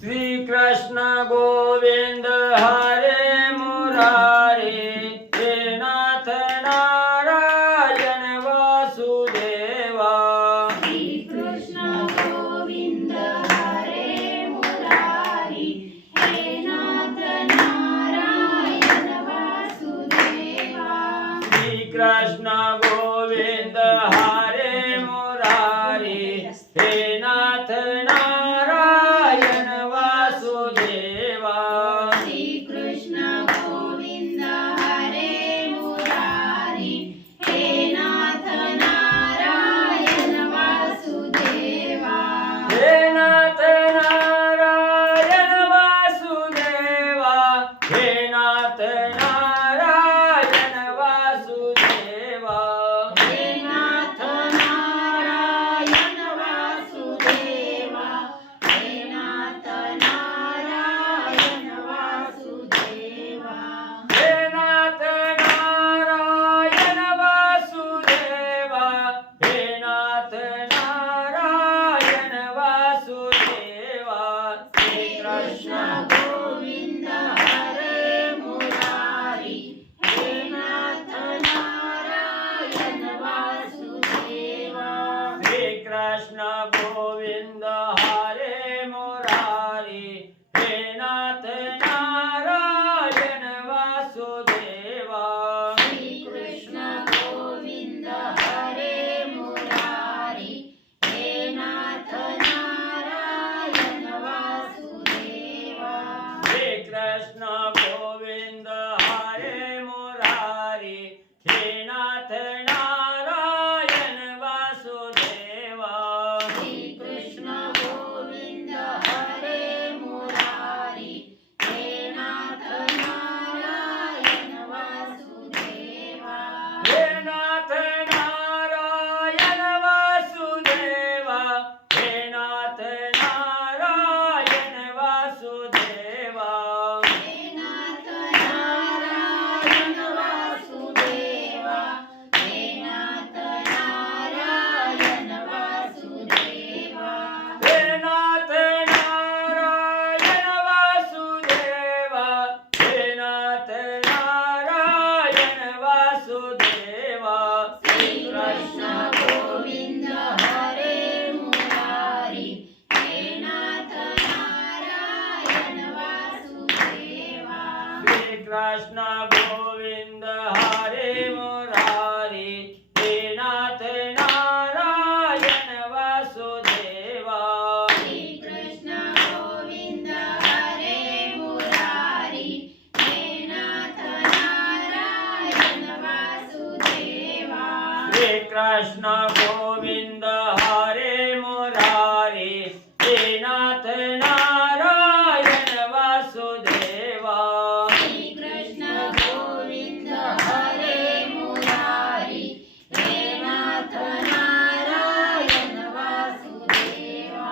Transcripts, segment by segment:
श्री कृष्ण गोविंद हरे मुरारी हे नाथ नारायण वासुदेवा। श्री कृष्ण गोविंद हरे मुरारी हे नाथ नारायण वासुदेवा। श्री कृष्ण गोविंद हरे मुरारी हे नाथ नारायण वासुदेवा। श्री कृष्ण गोविंद हरे मुरारी हे नाथ नारायण वासुदेवा। हे नाथ नारायण वासुदेवा। हे नाथ नारायण वासुदेवा। हे नाथ नारायण वासुदेवा। हे नाथ नारायण वासुदेवा। हे नाथ नारायण वासुदेवा। हे नाथ नारायण वासुदेवा। श्री कृष्ण गोविंद हरे मुरारी हे नाथ नारायण वासुदेवा। श्री कृष्ण गोविंद हरे मुरारी हे नाथ नारायण वासुदेवा। श्री कृष्ण गोविंद हरे मुरारी हे नाथ नारायण वासुदेवा। श्री कृष्ण गोविंद हरे मुरारी हे नाथ नारायण वासुदेवा। श्री कृष्ण गोविंद हरे मुरारी हे नाथ नारायण वासुदेवा। हे नाथ नारायण वासुदेवा। हे नाथ नारायण वासुदेवा। हे नाथ नारायण वासुदेवा। हे नाथ नारायण वासुदेवा। हे नाथ नारायण वासुदेवा। हे नाथ नारायण वासुदेवा। श्री कृष्ण गोविंद हरे मुरारी हे नाथ नारायण वासुदेवा। श्री कृष्ण गोविंद हरे मुरारी हे नाथ नारायण वासुदेवा। श्री कृष्ण गोविंद हरे मुरारी हे नाथ नारायण वासुदेवा। श्री कृष्ण गोविंद हरे मुरारी हे नाथ नारायण वासुदेवा। श्री कृष्ण गोविंद हरे मुरारी हे नाथ नारायण वासुदेवा।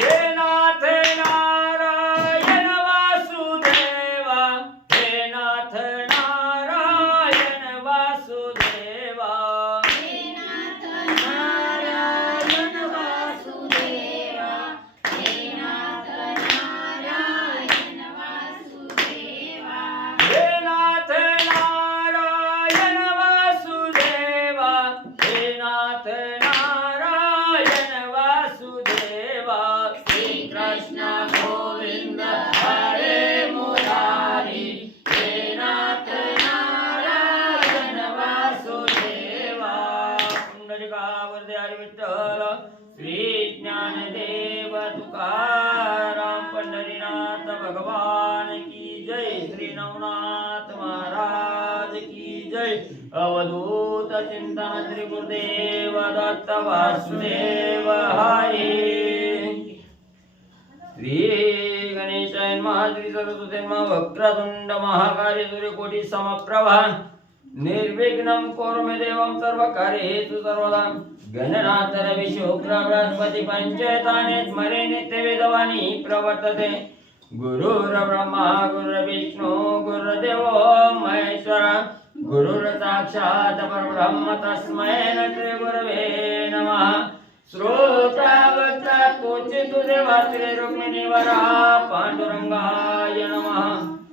हे नाथ नारायण वासुदेवा। हे नाथ नारायण वासुदेवा। हे नाथ नारायण वासुदेवा। हे नाथ नारायण वासुदेवा। हे नाथ नारायण वासुदेवा। हे नाथ नारायण वासुदेवा। श्री कृष्ण गोविंद हरे मुरारी हे नाथ नारायण वासुदेवा। पुंडलिकावरदे हरी विठ्ठल श्री ज्ञानदेव तुकाराम पंढरीनाथ भगवान की जय। श्री नवनाथ महाराज की जय। अवधूत चिंतन श्री गुरुदेव दत्त वासुदेव हरी। श्री गणेशाय नमः। श्री सरस्वती नमः। वक्रतुंड महाकाय सूर्यकोटि समप्रभा निर्विघ्नं कुरु मे देवं सर्वकार्येषु सर्वदा। गणनाथ रवि शुक्र बृहस्पति पंचेताने स्मरे नित्यवेदवाणी प्रवर्तते। गुरुर्ब्रह्मा गुरुर्विष्णु गुरुर्देवो महेश्वर गुरुर्साक्षात् परब्रह्म तस्मै श्री गुरवे नमः। श्रोत्रावता तोचे तुझे वासरे रुक्मिणी वरा पांडुरंगाय नमः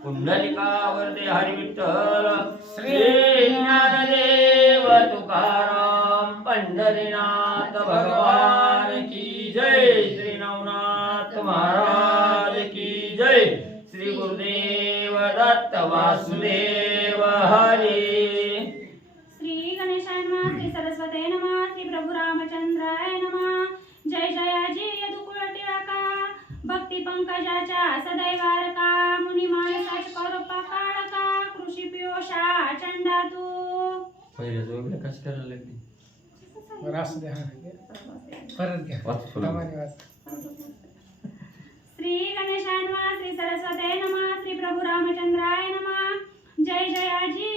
कुंडलिकावरदे हरी विठ्ठल श्री ज्ञानदेव तुकाराम पंढरीनाथ भगवान की जय श्री नवनाथ महाराज की जय श्री गुरुदेव दत्त वासुदेव हरी श्री गणेशाय नमः श्री सरस्वते नमः श्री प्रभु रामचंद्राय नमः जय जयाजी यदुकुळ टिळका भक्ती पंकजाच्या सदैवारका मुनी मानसाच कौरपा काळका कृषी पियोषा चंडा तू पहिले जोगले कसं करायला लागली रास द्या परत घ्या वाच थोडं. दमाने वाच. श्री गणेशाय नमः श्री सरस्वते नमः श्री प्रभु रामचंद्राय नमः जय जयाजी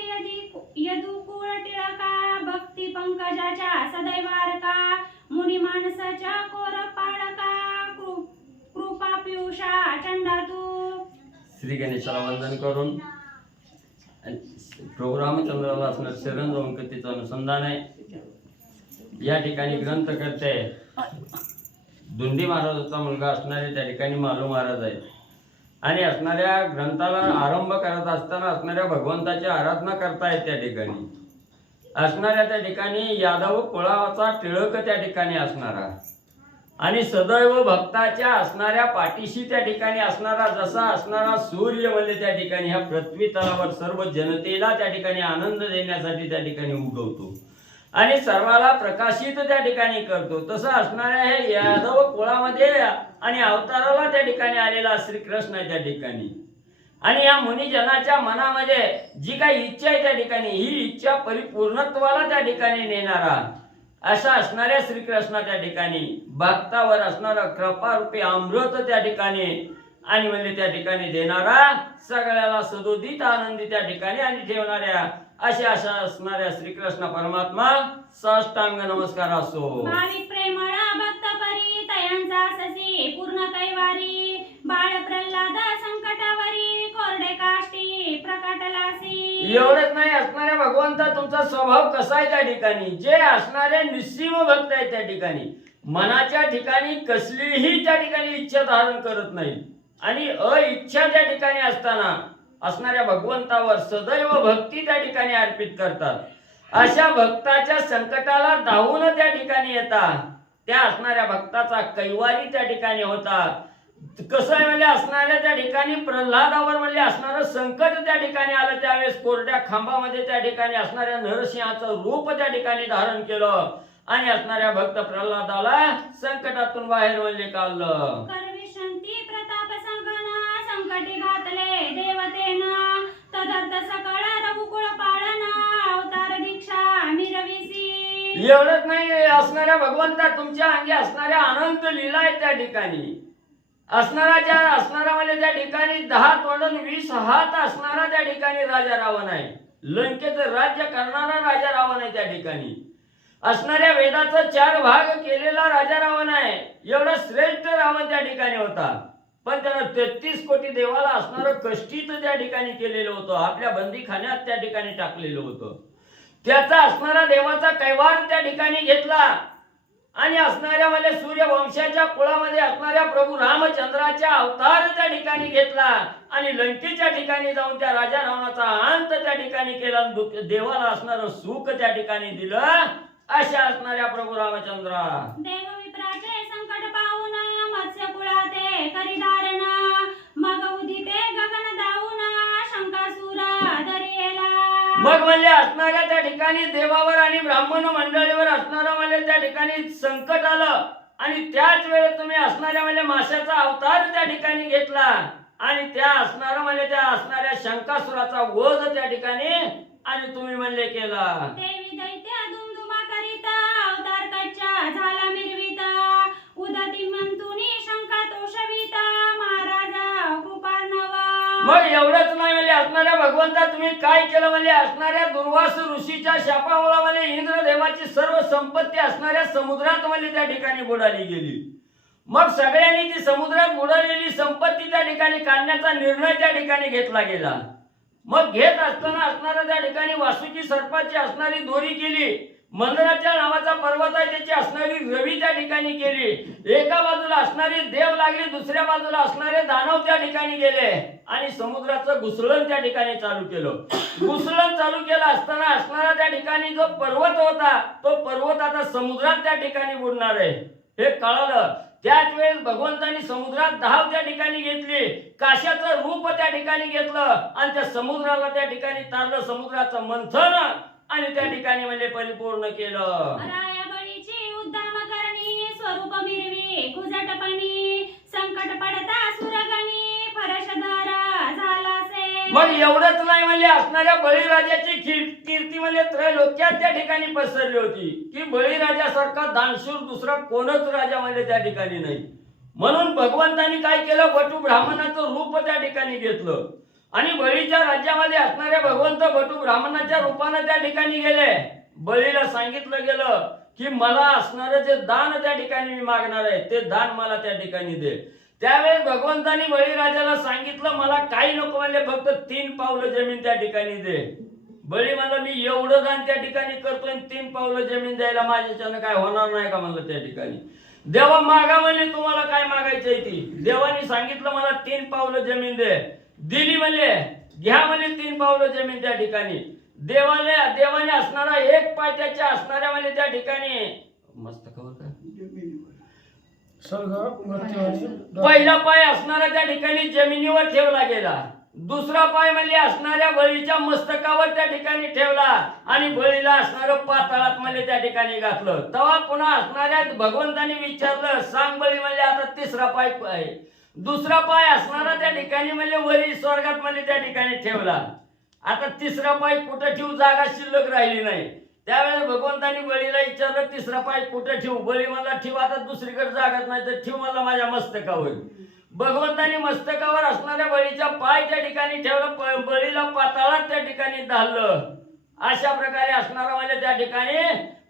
यदुकुळ टिळका भक्ती पंकजाच्या सदैवारका मुनी मानसाच्या कोर पाळका कृपा पियुषा चंडा तू श्री गणेशाला वंदन करून प्रभू रामचंद्राला असणार शरण जाऊन कथेचं अनुसंधान आहे. या ठिकाणी ग्रंथ करते दुंडी महाराजाचा मुलगा असणारे त्या ठिकाणी मालू महाराज आहेत आणि असणाऱ्या ग्रंथाला आरंभ करत असताना असणाऱ्या भगवंताची आराधना करतायत. त्या ठिकाणी असणाऱ्या त्या ठिकाणी यादव कुळाचा टिळक त्या ठिकाणी असणारा आणि सदैव भक्ताच्या असणाऱ्या पाठीशी त्या ठिकाणी असणारा जसा असणारा सूर्य म्हणजे त्या ठिकाणी ह्या पृथ्वी तलावर सर्व जनतेला त्या ठिकाणी आनंद देण्यासाठी त्या ठिकाणी उगवतो आणि सर्वाला प्रकाशित त्या ठिकाणी करतो. तसं असणाऱ्या हे यादव कुळामध्ये आणि अवताराला त्या ठिकाणी आलेला श्रीकृष्ण त्या ठिकाणी आणि या मुनिजनाच्या मनामध्ये जी काही इच्छा आहे त्या ठिकाणी ही इच्छा परिपूर्णत्वाला त्या ठिकाणी नेणारा अशा असणाऱ्या श्रीकृष्ण त्या ठिकाणी भक्तावर असणारा कृपारूपी अमृत त्या ठिकाणी आणि म्हणजे त्या ठिकाणी देणारा सगळ्याला सदोदित आनंदी त्या ठिकाणी आणि ठेवणाऱ्या अशा असणाऱ्या श्रीकृष्ण परमात्मा साष्टांग नमस्कार असो. भाविक प्रेमळा भक्त परी तयांचा ससी पूर्ण कैवारी बाळ प्रल्हाद संकटावरी कोरडे काष्टी प्रकटलासी. एवढंच नाही असणाऱ्या भगवंता तुमचा स्वभाव कसा आहे त्या ठिकाणी जे असणारे निस्सीम भक्त आहेत त्या ठिकाणी मनाच्या ठिकाणी कसलीही त्या ठिकाणी इच्छा धारण करत नाही आणि अइच्छा त्या ठिकाणी असताना असणाऱ्या भगवंतावर सदैव भक्ती त्या ठिकाणी अर्पित करतात. अशा भक्ताच्या संकटाला धावून त्या ठिकाणी येतात. त्या असणाऱ्या भक्ताचा कैवारी त्या ठिकाणी होता. कसं आहे म्हणजे असणाऱ्या त्या ठिकाणी प्रल्हादावर म्हणजे असणारं संकट त्या ठिकाणी आलं त्यावेळेस कोरड्या खांबामध्ये त्या ठिकाणी असणाऱ्या नरसिंहाचं रूप त्या ठिकाणी धारण केलं आणि असणाऱ्या भक्त प्रल्हादाला संकटातून बाहेर म्हणजे काढलं. करविशंती प्रताप संगना संकटी घातले देवतेना तदर्थ सकळ रघुकुळ पाळना अवतार दीक्षा निरविसी. एवढंच नाही असणाऱ्या भगवंता तुमच्या अंगी असणाऱ्या अनंत लीला आहेत त्या ठिकाणी असणारा ज्या असणारा म्हणजे त्या ठिकाणी 10 तोंडून 20 हात असणारा त्या ठिकाणी राजा रावण आहे. लंकेचं राज्य करणारा राजा रावण आहे त्या ठिकाणी असणाऱ्या वेदाचं 4 भाग केलेला राजा रावण आहे. एवढा श्रेष्ठ रावण त्या ठिकाणी होता पण त्यानं 33 कोटी देवाला असणारं कष्टीत त्या ठिकाणी केलेलं होतं. आपल्या बंदीखान्यात त्या ठिकाणी टाकलेलं होतं. त्याचा असणारा देवाचा कैवार त्या ठिकाणी घेतला आणि असणाऱ्या म्हणजे सूर्यवंशाच्या कुळामध्ये असणाऱ्या प्रभू रामचंद्राच्या अवतार त्या ठिकाणी घेतला आणि लंकेच्या ठिकाणी जाऊन त्या राजा रावणाचा अंत त्या ठिकाणी केला. देवाला असणारं सुख त्या ठिकाणी दिलं. अशा असणाऱ्या प्रभू रामचंद्रा देव विप्राचे संकट पाहून मत्स्य कुळाते करिधारणा मग उदिते गगन दाऊना शंकासुरा धरियेला. मग म्हणजे असणाऱ्या त्या ठिकाणी देवावर आणि ब्राह्मण मंडळीवर असणारा म्हणजे त्या ठिकाणी संकट आलं आणि त्याच वेळेस तुम्ही असणाऱ्या म्हणजे माशाचा अवतार त्या ठिकाणी घेतला आणि त्या असणारा म्हणजे त्या असणाऱ्या शंकासुराचा वध त्या ठिकाणी आणि तुम्ही म्हणले केला. देवी दैत्य दुमदुमा करिता अवतार कच्चा झाला मिरविता उदती मंतुनी शंका तोषविता महाराजा कृपार्णवा. मग एवढंच नाही म्हणजे असणाऱ्या भगवंता तुम्ही काय केलं म्हणजे असणाऱ्या दुर्वास ऋषीच्या शापामुळे म्हणजे इंद्रदेवाची सर्व संपत्ती असणाऱ्या समुद्रात म्हणजे त्या ठिकाणी बुडाली गेली. मग सगळ्यांनी ती समुद्रात बुडालेली संपत्ती त्या ठिकाणी काढण्याचा निर्णय त्या ठिकाणी घेतला गेला. मग घेत असताना असणाऱ्या त्या ठिकाणी वासुकी सर्पाची असणारी दोरी केली. मंदराच्या नावाचा पर्वत आहे त्याची असणारी रवी त्या ठिकाणी केली. एका बाजूला असणारी देव लागली, दुसऱ्या बाजूला असणारे दानव त्या ठिकाणी गेले आणि समुद्राचं घुसळण त्या ठिकाणी चालू केलं. घुसळण चालू केलं असताना असणारा त्या ठिकाणी जो पर्वत होता तो पर्वत आता समुद्रात त्या ठिकाणी बुडणार आहे हे कळालं. त्याच वेळेस भगवंतांनी समुद्रात धाव त्या ठिकाणी घेतली, काशाचं रूप त्या ठिकाणी घेतलं आणि त्या समुद्राला त्या ठिकाणी तारलं, समुद्राचं मंथन आणि त्या ठिकाणी म्हणजे परिपूर्ण केलं. राया बळीची उद्दाम करणी स्वरूप मिरवी खुजटपणी संकट पडता सुरगणी फरशधर झालासे. मग एवढंच नाही म्हणजे असणाऱ्या बळीराजाची कीर्ती म्हणजे त्रैलोक्यात त्या ठिकाणी पसरली होती की बळीराजासारखा दानशूर दुसरा कोणच राजा म्हणजे त्या ठिकाणी नाही. म्हणून भगवंतांनी काय केलं, वटू ब्राह्मणाचं रूप त्या ठिकाणी घेतलं आणि बळीच्या राज्यामध्ये असणाऱ्या भगवंत वटू ब्राह्मणाच्या रूपाने त्या ठिकाणी गेले. बळीला सांगितलं गेलं की मला असणारं जे दान त्या ठिकाणी मी मागणार आहे ते दान मला त्या ठिकाणी दे. त्यावेळेस भगवंतांनी बळीराजाला सांगितलं मला काही नको म्हणले, फक्त 3 पावलं जमीन त्या ठिकाणी दे. बळी म्हणलं मी एवढं दान त्या ठिकाणी करतोय 3 पावलं जमीन द्यायला माझ्याच्यानं काय होणार नाही का म्हणलं त्या ठिकाणी. देवा मागा म्हणले तुम्हाला काय मागायचंय ती. देवानी सांगितलं मला 3 पावलं जमीन दे. दिली म्हणले, घ्या म्हणले 3 पावलं जमीन त्या ठिकाणी. देवाने असणारा एक पाय त्याच्या असणाऱ्या म्हणजे त्या ठिकाणी मस्त खबर का स्वर्ग मृत्यू आणि पहिला पाय असणारा त्या ठिकाणी जमिनीवर ठेवला गेला. दुसरा पाय म्हणजे असणाऱ्या बळीच्या मस्तकावर त्या ठिकाणी ठेवला आणि बळीला असणारं पाताळात म्हणजे त्या ठिकाणी घातलं. तेव्हा पुन्हा असणाऱ्या भगवंतानी विचारलं सांग बळी म्हणजे आता तिसरा पाय आहे. दुसरा पाय असणारा त्या ठिकाणी म्हणजे वरी स्वर्गात म्हणजे त्या ठिकाणी ठेवला. आता तिसरा पाय कुठं ठेवू, जागा शिल्लक राहिली नाही. त्यावेळेस भगवंतानी बळीला विचारलं तिसरा पाय कुठं ठेवू. बळी मला ठेव आता दुसरीकडे जागाच नाही तर ठेव मला माझ्या मस्तकावर. भगवंतानी मस्तकावर असणाऱ्या बळीचा पाय त्या ठिकाणी ठेवला, बळीला पाताळात त्या ठिकाणी धाडलं. अशा प्रकारे असणारा म्हणजे त्या ठिकाणी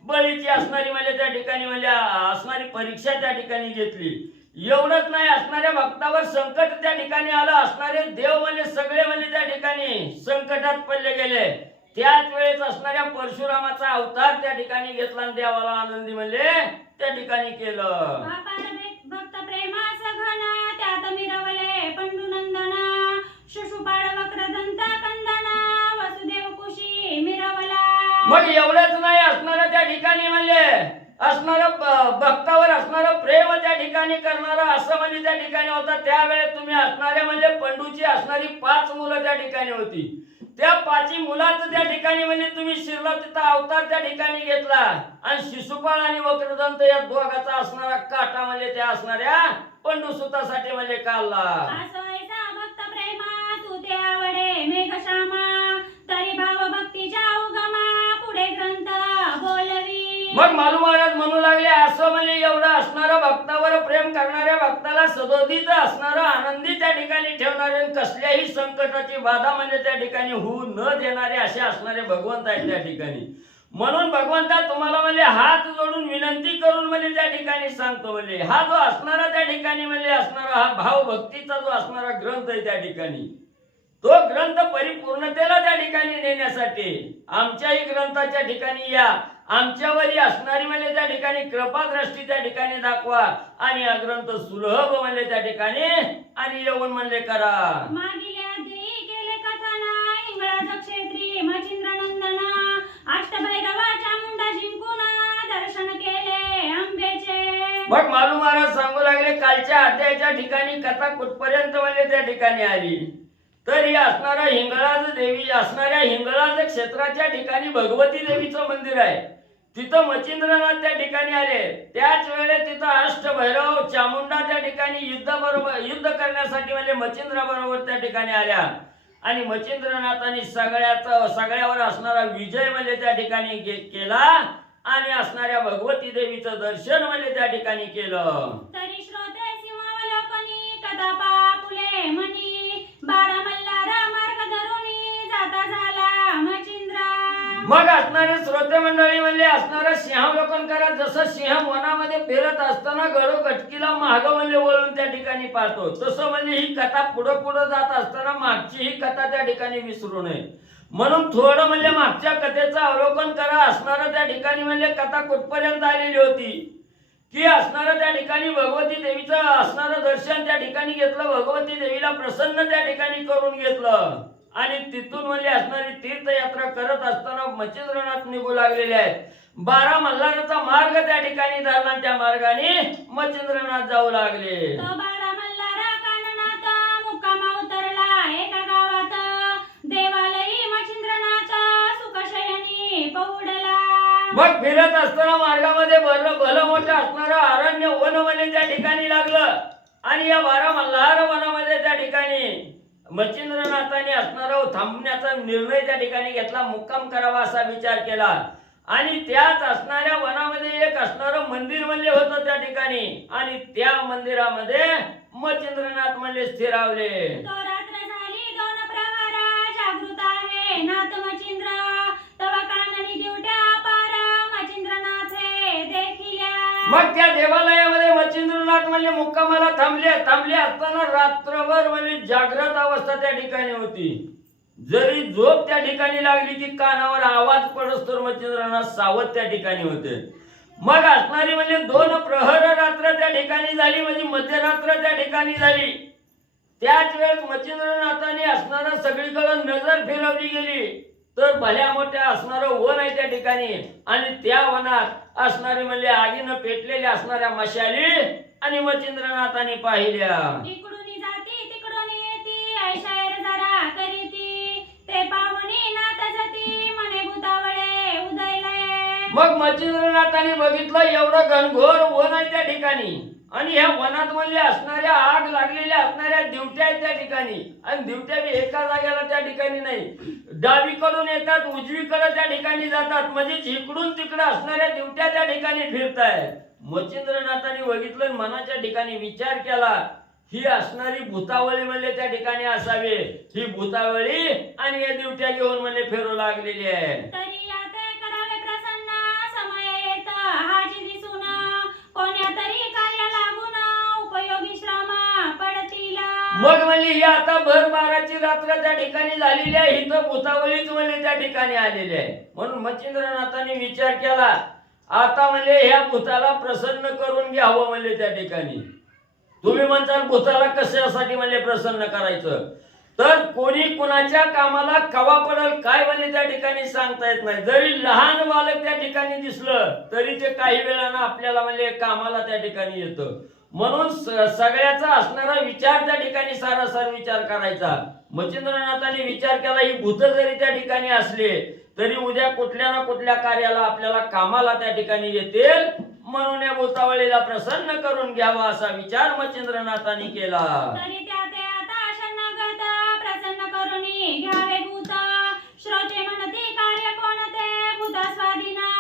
बळीची असणारी म्हणजे त्या ठिकाणी म्हणजे असणारी परीक्षा त्या ठिकाणी घेतली. एवढंच नाही असणाऱ्या भक्तावर संकट त्या ठिकाणी आलं. असणारे देव म्हणजे सगळे म्हणजे त्या ठिकाणी संकटात पडले गेले. त्याच वेळेस असणाऱ्या परशुरामाचा अवतार त्या ठिकाणी घेतला आणि देवाला आनंदी म्हणजे त्या ठिकाणी केलं. भक्त प्रेमास घन त्यात मिरवले पंडुनंदना शिशुपाळ वक्रदंत कंदना वसुदेव कुशी मिरवला. मग एवढंच नाही असणाऱ्या त्या ठिकाणी म्हणजे असणारं भक्तावर असणारं प्रेम त्या ठिकाणी करणारं असं म्हणजे त्या ठिकाणी होता. त्यावेळेस तुम्ही असणाऱ्या म्हणजे पंडूची असणारी 5 मुलं त्या ठिकाणी होती. त्या 5 मुलांचं त्या ठिकाणी म्हणजे तुम्ही शिरला तिथं अवतार त्या ठिकाणी घेतला आणि शिशुपाळ आणि वक्रदंत या दोघाचा असणारा काटा म्हणजे त्या असणाऱ्या पंडूसुतासाठी म्हणजे काढला. भक्त प्रेमा तू ते आवडे मेघश्यामा तरी भाव भक्तीच्या उगमा पुढे ग्रंथ बोलवी. मग मालू महाराज म्हणू लागले असं म्हणजे एवढं असणारं भक्तावर प्रेम करणाऱ्या भक्ताला सदोदित असणारं आनंदी त्या ठिकाणी ठेवणारे कसल्याही संकटाची बाधा म्हणजे त्या ठिकाणी होऊ न देणारे असे असणारे भगवंत आहेत त्या ठिकाणी. म्हणून भगवंता तुम्हाला म्हणजे हात जोडून विनंती करून म्हणजे त्या ठिकाणी सांगतो म्हणजे हा जो असणारा त्या ठिकाणी म्हणजे असणारा हा भाव भक्तीचा जो असणारा ग्रंथ आहे त्या ठिकाणी तो ग्रंथ परिपूर्णतेला त्या ठिकाणी नेण्यासाठी आमच्याही ग्रंथाच्या ठिकाणी या. आमच्यावरही असणारी म्हणजे त्या ठिकाणी कृपादृष्टी त्या ठिकाणी दाखवा आणि हा ग्रंथ सुलभ म्हणजे त्या ठिकाणी आणि येऊन म्हणले करा. मागिल्या देई केले कथना इंगळाज क्षेत्री मचिंद्रनंदना अष्टभैरवा चामुंडा जिंकून दर्शन केले अंबेचे. मग मालू महाराज सांगू लागले कालच्या अध्यायाच्या ठिकाणी कथा कुठपर्यंत म्हणजे त्या ठिकाणी आली तर ही असणारा हिंगळाज देवी असणाऱ्या हिंगळाज क्षेत्राच्या ठिकाणी भगवती देवीचं मंदिर आहे. तिथं मचिंद्रनाथ त्या ठिकाणी आले. त्याच वेळेस तिथं अष्टभैरव चामुंडा त्या ठिकाणी युद्ध करण्यासाठी म्हणजे मचिंद्राबरोबर त्या ठिकाणी आल्या आणि मचिंद्रनाथांनी सगळ्यावर असणारा विजय म्हणजे त्या ठिकाणी केला आणि असणाऱ्या भगवती देवीचं दर्शन म्हणजे त्या ठिकाणी केलं. तरी श्रोते सिंहावलोकनी कदा पापुले मनी बारा मल्हार मार्ग धरुनी जाता झाला मचिंद्रा. मग असणारे श्रोते मंडळी म्हणजे असणारं सिंहावलोकन करा. जसं सिंह वनामध्ये फिरत असताना गळो गटकीला मागं म्हणजे वळून त्या ठिकाणी पाहतो तसं म्हणजे ही कथा पुढं जात असताना मागची ही कथा त्या ठिकाणी विसरू नये. म्हणून थोडं म्हणजे मागच्या कथेचं अवलोकन करा. असणारं त्या ठिकाणी म्हणजे कथा कुठपर्यंत आलेली होती की असणारं त्या ठिकाणी भगवती देवीचं असणारं दर्शन त्या ठिकाणी घेतलं, भगवती देवीला प्रसन्न त्या ठिकाणी करून घेतलं आणि तिथून म्हणजे असणारी तीर्थयात्रा करत असताना मच्छिंद्रनाथ निघू लागलेले आहेत. 12 मल्हाराचा मार्ग त्या ठिकाणी धरला, त्या मार्गाने मच्छिंद्रनाथ जाऊ लागले. तो 12 मल्हार काननाथ मुक्कामा उतरला एका गावात, देवालयी मच्छिंद्रनाथ सुखशयनी पौडला. मग फिरत असताना मार्गामध्ये भलं मोठं असणारं अरण्य वन म्हणजे त्या ठिकाणी लागलं आणि या 12 मल्हार वनामध्ये त्या ठिकाणी मच्छिंद्रनाथाने असणारं थांबण्याचा निर्णय त्या ठिकाणी घेतला, मुक्काम करावा असा विचार केला. आणि त्याच असणाऱ्या वनामध्ये एक असणारं मंदिर म्हणले होतं त्या ठिकाणी आणि त्या मंदिरामध्ये मच्छिंद्रनाथ म्हणले स्थिरावले. तो रात्र झाली 2 प्रहर, जागृत आहे नाथ मच्छिंद्र, तव काननी दिवट्या पार मच्छिंद्रनाथ हे देखिल्या. मग त्या देवालयामध्ये मच्छिंद्रनाथ म्हणजे मुक्कामाला थांबले असताना रात्रभर म्हणजे जागृत अवस्था त्या ठिकाणी होती. जरी झोप त्या ठिकाणी लागली की कानावर आवाज पडस तर मच्छिंद्रनाथ सावध त्या ठिकाणी होते. मग असणारी म्हणजे 2 प्रहर रात्र त्या ठिकाणी झाली, म्हणजे मध्यरात्र त्या ठिकाणी झाली. त्याच वेळेस मच्छिंद्रनाथाने असणारा सगळीकडे नजर फिरवली गेली तर भल्या मोठ्या असणारं वन आहे त्या ठिकाणी आणि त्या वनात असणारे म्हणजे आगीनं पेटलेल्या असणाऱ्या मशाली आणि मच्छिंद्रनाथाने पाहिल्या. इकडून जाती तिकडून येती, ऐशायर जरा करीती, ते पाहुणी नाथ जाती मने भूतावळे उदयले. मग मच्छिंद्रनाथाने बघितलं एवढं घनघोर वन आहे त्या ठिकाणी आणि ह्या वनात म्हणजे असणाऱ्या आग लागलेल्या असणाऱ्या दिवट्या आहेत त्या ठिकाणी आणि दिवट्या बी एका जागेला त्या ठिकाणी नाही, डावीकडून येतात उजवीकडे त्या ठिकाणी जातात, म्हणजे इकडून तिकडे असणाऱ्या दिवट्या त्या ठिकाणी फिरतायत. मच्छिंद्रनाथाने बघितलं, मनाच्या ठिकाणी विचार केला, ही असणारी भूतावळी म्हणजे त्या ठिकाणी असावी. ही भूतावळी आणि या दिवट्या घेऊन म्हणजे फिरू लागलेली आहे. तरी याते करावे प्रसन्न, समय येत हाजी दिसून, कोण्या तरी कार्य लागून उपयोगी श्रम पडतीला. मग म्हणजे ही आता भर 12ची रात्र त्या ठिकाणी झालेली आहे, ही तर भूतावळीच म्हणजे त्या ठिकाणी आलेली आहे. म्हणून मच्छिंद्रनाथाने विचार केला, आता म्हणजे ह्या भूताला प्रसन्न करून घ्यावं म्हणजे त्या ठिकाणी. तुम्ही म्हणताल भूताला कशासाठी म्हणजे प्रसन्न करायचं, तर कोणी कुणाच्या कामाला कवा पडेल काय म्हणजे त्या ठिकाणी सांगता येत नाही. जरी लहान बालक त्या ठिकाणी दिसलं तरी ते काही वेळानं आपल्याला म्हणजे कामाला त्या ठिकाणी येतं. म्हणून सगळ्याचा असणारा विचार त्या ठिकाणी सारासार विचार करायचा. मच्छिंद्रनाथाने विचार केला, ही भूत जरी त्या ठिकाणी असले तरी उद्या कुठल्या ना कुठल्या कार्याला आपल्याला कामाला त्या ठिकाणी येतील, म्हणून या भूतावळीला प्रसन्न करून घ्यावा असा विचार मच्छिंद्रनाथाने केला. तरी त्या ते आता शरणागत प्रसन्न करुणी घ्यावे भूत, श्रोते म्हणते कार्य कोणते भूत स्वाधीना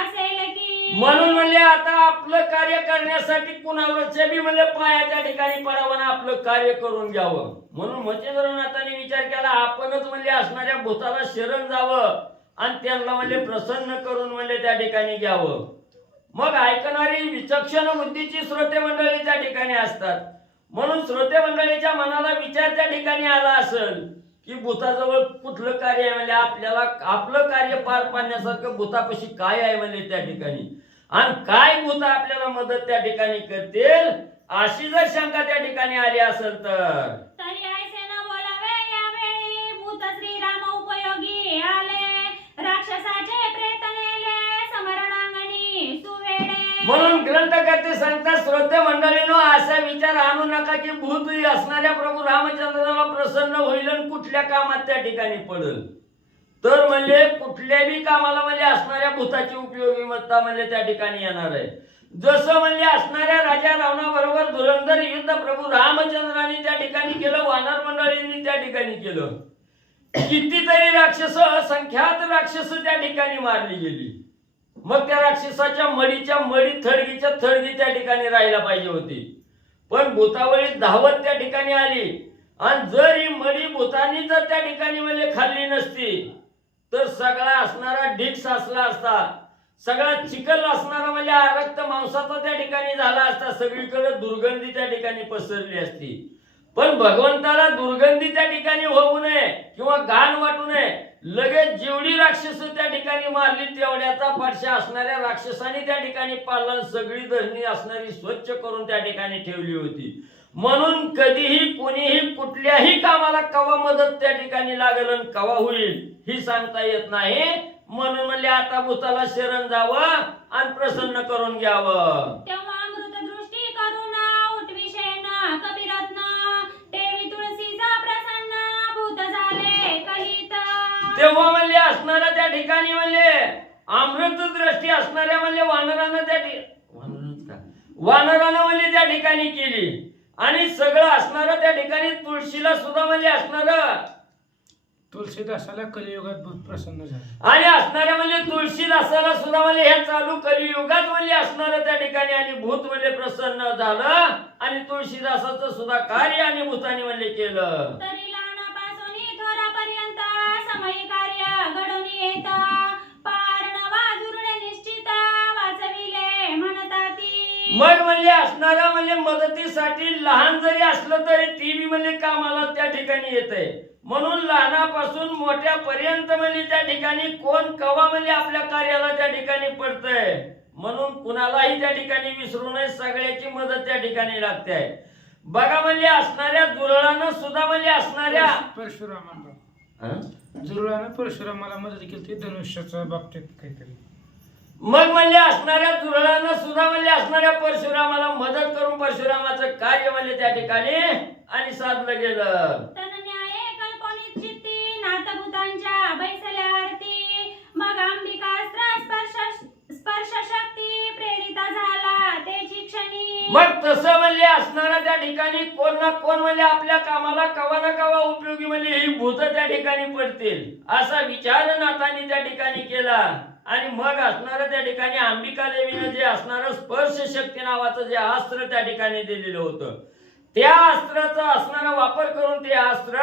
असेल की. म्हणून म्हणले आता आपलं कार्य करण्यासाठी कुणावरच्या बी म्हणजे पायाच्या ठिकाणी पडावं ना आपलं कार्य करून घ्यावं. म्हणून मच्छिंद्रनाथाने विचार केला, आपणच म्हणजे असणाऱ्या भूताला शरण जावं आणि त्यांना म्हणजे प्रसन्न करून म्हणजे त्या ठिकाणी घ्यावं. मग ऐकणारी विचक्षण बुद्धीची श्रोते मंडळी त्या ठिकाणी असतात. म्हणून श्रोते मंडळीच्या मनाला विचार त्या ठिकाणी आला असेल की भूताजवळ कुठलं कार्य आहे, म्हणजे आपल्याला आपलं कार्य पार पाडण्यासारखं भूतापाशी काय आहे म्हणजे त्या ठिकाणी, आणि काय भूत आपल्याला मदत त्या ठिकाणी करतील, अशी जर शंका त्या ठिकाणी आली असेल तर. तरी ऐसे न बोलावे यावेळी, भूत श्रीराम उपयोगी आले, राक्षसाचे प्रेत नेले समरणांगणी सुवेळे. म्हणून ग्रंथकर्ते सांगतात, श्रोते मंडळीनो असा विचार आणू नका की भूत असणाऱ्या प्रभू रामचंद्राला प्रसन्न होईल आणि कुठल्या कामात त्या ठिकाणी पडेल. तर म्हणजे कुठल्याही कामाला म्हणजे असणाऱ्या भूताची उपयोगिता म्हणजे त्या ठिकाणी येणार आहे. जसं म्हणजे असणाऱ्या राजा रावणाबरोबर धुरंधर युद्ध प्रभू रामचंद्रांनी त्या ठिकाणी केलं, वानर मंडळींनी त्या ठिकाणी केलं. कितीतरी राक्षस, असंख्यात राक्षस त्या ठिकाणी मारली गेली. मग त्या राक्षसाच्या मडीच्या मडी, थडगीच्या थडगी त्या ठिकाणी राहायला पाहिजे होती, पण भूतावळी धावत त्या ठिकाणी आली आणि जर ही मडी भूतानी जर त्या ठिकाणी म्हणजे खाल्ली नसती तर सगळा असणारा ढीग साचला असता, सगळा चिखल असणारा म्हणजे रक्त मांसाचा त्या ठिकाणी झाला असता, सगळीकडे दुर्गंधी त्या ठिकाणी पसरली असती. पण भगवंताला दुर्गंधी त्या ठिकाणी होऊ नये किंवा घाण वाटू नये, लगेच जेवढी राक्षस त्या ठिकाणी मारली तेवढ्याचा पाठशा असणाऱ्या राक्षसाने त्या ठिकाणी पालन सगळी धरणी असणारी स्वच्छ करून त्या ठिकाणी ठेवली होती. म्हणून कधीही कोणीही कुठल्याही कामाला कवा मदत त्या ठिकाणी लागेल आणि कवा होईल ही सांगता येत नाही. म्हणून म्हणले आता भूताला शरण जावं आणि प्रसन्न करून घ्यावं. तेव्हा अमृतदृष्टी करून उठविशेन कपिरत्न देवी तुळशीचा प्रसन्न भूत झाले कलित. तेव्हा म्हणले असणाऱ्या त्या ठिकाणी म्हणले अमृत दृष्टी असणाऱ्या म्हणले वानरानं म्हणले त्या ठिकाणी केली आणि सगळं असणारं त्या ठिकाणी तुळशीला सुद्धा म्हणजे असणार तुळशीदासाला कलियुगात भूत प्रसन्न झाले आणि असणाऱ्या म्हणजे तुळशीदासाला सुद्धा म्हणजे ह्या चालू कलियुगात म्हणजे असणार त्या ठिकाणी आणि भूत म्हणजे प्रसन्न झालं आणि तुळशीदासाचं सुद्धा कार्य आणि भूतानी म्हणजे केलं. तरी लहानापासून थोरापर्यंत समयी कार्य घडून येत पार नवा जुरणे निश्चित वाचविले म्हणताती. मग म्हणजे असणारा म्हणजे मदतीसाठी लहान जरी असलं तरी ती बी म्हणजे कामाला त्या ठिकाणी येते. म्हणून लहानापासून मोठ्यापर्यंत म्हणजे त्या ठिकाणी कोण कवा म्हणजे आपल्या कार्याला त्या ठिकाणी पडतंय. म्हणून कुणालाही त्या ठिकाणी विसरू नये, सगळ्याची मदत त्या ठिकाणी लागते. बघा म्हणजे असणाऱ्या जुरळानं सुद्धा म्हणजे असणाऱ्या परशुरामाला जुरळानं परशुरामाला मदत केली धनुष्याच्या बाबतीत काहीतरी. मग म्हणजे असणाऱ्या जुरळानं सुद्धा म्हणजे असणाऱ्या परशुरामाला मदत करून परशुरामाचं कार्य म्हणजे त्या ठिकाणी आणि साधलं गेलं. तनन्याये कल्पनित चित्ती नाथभूतांच्या बैसल्या आरती मग अंबिकास्त्र स्पर्श शक्ती प्रेरिता झाला त्याची क्षणी. मग तसं म्हणजे असणारा त्या ठिकाणी कोण ना कोण म्हणजे आपल्या कामाला कवा ना कवा उपयोगी म्हणजे ही भूत त्या ठिकाणी पडतील असा विचार नाथांनी त्या ठिकाणी केला. आणि मग असणारं त्या ठिकाणी अंबिका देवीनं जे असणारं स्पर्श शक्ती नावाचं जे अस्त्र त्या ठिकाणी दिलेलं होतं त्या अस्त्राचा असणारा वापर करून ते अस्त्र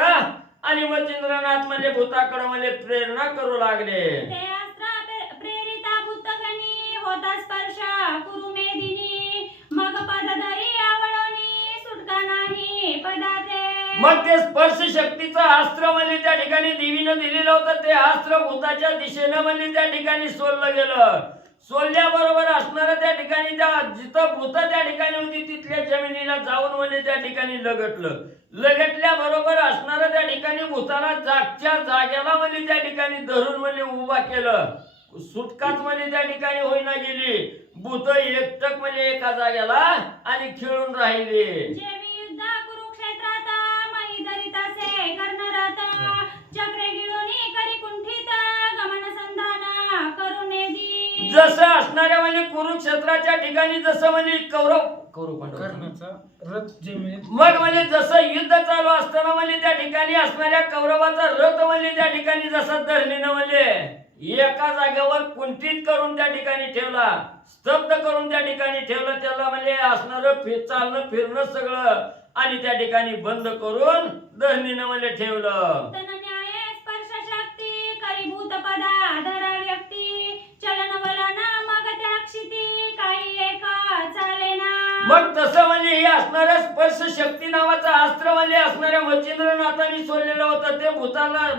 आणि मच्छिंद्रनाथ म्हणजे भूताकडे म्हणजे प्रेरणा करू लागले. ते अस्त्र प्रेरिता भूतगणी होता स्पर्श कुरुमेदिनी मग पदधरी आवळणी सुटका नाही पदाते. मग ते स्पर्श शक्तीचं अस्त्र म्हणजे त्या ठिकाणी देवीनं दिलेलं होतं ते अस्त्र भूताच्या दिशेनं म्हणजे त्या ठिकाणी सोडलं गेलं. सोडल्याबरोबर असणारं त्या ठिकाणी त्या जिथं भूत त्या ठिकाणी होती तिथल्या जमिनीला जाऊन म्हणजे त्या ठिकाणी लगटलं. लगटल्याबरोबर असणारं त्या ठिकाणी भूताला जागच्या जाग्याला म्हणजे त्या ठिकाणी धरून म्हणजे उभा केलं. सुटकाच म्हणजे त्या ठिकाणी होईना गेली. भूत एकटक म्हणजे एका जाग्याला आणि खेळून राहिले. जेवी युद्ध कुरुक्षेत्रात महिधरितासे कर्णरथ चक्रे गिळोनी करी कुंठित गमन संधान करुणेदी. जसं असणाऱ्या म्हणजे कुरुक्षेत्राच्या ठिकाणी जसं म्हणजे कौरव कर्णाचा रथ जमिनीत मग म्हणजे जसं युद्ध चालू असताना म्हणजे त्या ठिकाणी असणाऱ्या कौरवाचा रथ म्हणजे त्या ठिकाणी जसा धरणीनं म्हणजे एका जागेवर कुंठित करून त्या ठिकाणी ठेवला, स्तब्ध करून त्या ठिकाणी ठेवलं. त्याला म्हणजे असणारं चालणं फिरणं सगळं आणि त्या ठिकाणी बंद करून धरणीनं म्हणजे ठेवलं. तनन्याये स्पर्श शक्ती करी भूतपदा धरा व्यक्ती चलन वलन मग त्या क्षिती काही एक चालेना. मग तसं म्हणजे हे असणाऱ्या स्पर्श शक्ती नावाचं अस्त्र म्हणजे असणाऱ्या मच्छिंद्रनाथांनी सोडलेलं होतं. ते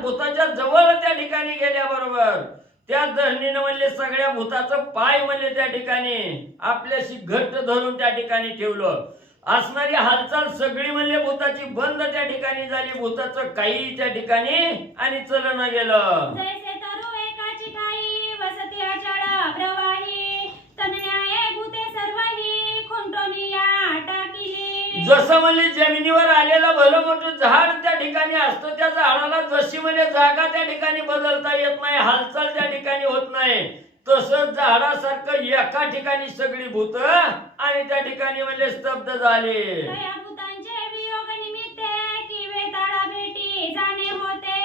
भूताच्या जवळ त्या ठिकाणी गेल्याबरोबर त्या धरणीनं म्हणजे सगळ्या भूताचं पाय म्हणजे त्या ठिकाणी आपल्याशी घट्ट धरून त्या ठिकाणी ठेवलं. असणारी हालचाल सगळी म्हणजे भूताची बंद त्या ठिकाणी झाली. भूताचं काही त्या ठिकाणी आणि चलन गेलं. जैसे तरु एकाची ठाई वसती अचळ प्रवाही तनन्याये भूते सर्वही खुंटोनिया टाकिली. जसं म्हणजे जमिनीवर आलेलं भलं मोठं झाड त्या ठिकाणी असतं त्या झाडाला जशी म्हणजे जागा त्या ठिकाणी बदलता येत नाही, हालचाल त्या ठिकाणी होत नाही, तसंच झाडासारखं एका ठिकाणी सगळी भूत आणि त्या ठिकाणी म्हणजे स्तब्ध झाले. तया भूतांचे वियोग निमित्ते की वेताळा भेटी जाणे होते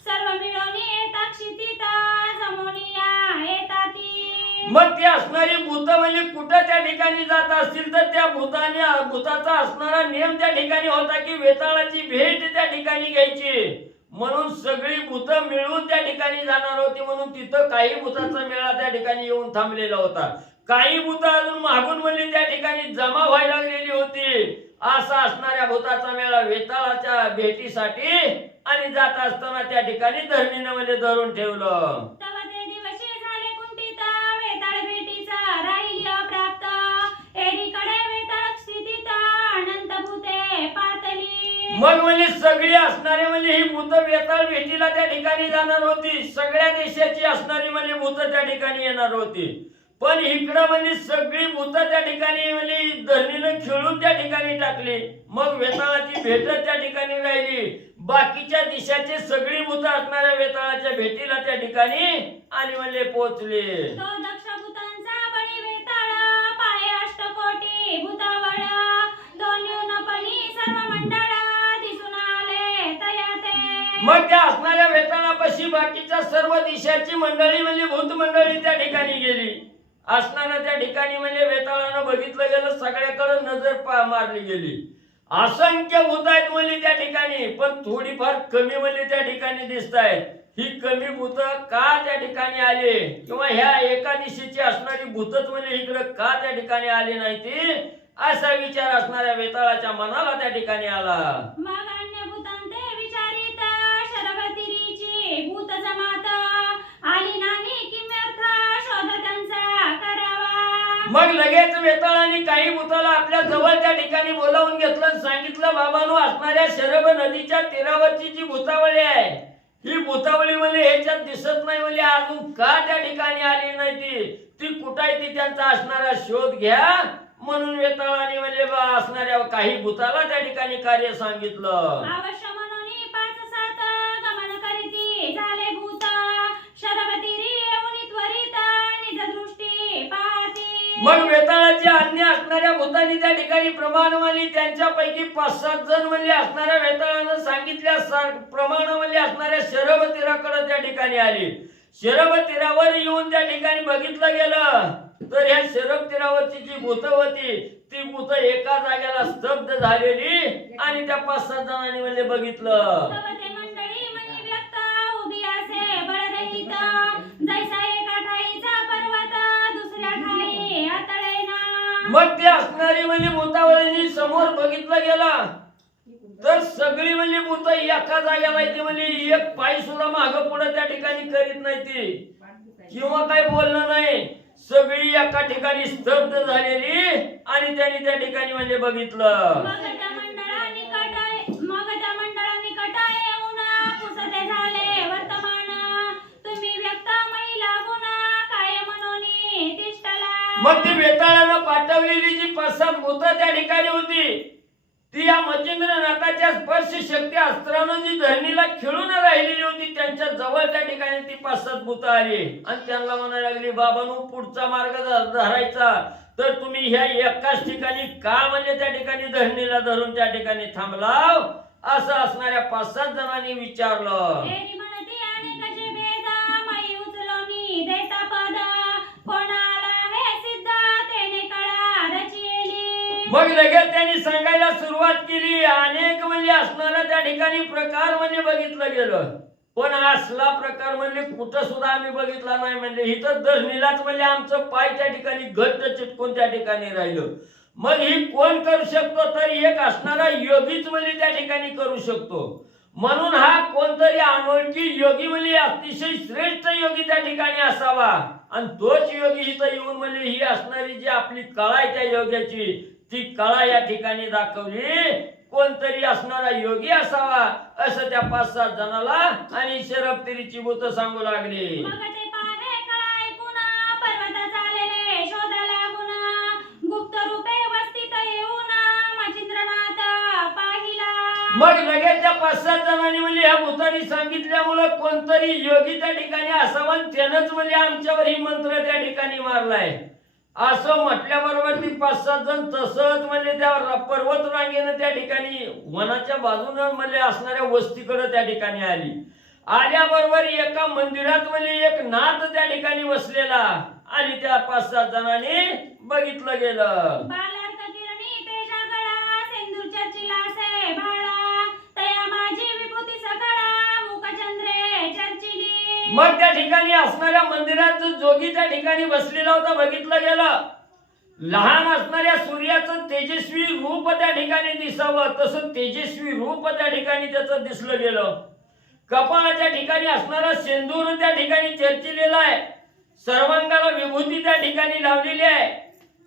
सर्व मिळून येता क्षितीत जमोनिया येताती. मग ती असणारी भूत म्हणजे कुठं त्या ठिकाणी जात असतील तर त्या भूताचा असणारा नियम त्या ठिकाणी होता की वेताळाची भेट त्या ठिकाणी घ्यायची. म्हणून सगळी भूत मिळून त्या ठिकाणी जाणार होती. म्हणून तिथं काही भूताचा मेळा त्या ठिकाणी येऊन थांबलेला होता. काही भूत अजून मागून म्हणजे त्या ठिकाणी जमा व्हायला लागलेली होती. असा असणाऱ्या भूताचा मेळा वेताळाच्या भेटीसाठी आणि आणि जात असताना त्या ठिकाणी धरणीनं म्हणजे धरून ठेवलं. तव ते दिवशी झाले कुंठित वेताळ भेटीचा राहिली अप्राप्त एकीकडे वेताळ स्थितीत अनंत भूते पातली. मग म्हणजे सगळी असणारे म्हणजे ही भूत वेताळ भेटीला त्या ठिकाणी जाणार होती. सगळ्या देशाची असणारी म्हणजे भूत त्या ठिकाणी येणार होती. पण इकडं म्हणजे सगळी भूत त्या ठिकाणी म्हणजे धरणीनं खेळून त्या ठिकाणी टाकली. मग वेताळाची भेट त्या ठिकाणी राहिली. बाकीच्या देशाचे सगळी भूत असणाऱ्या वेताळाच्या भेटीला त्या ठिकाणी आणि म्हणजे पोहोचले. तो दक्ष भूतांचा बळी वेताळ पाय अष्टकोटी भूतावळ दोन्हीपणी सर्व मंडळ दिसून आले तया ते. मग त्या असणाऱ्या वेताळापाशी बाकीच्या सर्व देशाची मंडळी म्हणजे भूत मंडळी त्या ठिकाणी गेली. असणाऱ्या त्या ठिकाणी म्हणजे वेताळानं बघितलं गेलं, सगळ्याकडे नजर मारली गेली. असंख्य भूत आहेत म्हणजे त्या ठिकाणी, पण थोडीफार कमी म्हणजे त्या ठिकाणी दिसत आहेत. ही कमी भूत का त्या ठिकाणी आले किंवा ह्या एका दिशेची असणारी भूतच म्हणजे इकडे का त्या ठिकाणी आली नाही ती असा विचार असणाऱ्या वेताळाच्या मनाला त्या ठिकाणी आला. मग अन्य भूतांते विचारित शरभतिरीची भूत जमात आली नाही किम्यर्थ शोध त्यांचा करावा. मग लगेच वेताळाने काही भूताला आपल्या जवळ त्या ठिकाणी बोलावून घेतलं, सांगितलं बाबांनो असणाऱ्या शरभ नदीच्या तीरावरची जी भूतावळी आहे ही भूतावळी म्हणजे ह्याच्यात दिसत नाही म्हणजे अजून का त्या ठिकाणी आली नाही ती कुठं आहे ती त्यांचा असणारा शोध घ्या म्हणून वेताळाने म्हणजे असणाऱ्या काही भूताला त्या ठिकाणी कार्य सांगितलं. अवश्य म्हणून 5-7 गमन करीती झाले भूत शरभतिरी येऊन त्वरित निज दृष्टी पाहती. मग वेताळाची आज्ञा असणाऱ्या भूतांनी त्या ठिकाणी प्रमाणवाली त्यांच्यापैकी 5-7 जण म्हणजे असणाऱ्या वेताळानं सांगितल्या प्रमाण म्हणजे असणाऱ्या शरभ तीराकडे त्या ठिकाणी आली. शरभ तीरावर येऊन त्या ठिकाणी बघितलं गेलं तर ह्या शरभ तीरावरची जी भूत होती ती भूत एका जागेला स्तब्ध झालेली आणि त्या 5-7 जणांनी म्हणजे बघितलं. तव ते मंडळी मनी व्यक्त उभी असे बळरहित जैसा एका ठाईचा पर्वत दुसऱ्या ठाई आतळेना. मग ते असणारी म्हणजे भूतावळीनी समोर बघितलं गेला तर सगळी म्हणजे भूत एका जागेला येते म्हणजे एक पाय सुद्धा मागं पुढे त्या ठिकाणी करीत नाही ती किंवा काही बोलणं नाही. सगळी एका ठिकाणी स्तब्ध झालेली आणि त्यांनी त्या ठिकाणी म्हणजे बघितलं. मग त्या मंडळानिकट येऊन पुसते झाले वर्तमान तुम्ही व्यक्त महिला गुण काय म्हणून तिष्ठला. मग ती वेताळानं पाठवलेली जी 5-7 भूत त्या ठिकाणी होती ती या मच्छिंद्रनाथाच्या स्पर्श शक्ती अस्त्रानं जी धरणीला खेळून राहिलेली होती त्यांच्या जवळ त्या ठिकाणी ती 5-7 भूत आली आणि त्यांना म्हणायला लागली बाबांनो पुढचा मार्ग धरायचा तर तुम्ही ह्या एकाच ठिकाणी का म्हणजे त्या ठिकाणी धरणीला धरून त्या ठिकाणी थांबलाव असं असणाऱ्या 5-7 जणांनी विचारलं. एरी म्हणती अनेकाचे भेद मई उचलोनी देता पद कोणाला हे सिद्ध तेने कळा रचिली. मग लगेच त्यांनी सांगायला सुरुवात केली. अनेक म्हणजे असणारा त्या ठिकाणी प्रकार म्हणजे बघितलं गेलं पण असला प्रकार म्हणजे कुठं सुद्धा आम्ही बघितला नाही. म्हणजे इथं धरणीलाच म्हणजे आमचं पाय त्या ठिकाणी घट्ट चिटकून त्या ठिकाणी राहिलं. मग ही कोण करू शकतो तर एक असणारा योगीच म्हणजे त्या ठिकाणी करू शकतो. म्हणून हा कोणतरी अनोळखी योगी म्हणजे अतिशय श्रेष्ठ योगी त्या ठिकाणी असावा आणि तोच योगी इथं येऊन म्हणजे ही असणारी जी आपली कळा आहे त्या योग्याची ती कळा या ठिकाणी दाखवली. कोणतरी असणारा योगी असावा असं त्या 5-7 जणाला आणि शरभतिरीची भूत सांगू लागली. मग ते पाहे कळा ऐकून पर्वत चालले शोधा लागून गुप्त रूपे वस्तीत येऊन मच्छिंद्रनाथ पाहिला. मग लगेच त्या 5-7 जणांनी म्हणजे ह्या भूतांनी सांगितल्यामुळं कोणतरी योगी त्या ठिकाणी असावा आणि त्यानंच म्हणजे आमच्यावर ही मंत्र त्या ठिकाणी मारलाय असं म्हटल्याबरोबर ती 5-7 जण तसंच म्हणजे त्या पर्वत रांगेनं त्या ठिकाणी वनाच्या बाजूनं म्हणजे असणाऱ्या वस्तीकडे त्या ठिकाणी आली. आल्याबरोबर एका मंदिरात म्हणजे एक नाथ त्या ठिकाणी बसलेला आणि त्या 5-7 जणांनी बघितलं गेलं. बालार्क किरणी तेजा गळा सिंदूर चर्चिलासे भाळा तया माझी विभूती सगळा मुखचंद्रे चर्चिली. मग त्या ठिकाणी असणाऱ्या मंदिरात जो जोगी त्या ठिकाणी बसलेला होता बघितलं गेलं. लहान असणाऱ्या सूर्याचं तेजस्वी रूप त्या ठिकाणी दिसावं तसं तेजस्वी रूप त्या ठिकाणी त्याचं दिसलं गेलं. कपाळाच्या ठिकाणी असणारा शेंदूर त्या ठिकाणी चर्चिलेला आहे, सर्वांगाला विभूती त्या ठिकाणी लावलेली आहे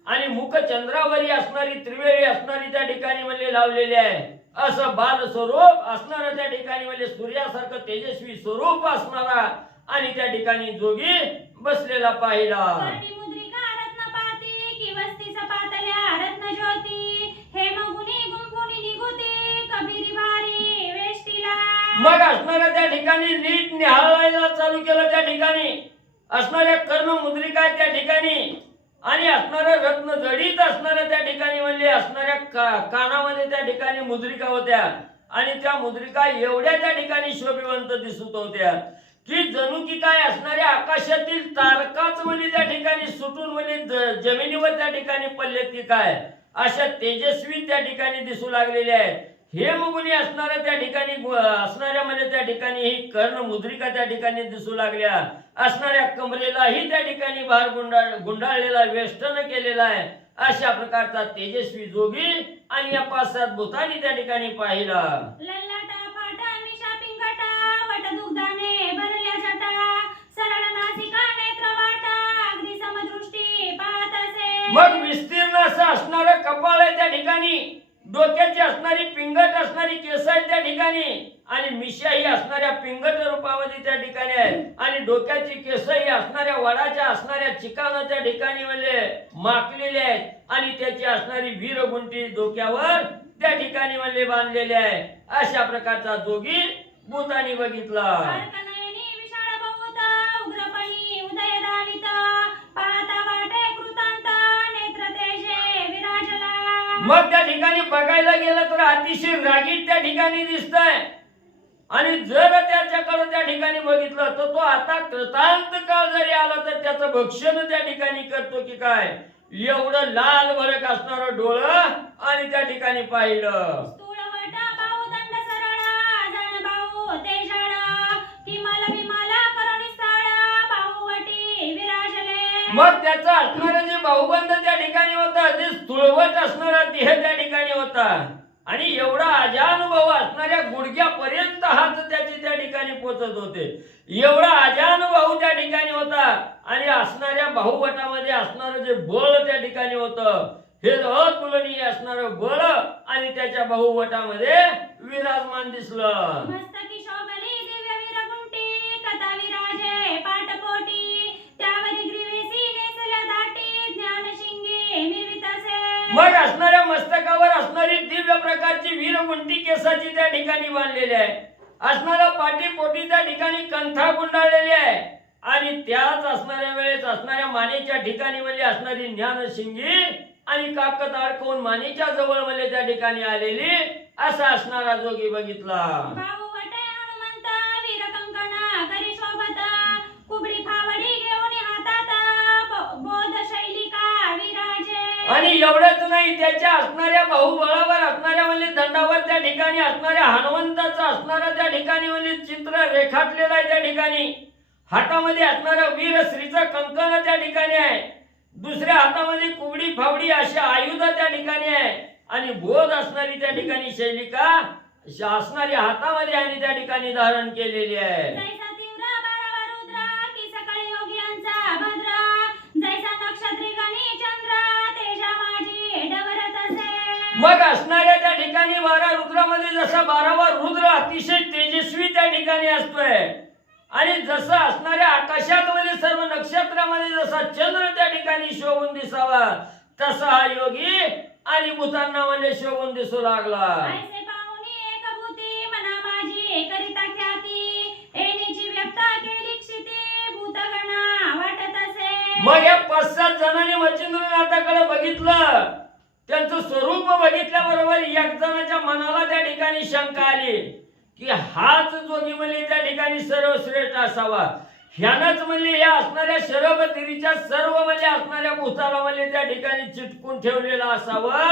आणि मुख चंद्रावरी असणारी त्रिवेळी असणारी त्या ठिकाणी म्हणजे लावलेली आहे. असं बाल स्वरूप असणारा त्या ठिकाणी म्हणजे सूर्यासारखं तेजस्वी स्वरूप असणारा आणि त्या ठिकाणी जोगी बसलेला पाहिला. कर्णी मुद्रिका रत्नपाती की वस्ती सपातल्या रत्न ज्योती हे मगुनी गुंफुनी निगुती कबिरी भारी वेष्टीला. मग असणाऱ्या त्या ठिकाणी नीट निहाळायला चालू केलं. त्या ठिकाणी असणाऱ्या कर्ण मुद्रिका त्या ठिकाणी आणि असणाऱ्या रत्न जडीत असणाऱ्या त्या ठिकाणी म्हणजे असणाऱ्या कानामध्ये त्या ठिकाणी मुद्रिका होत्या आणि त्या मुद्रिका एवढ्या त्या ठिकाणी शोभिवंत दिसत होत्या की जणू की काय असणाऱ्या आकाशातील तारकाच म्हणजे त्या ठिकाणी सुटून म्हणजे जमिनीवर त्या ठिकाणी पडलेत की काय अशा तेजस्वी त्या ठिकाणी दिसू लागलेल्या आहेत. हे मुगुनी असणाऱ्या त्या ठिकाणी असणाऱ्या म्हणजे त्या ठिकाणी ही कर्ण मुद्रिका त्या ठिकाणी दिसू लागल्या. असणाऱ्या कमरेलाही त्या ठिकाणी भार गुंडाळलेला वेष्टन केलेला आहे. अशा प्रकारचा तेजस्वी जोगी आणि या 5-7 भूतांनी त्या ठिकाणी पाहिला. ललाटा फाटा मिशा पिंगटा वट दुग्धाने भरल्या जटा सरळ नासिका नेत्र वाटा अगदी समदृष्टी पाहत असे. मग विस्तीर्ण असं असणारं कपाळ आहे त्या ठिकाणी, डोक्याची असणारी पिंगट असणारी केस आहेत त्या ठिकाणी आणि मिशा ही असणाऱ्या पिंगट रूपामध्ये त्या ठिकाणी आहे आणि डोक्याची केस ही असणाऱ्या वडाच्या असणाऱ्या चिकानं त्या ठिकाणी म्हणजे माखलेले आहेत आणि त्याची असणारी वीरगुंटी डोक्यावर त्या ठिकाणी म्हणजे बांधलेली आहे. अशा प्रकारचा जोगी भूतानी बघितला. अर्कनयनी विशाळ बहुत उग्रपणी उदय दावित पाहता वाटे कृतांत नेत्र तेजे विराजला. मग त्या ठिकाणी बघायला गेलं तर अतिशय रागीट त्या ठिकाणी दिसतंय आणि जर त्याच्याकडे त्या ठिकाणी बघितलं तर तो आता कृतांत काळ जरी आला तर त्याचं भक्षण त्या ठिकाणी करतो की काय. एवढं लाल भडक असणारं डोळं आणि त्या ठिकाणी पाहिलं. स्थूळवट बाहुदंड सरळ जण बाहू तेजाळ किमल विमल करुणी स्थळ बाहुवटी विराजले. मग त्याचा असणारं जे बाहुबंद त्या ठिकाणी होता, जे स्थूळवट असणारा देह त्या ठिकाणी होता आणि एवढा अजानुभव असणाऱ्या गुडघ्यापर्यंत हात त्याचे त्या ठिकाणी पोचत होते. एवढा अजानुभव त्या ठिकाणी होता आणि असणाऱ्या बाहुवटामध्ये असणारं जे बळ त्या ठिकाणी होतं हे अतुलनीय असणारं बळ आणि त्याच्या बाहुवटामध्ये विराजमान दिसलं. मस्तकी शोभली दिव्य विरगुंटी कथा विराजे पाटपोटी त्यावरी ग्रीवेसी नेसल्या दाटी ज्ञान शिंगे मिरवित असे. मग असणाऱ्या मस्तकावर असणारी दिव्य प्रकारची वीरगुंटी केसाची त्या ठिकाणी बांधलेली आहे. असणारा पाठीपोटी त्या ठिकाणी कंठा गुंडाळलेली आहे आणि त्याच असणाऱ्या वेळेस असणाऱ्या मानेच्या ठिकाणी म्हणजे असणारी ज्ञान शिंगी आणि काकत अडकवून मानेच्या जवळ म्हणजे त्या ठिकाणी आलेली असा असणारा जोगी बघितला. बाहुवटे हनुमंत वीर कंकण करी शोभत कुबडी फावडी घेऊन हातात बोध शैलिका विराजे. आणि एवढंच नाही, त्याच्या असणाऱ्या बाहुबळावर असणाऱ्या म्हणजे दंडावर त्या ठिकाणी असणाऱ्या हनुमंताचं असणारा त्या ठिकाणी म्हणजे चित्र रेखाटलेलं आहे. त्या ठिकाणी हातामध्ये असणारं वीर श्रीचं कंकण त्या ठिकाणी आहे, दुसऱ्या हातामध्ये कुबडी फावडी अशा आयुध त्या ठिकाणी आहे आणि बोध असणारी त्या ठिकाणी शैलिका असणारी हातामध्ये आणि त्या ठिकाणी धारण केलेली आहे. जैसा तीव्र बारावा रुद्र की सकाळी योगियांचा भद्र जैसा नक्षत्री गणी चंद्र तेजा माझी डवरत असे. मग असणाऱ्या त्या ठिकाणी 12 रुद्रामध्ये जसा 12वा रुद्र अतिशय तेजस्वी त्या ठिकाणी असतोय आणि जसं असणाऱ्या आकाशामध्ये सर्व नक्षत्रामध्ये जसा चंद्र त्या ठिकाणी शोभून दिसावा तसा हा योगी आणि भूतांना म्हणजे शोभून दिसू लागला. ऐसे पाहुनी एकभूती मना माझी करिता ख्याती एनीची व्यक्त केली क्षिती भूतगणा वाटत असे. मग या 5-7 जणांनी मच्छिंद्रनाथाकडे बघितलं, त्यांचं स्वरूप बघितल्याबरोबर एक जणाच्या मनाला त्या ठिकाणी शंका आली की हाच जोगी म्हणजे त्या ठिकाणी सर्वश्रेष्ठ असावा. ह्यानंच म्हणजे या असणाऱ्या शरबतीरीच्या सर्व म्हणजे असणाऱ्या भूताला म्हणजे त्या ठिकाणी चिटकून ठेवलेला असावा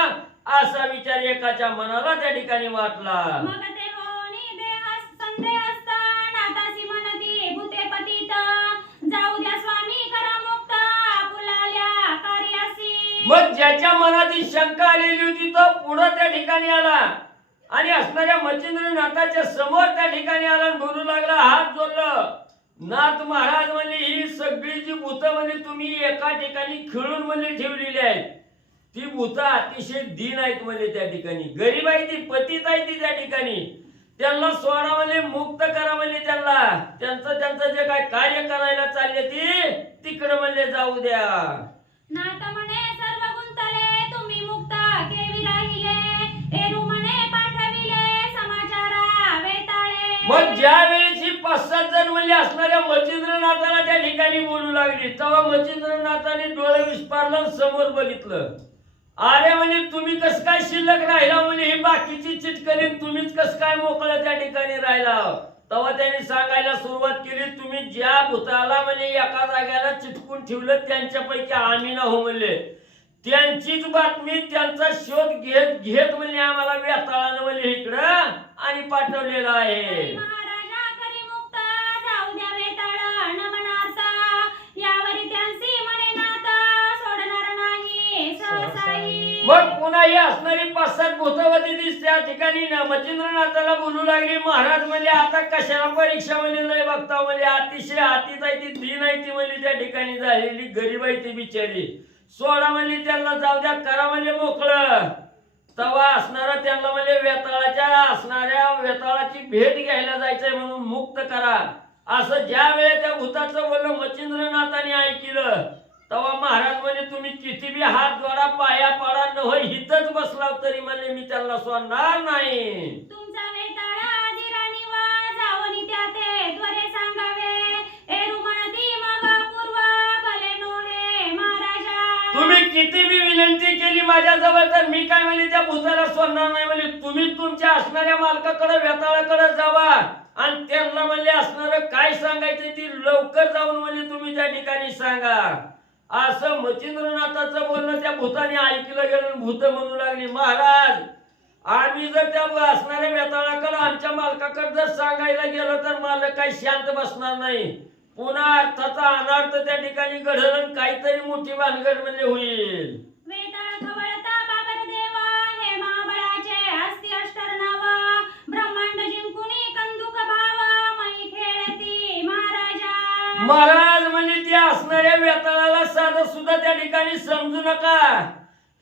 असा विचार एकाच्या मनाला त्या ठिकाणी वाटला. मग ते होनी देह संदेह असता नातासी मनती भूते पतित जाऊ द्या स्वामी करा मुक्त आपुलाल्या कार्यासी. मग ज्याच्या मनात ही शंका आलेली होती तो पुढे त्या ठिकाणी आला आणि असणाऱ्या मच्छिंद्रनाथाच्या समोर त्या ठिकाणी आला आणि बोलू लागला, हात जोडलं. नाथ महाराज म्हणले, ही सगळी जी भूतं म्हणजे तुम्ही एका ठिकाणी खिळून म्हणजे ठेवलेली आहेत, ती भूतं अतिशय दीन आहेत म्हणजे त्या ठिकाणी, गरीब आहे ती, पतित आहे ती त्या ठिकाणी. त्यांना सोडा म्हणजे मुक्त करा म्हणजे त्यांचं जे काय कार्य करायला चालले ती तिकडे म्हणजे जाऊ द्या. नाथ म्हणे सर्व गुंतले तुम्ही मुक्त केवी राहिले, एरू म्हणे पाठविले समाचारा वेताळे. मग ज्या वेळेची 5-7 जण म्हणजे असणाऱ्या मच्छिंद्रनाथाला त्या ठिकाणी बोलू लागली, तेव्हा मच्छिंद्रनाथाने डोळे विस्पारलं, समोर बघितलं. अरे म्हणजे तुम्ही कस काय शिल्लक राहिला, म्हणजे ही बाकीची चिटकली, तुम्हीच कस काय मोकळं त्या ठिकाणी राहिला. तेव्हा त्यांनी सांगायला सुरुवात केली, तुम्ही ज्या भूताला म्हणजे एका जाग्याला चिटकून ठेवलं त्यांच्यापैकी आम्ही ना हो म्हणले, त्यांचीच बातमी त्यांचा शोध घेत घेत म्हणजे आम्हाला वेताळानं म्हणजे इकडं आणि पाठवलेलं आहे. महाराजा करी मुक्त जाऊ द्या वेताळ नमनार्थ, यावरी त्यांसी म्हणे नाथ सोडणार नाही सहसाही. मग पुन्हा ही असणारी 5-7 भूतवती दिसते त्या ठिकाणी मच्छिंद्रनाथाला बोलू लागली, महाराज म्हणजे आता कशाला परीक्षा म्हणजे लय बघता, म्हणजे अतिशय हातीच आहे ती, दीन आहे ती म्हणजे त्या ठिकाणी झालेली, गरीब आहे ती बिचारी, सोडा म्हणजे त्यांना जाऊ द्या, करा म्हणजे मोकळं. तवा असणारा त्यांना म्हणजे वेताळाची भेट घ्यायला जायचंय म्हणून मुक्त करा, असं ज्या वेळेला त्या भूताचं बोललं मच्छिंद्रनाथाने ऐकलं, तेव्हा महाराज म्हणजे तुम्ही किती बी हात जोडा, पाया पाडा, न हितच बसला तरी म्हणजे मी त्यांना सोडणार नाही. तुमचा वेताळ आदिराणी वा जावनी त्या ते त्वरे सांगावे, एरू म्हणती मग पूर्व भले नोहे महाराजा. तुम्ही किती बी विनंती केली माझ्याजवळ तर मी काय म्हणजे त्या भूताला सोडणार नाही. म्हणजे तुम्ही तुमच्या असणाऱ्या मालकाकडे वेताळाकडे जावा आणि त्यांना म्हणजे असणारं काय सांगायचं ती लवकर जाऊन म्हणजे तुम्ही त्या ठिकाणी सांगा. असं मच्छिंद्रनाथाचं बोलणं त्या भूताने ऐकलं गेलं. भूत म्हणू लागली, महाराज आम्ही जर त्या असणाऱ्या वेताळाकडे आमच्या मालकाकडे जर सांगायला गेलो तर मालक काही शांत बसणार नाही. पुन्हा अर्थाचा अनर्थ त्या ठिकाणी घडलं, काहीतरी मोठी भानगड म्हणजे होईल. वेताळ खवळता बाबर देवा, हे महाबळाचे अस्ति अष्टर नाव, ब्रह्मांड जिंकुनी कंदुक भाव, मै खेळती महाराजा. महाराज म्हणजे ती असणाऱ्या वेताळाला साधं सुद्धा त्या ठिकाणी समजू नका.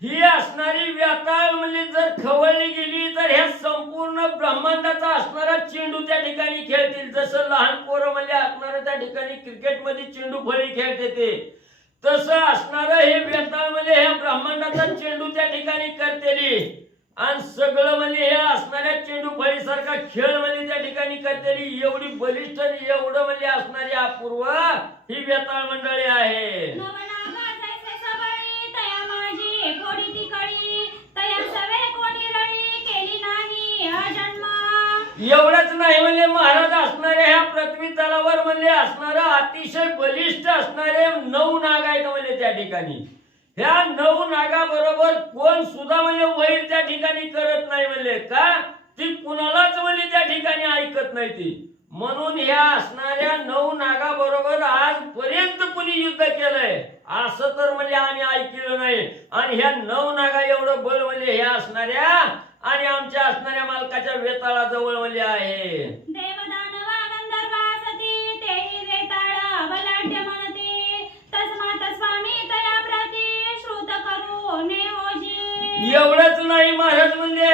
ही असणारी वेताळ म्हणजे जर खवळली गेली तर ह्या संपूर्ण ब्रह्मांडाचा असणारा चेंडू त्या ठिकाणी खेळतील. जसं लहान पोरं म्हणजे असणाऱ्या त्या ठिकाणी क्रिकेट मध्ये चेंडू फळी खेळते ते, तसं असणारं हे वेताळ म्हणजे ह्या ब्रह्मांडाचा चेंडू त्या ठिकाणी करतेली आणि सगळं म्हणजे हे असणाऱ्या चेंडू फळीसारखा खेळ म्हणजे त्या ठिकाणी करतेली. एवढी बलिष्ठ एवढं म्हणजे असणारी अपूर्व ही वेताळ मंडळी आहे. नवनाग जैसे सबळी, तया माझी कोडी ती कळी, तया सवे कोडी रळी, केली नाही अजन्म. एवढंच नाही म्हणजे महाराज असणारे ह्या पृथ्वी तलावर म्हणजे असणारं अतिशय बलिष्ठ असणारे 9 नाग आहेत म्हणजे त्या ठिकाणी. ह्या 9 नागाबरोबर कोण सुद्धा म्हणजे वैर त्या ठिकाणी करत नाही म्हणजे का ती कुणालाच म्हणजे त्या ठिकाणी ऐकत नाही ती. म्हणून ह्या असणाऱ्या 9 नागाबरोबर आजपर्यंत कुणी युद्ध केलंय असं तर म्हणजे आम्ही ऐकलं नाही. आणि ह्या 9 नागा एवढं बळ म्हणजे ह्या असणाऱ्या आणि आमच्या असणाऱ्या मालकाच्या वेताळाजवळ म्हणजे आहे. देवदानवा गंधर्वासती, तेही वेताळ बलाढ्य म्हणते, तस्मात स्वामी तया प्रती श्रुत करू ने होजी. एवढंच नाही महाराज म्हणजे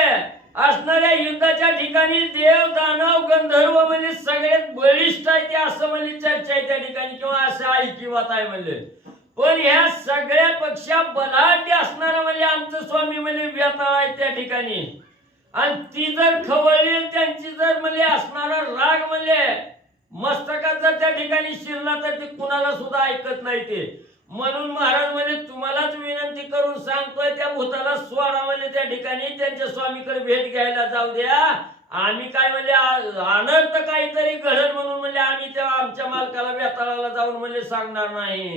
असणाऱ्या युद्धाच्या ठिकाणी देव दानव गंधर्व म्हणजे सगळ्यात बलिष्ठ आहे ते असं म्हणजे चर्चा आहे त्या ठिकाणी किंवा असं ऐकिवात आहे म्हणजे. पण ह्या सगळ्या पेक्षा बलाढ्य असणारा म्हणजे आमचं स्वामी म्हणजे वेताळ आहे त्या ठिकाणी. आणि ती जर खवळली त्यांची जर म्हणजे असणारा राग म्हणजे मस्तकात जर त्या ठिकाणी शिरला तर ते कुणाला सुद्धा ऐकत नाही ते. म्हणून महाराज म्हणजे तुम्हालाच विनंती करून सांगतोय त्या भूताला सोडा म्हणजे त्या ठिकाणी त्यांच्या स्वामीकडे भेट घ्यायला जाऊ द्या. आम्ही काय म्हणजे अनर्थ काहीतरी घडल म्हणून म्हणजे आम्ही त्या आमच्या मालकाला वेताळाला जाऊन म्हणजे सांगणार नाही.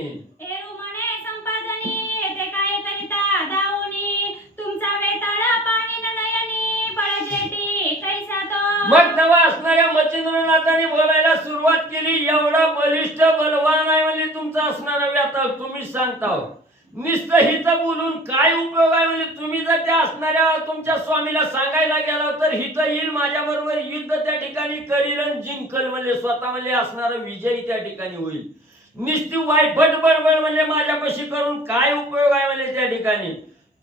एरू म्हणे संपादनी, येते काय करिता दावणी, तुमचा वेताळ पाणी नयनी, बळजेटी कैसा तो. मग तेव्हा असणाऱ्या मच्छिंद्रनाथाने बोलायला सुरुवात केली, एवढा बलिष्ठ बलवान आहे म्हणजे तुमचा असणारा वेताळ तुम्ही सांगता. नुसतं हिथं बोलून काय उपयोग आहे? म्हणजे तुम्ही जर त्या असणाऱ्या तुमच्या स्वामीला सांगायला गेला तर हिथं येईल, माझ्या बरोबर युद्ध त्या ठिकाणी करील आणि जिंकल, म्हणजे स्वतःमध्ये असणारा विजयी त्या ठिकाणी होईल. नुसती वायफट बडबड म्हणजे माझ्यापाशी करून काय उपयोग आहे म्हणजे त्या ठिकाणी?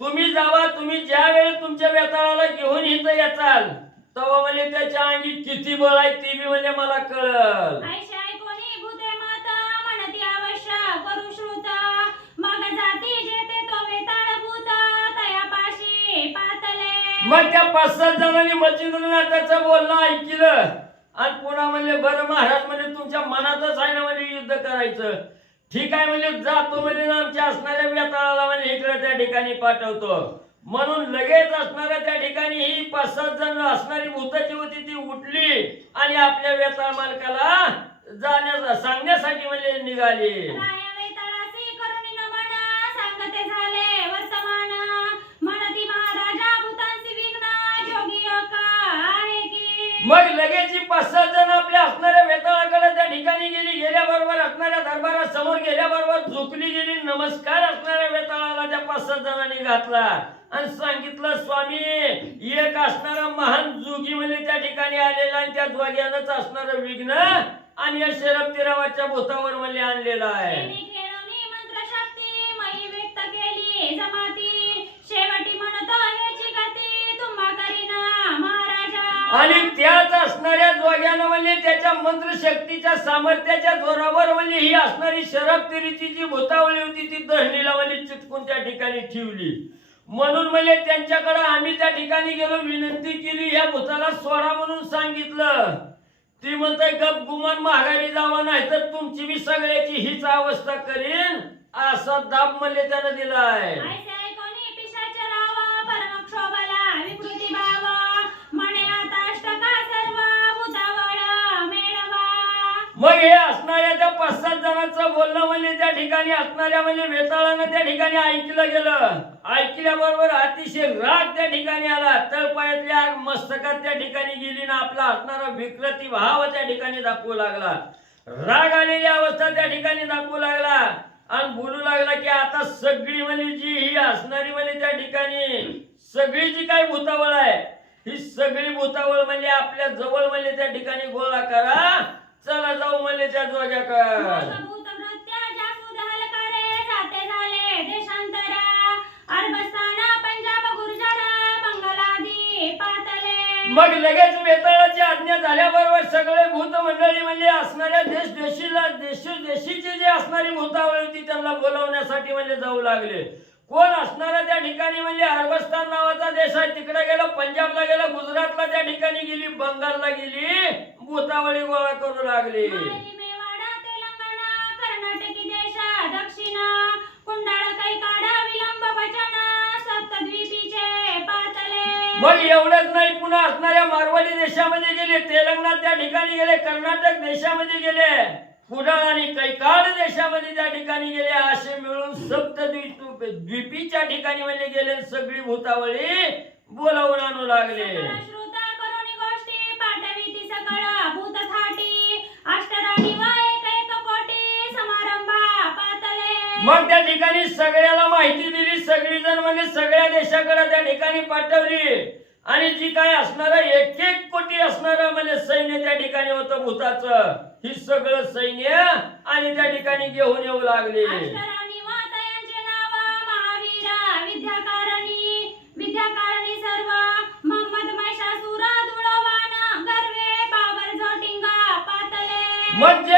तुम्ही जावा, तुम्ही ज्या वेळेस तुमच्या वेताळाला घेऊन इथं येचाल तेव्हा म्हणजे त्याच्या अंगी किती बळ आहे ते बी म्हणजे मला कळल. ऐशे ऐकोनी भूते माता म्हणती अवश्य करू श्रुत मग जाती जेते तो वेताळ भूत तयापाशी पातले. मग त्या 5-7 जणांनी मच्छिंद्रनाथाचं बोलणं ऐकलं आणि पुन्हा म्हणले बरं महाराज म्हणजे तुमच्या मनातच आहे ना म्हणजे युद्ध करायचं, ठीक आहे म्हणजे जातो म्हणजे आमच्या असणाऱ्या वेताळाला म्हणजे इकडे त्या ठिकाणी पाठवतो. म्हणून लगेच असणाऱ्या त्या ठिकाणी ही 5-7 जण असणारी भूताची होती ती उठली आणि आपल्या वेताळ मालकाला सांगण्यासाठी म्हणजे निघाली. राया वेताळासी करुणी नमन सांगते झाले वर्तमान म्हणती महाराजा भूतांसी विघ्न जोगी का आहे की. मग लगेच 5-7 जण आपल्या असणाऱ्या वेताळाकडे त्या ठिकाणी गेली. गेल्याबरोबर असणाऱ्या दरबारात समोर गेल्याबरोबर झुकली गेली, नमस्कार असणाऱ्या वेताळाला त्या 5-7 जणांनी घातला आणि सांगितलं स्वामी एक असणारा महान जोगी म्हणजे त्या ठिकाणी आलेला आणि त्या जोग्यानंच असणारं विघ्न आणि या शरपतिरावाच्या भूतावर म्हणजे आणलेला आहे. त्यांनी खेळवणी मंत्रशक्ती मयी व्यक्त केली जमाती शेवटी म्हणतो ह्याची गती तुम्हा करीना महाराजा. आणि त्याच असणाऱ्या जोग्यानं म्हणजे त्याच्या मंत्रशक्तीच्या सामर्थ्याच्या जोरावर म्हणजे ही असणारी शरपतिरीची जी भूतावळी होती ती दहलीला म्हणजे चिटकून त्या ठिकाणी ठेवली. म्हणून म्हणजे त्यांच्याकडे आम्ही त्या ठिकाणी गेलो, विनंती केली या भूताला सोडा म्हणून सांगितलं. ती म्हणते गप गुमान माघारी जावा नाही तर तुमची बी सगळ्याची हीच अवस्था करीन असा दाब म्हणजे त्यानं दिलाय. ऐसे ऐकोनी पिशाच राव परमक्षोभला विकृती भाव म्हणे आता अष्टका सर्व भूतावळ मेळवा. मग हे असणाऱ्या त्या 5-7 जणांचं बोलणं म्हणजे त्या ठिकाणी असणाऱ्या म्हणजे वेताळानं त्या ठिकाणी ऐकलं गेलं. ऐकल्याबरोबर अतिशय राग त्या ठिकाणी आला, तळपायातल्या मस्तकात त्या ठिकाणी गेली ना आपला असणारा विकृती भाव त्या ठिकाणी दाखवू लागला. राग आलेली अवस्था त्या ठिकाणी दाखवू लागला आणि बोलू लागला की आता सगळी म्हणजे जी ही असणारी म्हणजे त्या ठिकाणी सगळी जी काही भूतावळ आहे ही सगळी भूतावळ म्हणजे आपल्या जवळ म्हणजे त्या ठिकाणी गोळा करा, चला जाऊ म्हणजे त्या जोग्याकडे. भूत नृत्य जासू हलकारे जाते झाले देशांतरा अरबस्तान पंजाब गुर्जर बंगालादी पातले. मग लगेच वेताळाची आज्ञा झाल्याबरोबर सगळे भूत मंडळी म्हणजे असणाऱ्या देशीची जी असणारी भूतावळी होती त्यांना बोलावण्यासाठी म्हणजे जाऊ लागले. कोण असणारा त्या ठिकाणी म्हणजे अरबस्तान नावाचा देश आहे तिकडे गेलं, पंजाबला गेलं, गुजरातला त्या ठिकाणी गेली, बंगालला गेली, भूतावळी गोळा करू लागली. मेवाडा तेलंगणा कर्नाटकी देश दक्षिण कुंडाळ काही काढा विलंब वचन सप्तद्वीपीचे पातले. मग एवढंच नाही, पुन्हा असणाऱ्या मारवाडी देशामध्ये गेले, तेलंगणा त्या ठिकाणी गेले, कर्नाटक देशामध्ये गेले, कुडाळ आणि कैकाड देशामध्ये त्या ठिकाणी गेले. असे मिळून सप्तद्वीपीच्या ठिकाणी म्हणजे गेले. सगळी भूतावळी बोलावून आणू लागले. श्रुता करुणी गोष्टी पाठविती सकळ भूत थाटी अष्टराणी व एक कोटी समारंभा पातले. मग त्या ठिकाणी सगळ्याला माहिती दिली. सगळी जण म्हणजे सगळ्या देशाकडे त्या ठिकाणी पाठवली आणि जी काय असणार 1-1 कोटी असणार म्हणजे सैन्य त्या ठिकाणी होतं भूताचं, ही सगळं सैन्य आणि त्या ठिकाणी घेऊन येऊ लागले. अष्टराणी व तयांचे नाव महावीर विद्याकारणी सर्व मोहम्मद महिषासुर दुळवान गर्वे बाबर झोटिंगा पातले. मग जे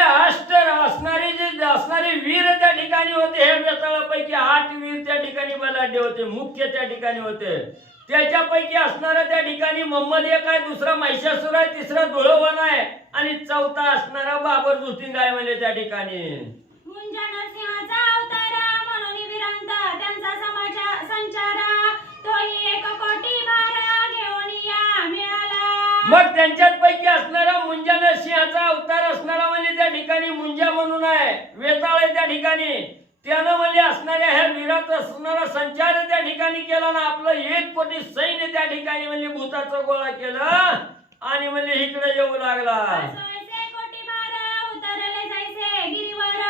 असणारे वीर त्या ठिकाणी होते, हे वेताळापैकी 8 वीर त्या ठिकाणी बलाढ्य होते, मुख्य त्या ठिकाणी होते. त्याच्यापैकी असणारा त्या ठिकाणी मोहम्मद एक आहे, दुसरा महिषासुर आहे, तिसरा दुळवान आहे आणि चौथा असणारा बाबर झोटिंगा आहे म्हणजे त्या ठिकाणी. मुंजा नरसिंहाचा अवतार म्हणून विरांत त्यांचा संचार तोही 1 कोटी बारा घेऊन या मिळाला. मग त्यांच्यात पैकी असणारा मुंजा नरसिंहाचा अवतार असणारा म्हणजे त्या ठिकाणी मुंजा म्हणून आहे, वेताळ आहे त्या ठिकाणी. त्यानं म्हणजे असणाऱ्या ह्या वीरात असणारा संचार त्या ठिकाणी केला ना, आपलं 1 कोटी सैन्य त्या ठिकाणी म्हणजे भूताचं गोळा केलं आणि म्हणजे इकडे येऊ लागला. असोयसे कोटी बारा उतरले जायचे गिरीवर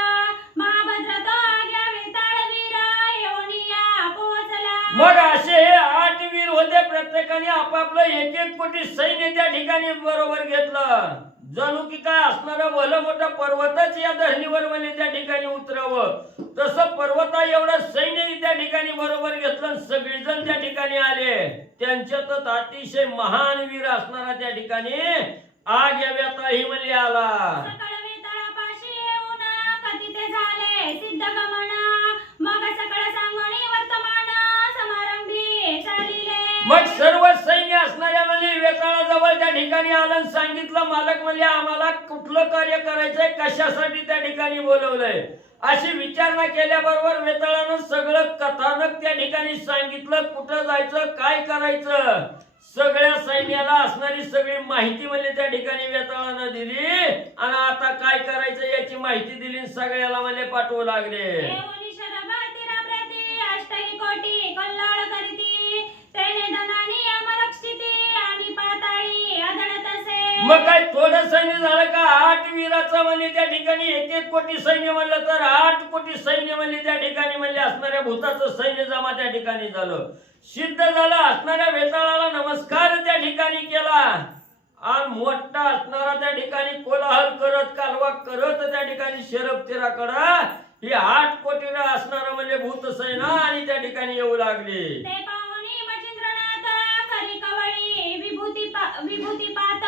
महाभद्र तो आग्या वेताळ वीर येऊन मग असे हे 8 वीर होते. प्रत्येकाने आपापलं 1-1 कोटी सैन्य त्या ठिकाणी बरोबर घेतलं. जणू की काय असणारा भलं मोठा पर्वतच या धरणीवर म्हणजे त्या ठिकाणी उतरावं, तसं पर्वता एवढं सैन्य त्या ठिकाणी बरोबर घेतलं. सगळेजण त्या ठिकाणी आले. त्यांच्यातच अतिशय महान वीर असणारा त्या ठिकाणी आग या वेताळी म्हणली आला. सकळ वेताळापाशी येऊन कधी ते झाले सिद्ध गमन, मग सकळ सांगणी वर्तमान समारंभी चालिले. मग सर्व सैन्य असणाऱ्या म्हणजे वेताळाजवळ त्या ठिकाणी आलं आणि सांगितलं, मालक म्हणजे आम्हाला कुठलं कार्य करायचंय, कशासाठी त्या ठिकाणी बोलवलंय. अशी विचारणा केल्याबरोबर वेताळानं सगळं कथानक त्या ठिकाणी सांगितलं. कुठं जायचं, काय करायचं, सगळ्या सैन्याला असणारी सगळी माहिती म्हणजे त्या ठिकाणी वेताळानं दिली. आणि आता काय करायचं याची माहिती दिली. सगळ्याला म्हणजे पाठवू लागले. देवनी शरभाती राप्रती अष्टही कोटी कल्लाळ करीती, तेने धनानी अमरक्षिती आणि पाताळी आदळत असे. मग काय थोडं सैन्य झालं का? 8 वीराचं म्हणजे त्या ठिकाणी 1-1 कोटी सैन्य म्हणलं तर 8 कोटी सैन्य म्हणजे त्या ठिकाणी म्हणजे असणाऱ्या भूताचं सैन्य जमा त्या ठिकाणी झालं. सिद्ध झालं. असणाऱ्या वेताळाला नमस्कार त्या ठिकाणी केला आणि मोठा असणारा त्या ठिकाणी कोलाहल करत कालवा करत त्या ठिकाणी शरपतीराकडं ही 8 कोटीला असणारं म्हणजे भूत सैन्य आणि त्या ठिकाणी येऊ लागले. ते पाहुणी मचिंद्रनाथ खरी कवळी विभूती पात,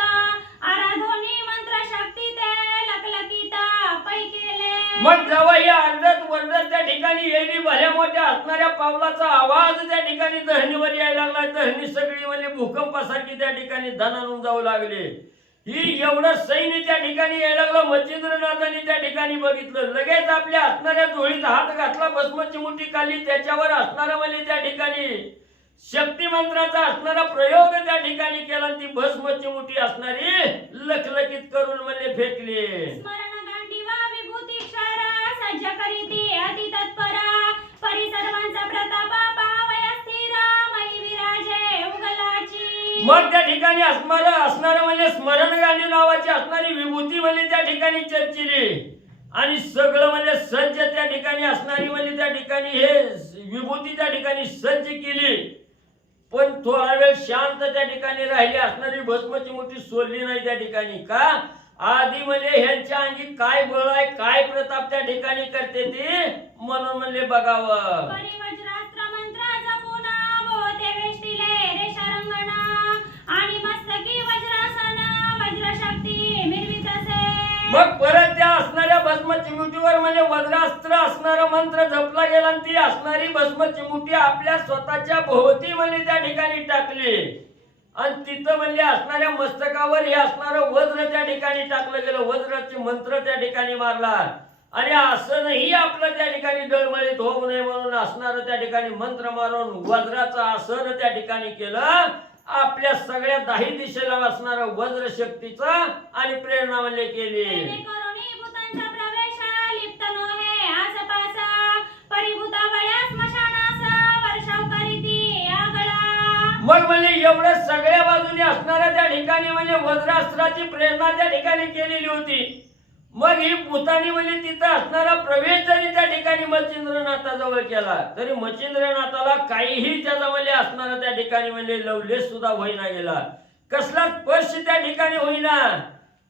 आराधोनी मंत्र शक्ती ते लकलकीत पै केले. मग जेव्हा ही अर्धत वर्धत त्या ठिकाणी येली, भल्या मोठ्या असणाऱ्या पावलाचा आवाज त्या ठिकाणी धरणीवर यायला लागला. धरणी सगळी म्हणजे भूकंपासारखी त्या ठिकाणी धनानून जाऊ लागले. ही एवढं सैन्य त्या ठिकाणी यायला लागलं. मच्छिंद्रनाथांनी त्या ठिकाणी बघितलं. लगेच आपल्या असणाऱ्या झोळीत हात घातला, भस्मची मुठी काढली, त्याच्यावर असणारा म्हणजे त्या ठिकाणी शक्ती मंत्राचा असणारा प्रयोग त्या ठिकाणी केला. ती भस्मची मुठी असणारी लखलखित करून म्हणजे फेकली. स्मरण गांडीवा विभूती क्षार सज्ज करीती अति तत्परा, परी सर्वांचा प्रताप पावया स्थिर मयी विराजे उगलाची. मग त्या ठिकाणी असणारं म्हणजे स्मरण गांडी नावाची असणारी विभूती म्हणजे त्या ठिकाणी चर्चिली आणि सगळं म्हणजे सज्ज त्या ठिकाणी असणारी म्हणजे त्या ठिकाणी हे विभूती त्या ठिकाणी सज्ज केली. पण थोडा वेळ शांत त्या ठिकाणी राहिली. असणारी भस्मची मुठी सोडली नाही त्या ठिकाणी. का? आधी म्हणजे ह्यांच्या अंगी काय बळ आहे, काय प्रताप त्या ठिकाणी करते ते म्हणून म्हणजे बघावं. परी वज्रास्त्र मंत्र जपून भोवते वेष्टिले रेषारंगण, आणि मस्तकी वज्रासन वज्रशक्ती मिरवित असे. मग परत त्या असणाऱ्या भस्मची मुठीवर म्हणजे वज्रास्त्र असणारा मंत्र जपला गेला आणि ती असणारी भस्मची मुठी आपल्या स्वतःच्या भोवती म्हणजे त्या ठिकाणी टाकली आणि तिथं म्हणजे असणाऱ्या मस्तकावर हे असणारं वज्र त्या ठिकाणी टाकलं गेलं. वज्राचे मंत्र त्या ठिकाणी मारला आणि आसनही आपलं त्या ठिकाणी डळमळीत होऊ नये म्हणून असणारं त्या ठिकाणी मंत्र मारून वज्राचं आसन त्या ठिकाणी केलं. आपल्या सगळ्या 10 दिशेला असणारं वज्र शक्तीचा आणि प्रेरणा म्हणजे केली. करुणी भूतांचा प्रवेश लिप्त नोहे आसपास, परिभूता वळ्या स्मशानास वर्षाव करीती आगळा. मग म्हणजे एवढं सगळ्या बाजूने असणाऱ्या त्या ठिकाणी म्हणजे वज्रास्त्राची प्रेरणा त्या ठिकाणी केलेली होती. मग ही भूतानी म्हणजे तिथं असणारा प्रवेश जरी त्या ठिकाणी मच्छिंद्रनाथाजवळ केला तरी मच्छिंद्रनाथाला काहीही त्याचा म्हणजे असणारा त्या ठिकाणी म्हणजे लवलेस सुद्धा होईना गेला. कसला स्पर्श त्या ठिकाणी होईना.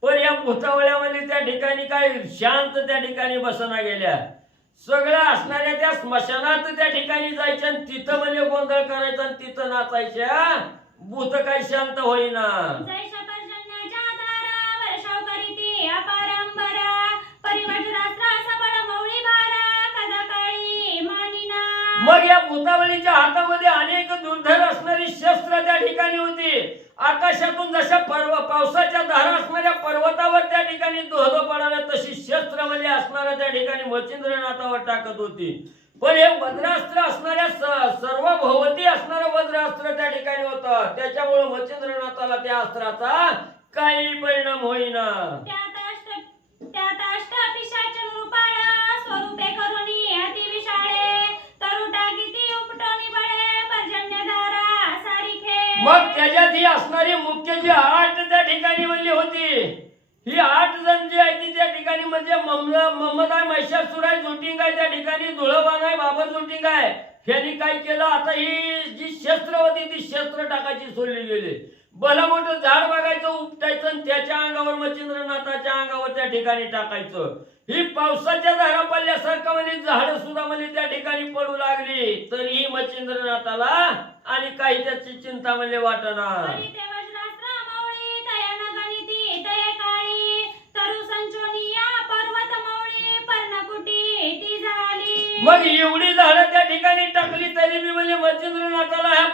पण या भूतावळ्यामध्ये त्या ठिकाणी काय शांत त्या ठिकाणी बसना गेल्या. सगळं असणाऱ्या त्या स्मशानात त्या ठिकाणी जायच्या आणि तिथं म्हणजे गोंधळ करायचा आणि तिथं नाचायच्या. भूत काही शांत होईना. जैश पर्जन्याच्या धारा वर्षाव करीती अपारंबरा, परिवज्रास्त्र सबळ मौळी भारा कदा काळी मानिना. मग या भूतावळीच्या हातामध्ये अनेक दुर्धर असणारी शस्त्र त्या ठिकाणी होती. आकाशातून जशा पावसाच्या धारा असणाऱ्या पर्वतावर त्या ठिकाणी धोधो पडाव्या तशी शस्त्र म्हणजे असणाऱ्या त्या ठिकाणी मच्छिंद्रनाथावर टाकत होती. पण हे वज्रास्त्र असणाऱ्या सर्व भोवती असणारं वज्रास्त्र त्या ठिकाणी होतं. त्याच्यामुळे मच्छिंद्रनाथाला त्या अस्त्राचा काही परिणाम होईना. त्यात अष्ट पिशाच नृपाळ स्वरूपे करुणी अति विशाळे, तरुटा किती उपटोनी बळे पर्जन्यधारा सारिखे. मग त्याच्यात ही असणारी मुख्य जी 8 त्या ठिकाणी म्हणली होती. ही 8 जण जी आहे ती त्या ठिकाणी म्हणजे मम्मद आहे, महिषासुर आहे, जोटिंग आहे त्या ठिकाणी, धुळवान आहे, बाबर जोटिंग आहे. ह्यांनी काय केलं, आता ही जी शस्त्र होती ती शस्त्र टाकायची सोडली गेली. भलं मोठं झाड बघायचं उपटायचं आणि त्याच्या अंगावर मच्छिंद्रनाथाच्या अंगावर त्या ठिकाणी टाकायचं. ही पावसाच्या धारा पडल्यासारखं म्हणजे झाड सुद्धा म्हणजे त्या ठिकाणी पडू लागली. तरीही मच्छिंद्रनाथाला आणि काही त्याची चिंता म्हणजे वाटना. हरी ते वज्रास्त्र मौळी तया नगनिती तये काळी तरु संचोनिया पर्वत मौळी पर्णकुटी ती झाली. मग एवढी झाडं त्या ठिकाणी टाकली तरी बी म्हणजे मच्छिंद्रनाथाला ह्या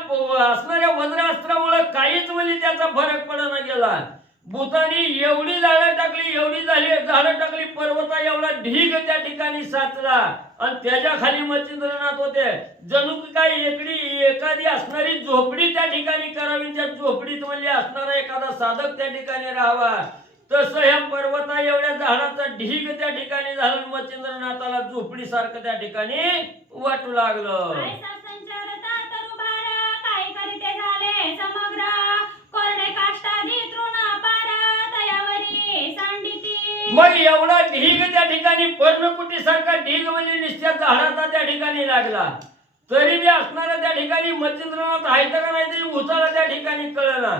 असणाऱ्या वज्रास्त्रामुळे काहीच म्हणजे त्याचा फरक पडना गेला. भूतानी एवढी झाडं टाकली, एवढी झाडं टाकली, पर्वता एवढा ढीग त्या ठिकाणी साचला आणि त्याच्या खाली मच्छिंद्रनाथ होते. जणू काय एखादी असणारी झोपडी त्या ठिकाणी करावी, त्या झोपडीत म्हणजे असणारा एखादा साधक त्या ठिकाणी राहावा. तसं ह्या पर्वता एवढ्या झाडाचा ढीग त्या ठिकाणी झालं. मच्छिंद्रनाथाला झोपडी सारखं त्या ठिकाणी वाटू लागलं. ऐसा संचारता तरुभार काय करीते झाले समग्र कोरडे काष्टादी तृण पार तयावरी सांडिती. मग एवढा ढीग त्या ठिकाणी पर्णकुटी सारखा ढीग म्हणजे निश्चित झाडाचा त्या ठिकाणी लागला. तरी बी असणाऱ्या त्या ठिकाणी मच्छिंद्रनाथ आहेत का नाही तरी भूताला त्या ठिकाणी कळलं.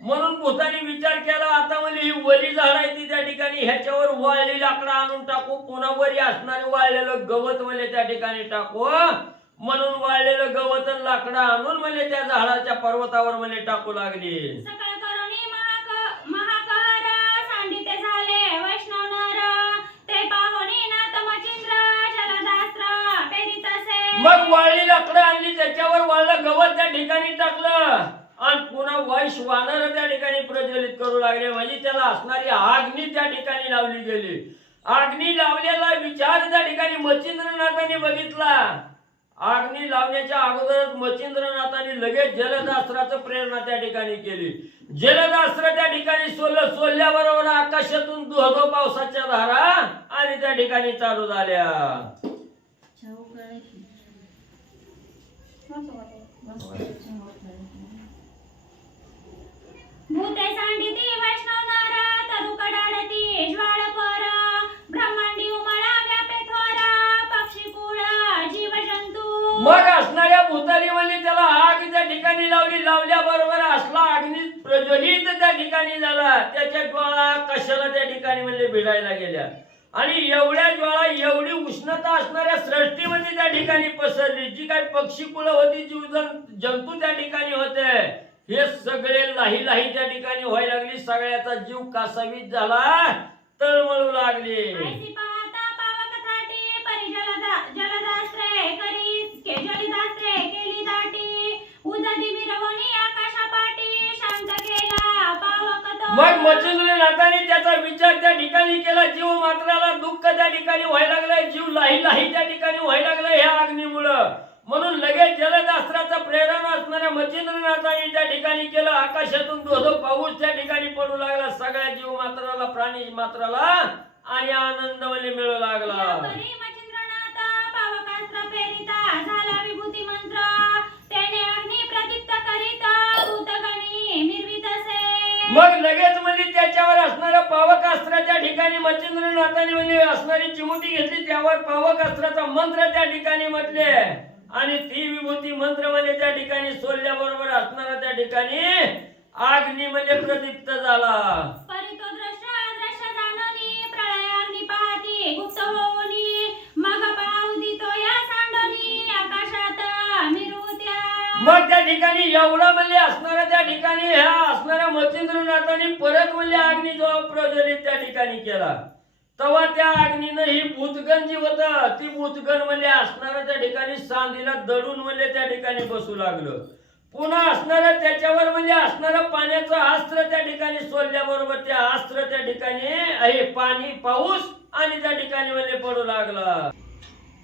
म्हणून भूतानी विचार केला, आता म्हणजे ही वली झाड आहे ती त्या ठिकाणी ह्याच्यावर वाळली लाकडं आणून टाकू, पुन्हा वरी असणारे वाळलेलं गवत म्हणजे त्या ठिकाणी टाकू. म्हणून वाळलेलं गवत आणि लाकडं आणून म्हणजे त्या झाडाच्या पर्वतावर म्हणजे टाकू लागली. सकळ करुणी महाकहर सांडिते झाले वैष्णव नर ते पाहुणी नाथ मच्छिंद्र जलदास्त्र पेरितसे. मग वाळली लाकडं आणली, त्याच्यावर वाळलं गवत त्या ठिकाणी टाकलं आणि पुन्हा वैश्वानर त्या ठिकाणी प्रज्वलित करू लागले. म्हणजे त्याला असणारी अग्नी त्या ठिकाणी लावली गेली. अग्नी लावलेला विचार त्या ठिकाणी मच्छिंद्रनाथाने बघितला. अग्नी लावण्याच्या अगोदरच मच्छिंद्रनाथाने लगेच जलदास्त्राचं प्रेरणा त्या ठिकाणी केली. जलदास्त्र त्या ठिकाणी सोडल्याबरोबर आकाशातून धो पावसाच्या धारा आणि त्या ठिकाणी चालू झाल्या. भूते सांडिती वैष्णव नर तरु कडाडती ज्वाळ पर ब्रह्मांडी उमळा व्यापे थोर पक्षी कुळ जीव जंतू. मग असणाऱ्या भूतानी म्हणजे त्याला आग त्या ठिकाणी लावल्याबरोबर असला अग्नी प्रज्वलित त्या ठिकाणी झाला. त्याच्या ज्वाळा कशाला त्या ठिकाणी म्हणजे भिडायला गेल्या आणि एवढ्या ज्वाळा एवढी उष्णता असणाऱ्या सृष्टीमध्ये त्या ठिकाणी पसरली. जी काही पक्षी कुळ होती, जीव जंतू त्या ठिकाणी होते, हे सगळे लाही लाही त्या ठिकाणी व्हायला लागली. सगळ्याचा जीव कासावीस झाला, तळमळू लागले. ऐसी पाहता पावक थाटी परी जलदास्त्रे जलदास्त्रे केली दाटी उददी मिरवणी आकाशापाटी शांत केला पावक तो. मग मच्छिंद्रनाथाने त्याचा विचार त्या ठिकाणी केला. जीव मात्राला दुःख त्या ठिकाणी व्हायला लागलाय, जीव लाही लाही त्या ठिकाणी व्हायला लागलाय ह्या अग्नीमुळं. म्हणून लगेच जलदास्त्राचा प्रेरणा असणाऱ्या मच्छिंद्रनाथाने त्या ठिकाणी केलं. आकाशातून धो पाऊस त्या ठिकाणी पडू लागला. सगळ्या जीव मात्राला, प्राणी मात्राला आणि आनंद म्हणजे मिळू लागला. यापरी मच्छिंद्रनाथ पावकास्त्र प्रेरिता झाला विभूती मंत्र त्याने अग्नी प्रदीप्त करीत भूतगणी मिरवितसे. मग लगेच म्हणजे त्याच्यावर असणारा पावकास्त्र त्या ठिकाणी मच्छिंद्रनाथाने म्हणजे असणारी चिमुटी घेतली, त्यावर पावकास्त्राचा मंत्र त्या ठिकाणी म्हटले आणि ती विभूती मंत्र म्हणजे त्या ठिकाणी सोडल्याबरोबर असणारा त्या ठिकाणी अग्नी म्हणजे प्रदीप्त झाला. परितो दृश्य जाणोनी प्रलयाग्नी पाहती गुप्त होऊनी मग पाहू दितो या सांडोनी आकाशात मिरुत्या. मग त्या ठिकाणी एवढा म्हणजे असणारा त्या ठिकाणी ह्या असणाऱ्या मच्छिंद्रनाथाने परत म्हणजे अग्नी जो प्रज्वलित त्या ठिकाणी केला. तेव्हा त्या अग्नीनं ही भूतगण जी होत ती भूतगण म्हणजे असणाऱ्या त्या ठिकाणी सांदीला दडून म्हणजे त्या ठिकाणी बसू लागलं. पुन्हा असणाऱ्या त्याच्यावर म्हणजे असणारं पाण्याचं अस्त्र त्या ठिकाणी सोडल्याबरोबर त्या अस्त्र त्या ठिकाणी पाणी पाऊस आणि त्या ठिकाणी म्हणजे पडू लागला.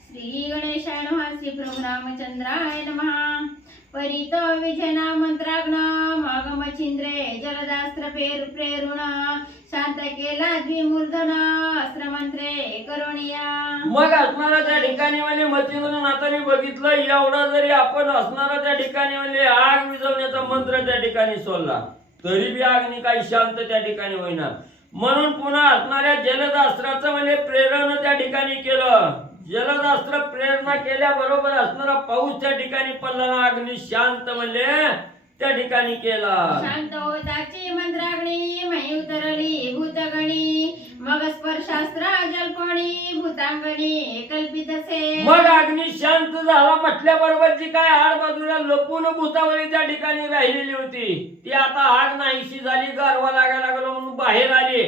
श्री गणेशाय नमः. श्री प्रभु रामचंद्राय नमः. परितो विजना मंत्राग्न मग मच्छिंद्रे जलदास्त्र प्रेरुण शांत केला द्विमूर्धन अस्त्रमंत्रे करुणिया. मग असणारा त्या ठिकाणी म्हणजे मच्छिंद्रनाथाने बघितलं एवढा जरी आपण असणारा त्या ठिकाणी म्हणजे आग विझवण्याचा मंत्र त्या ठिकाणी सोडला तरी बी अग्नी काही शांत त्या ठिकाणी होईना. म्हणून पुन्हा असणाऱ्या जलदास्त्राचं म्हणजे प्रेरणा त्या ठिकाणी केलं. जलदास्त्र प्रेरणा केल्याबरोबर असणारा पाऊस त्या ठिकाणी पडला ना, अग्नी शांत म्हणले त्या ठिकाणी केला. शांत होताची मंत्राग्नी मही उतरली भूतगणी मग स्पर्शास्त्र जलपणी भूतांगणी कल्पितसे. मग अग्नी शांत झाला म्हटल्याबरोबर जी काय आड बाजूला लपून भूतावळी त्या ठिकाणी राहिलेली होती ती आता आग नाहीशी झाली. गारवा लागायला लागलो म्हणून बाहेर आली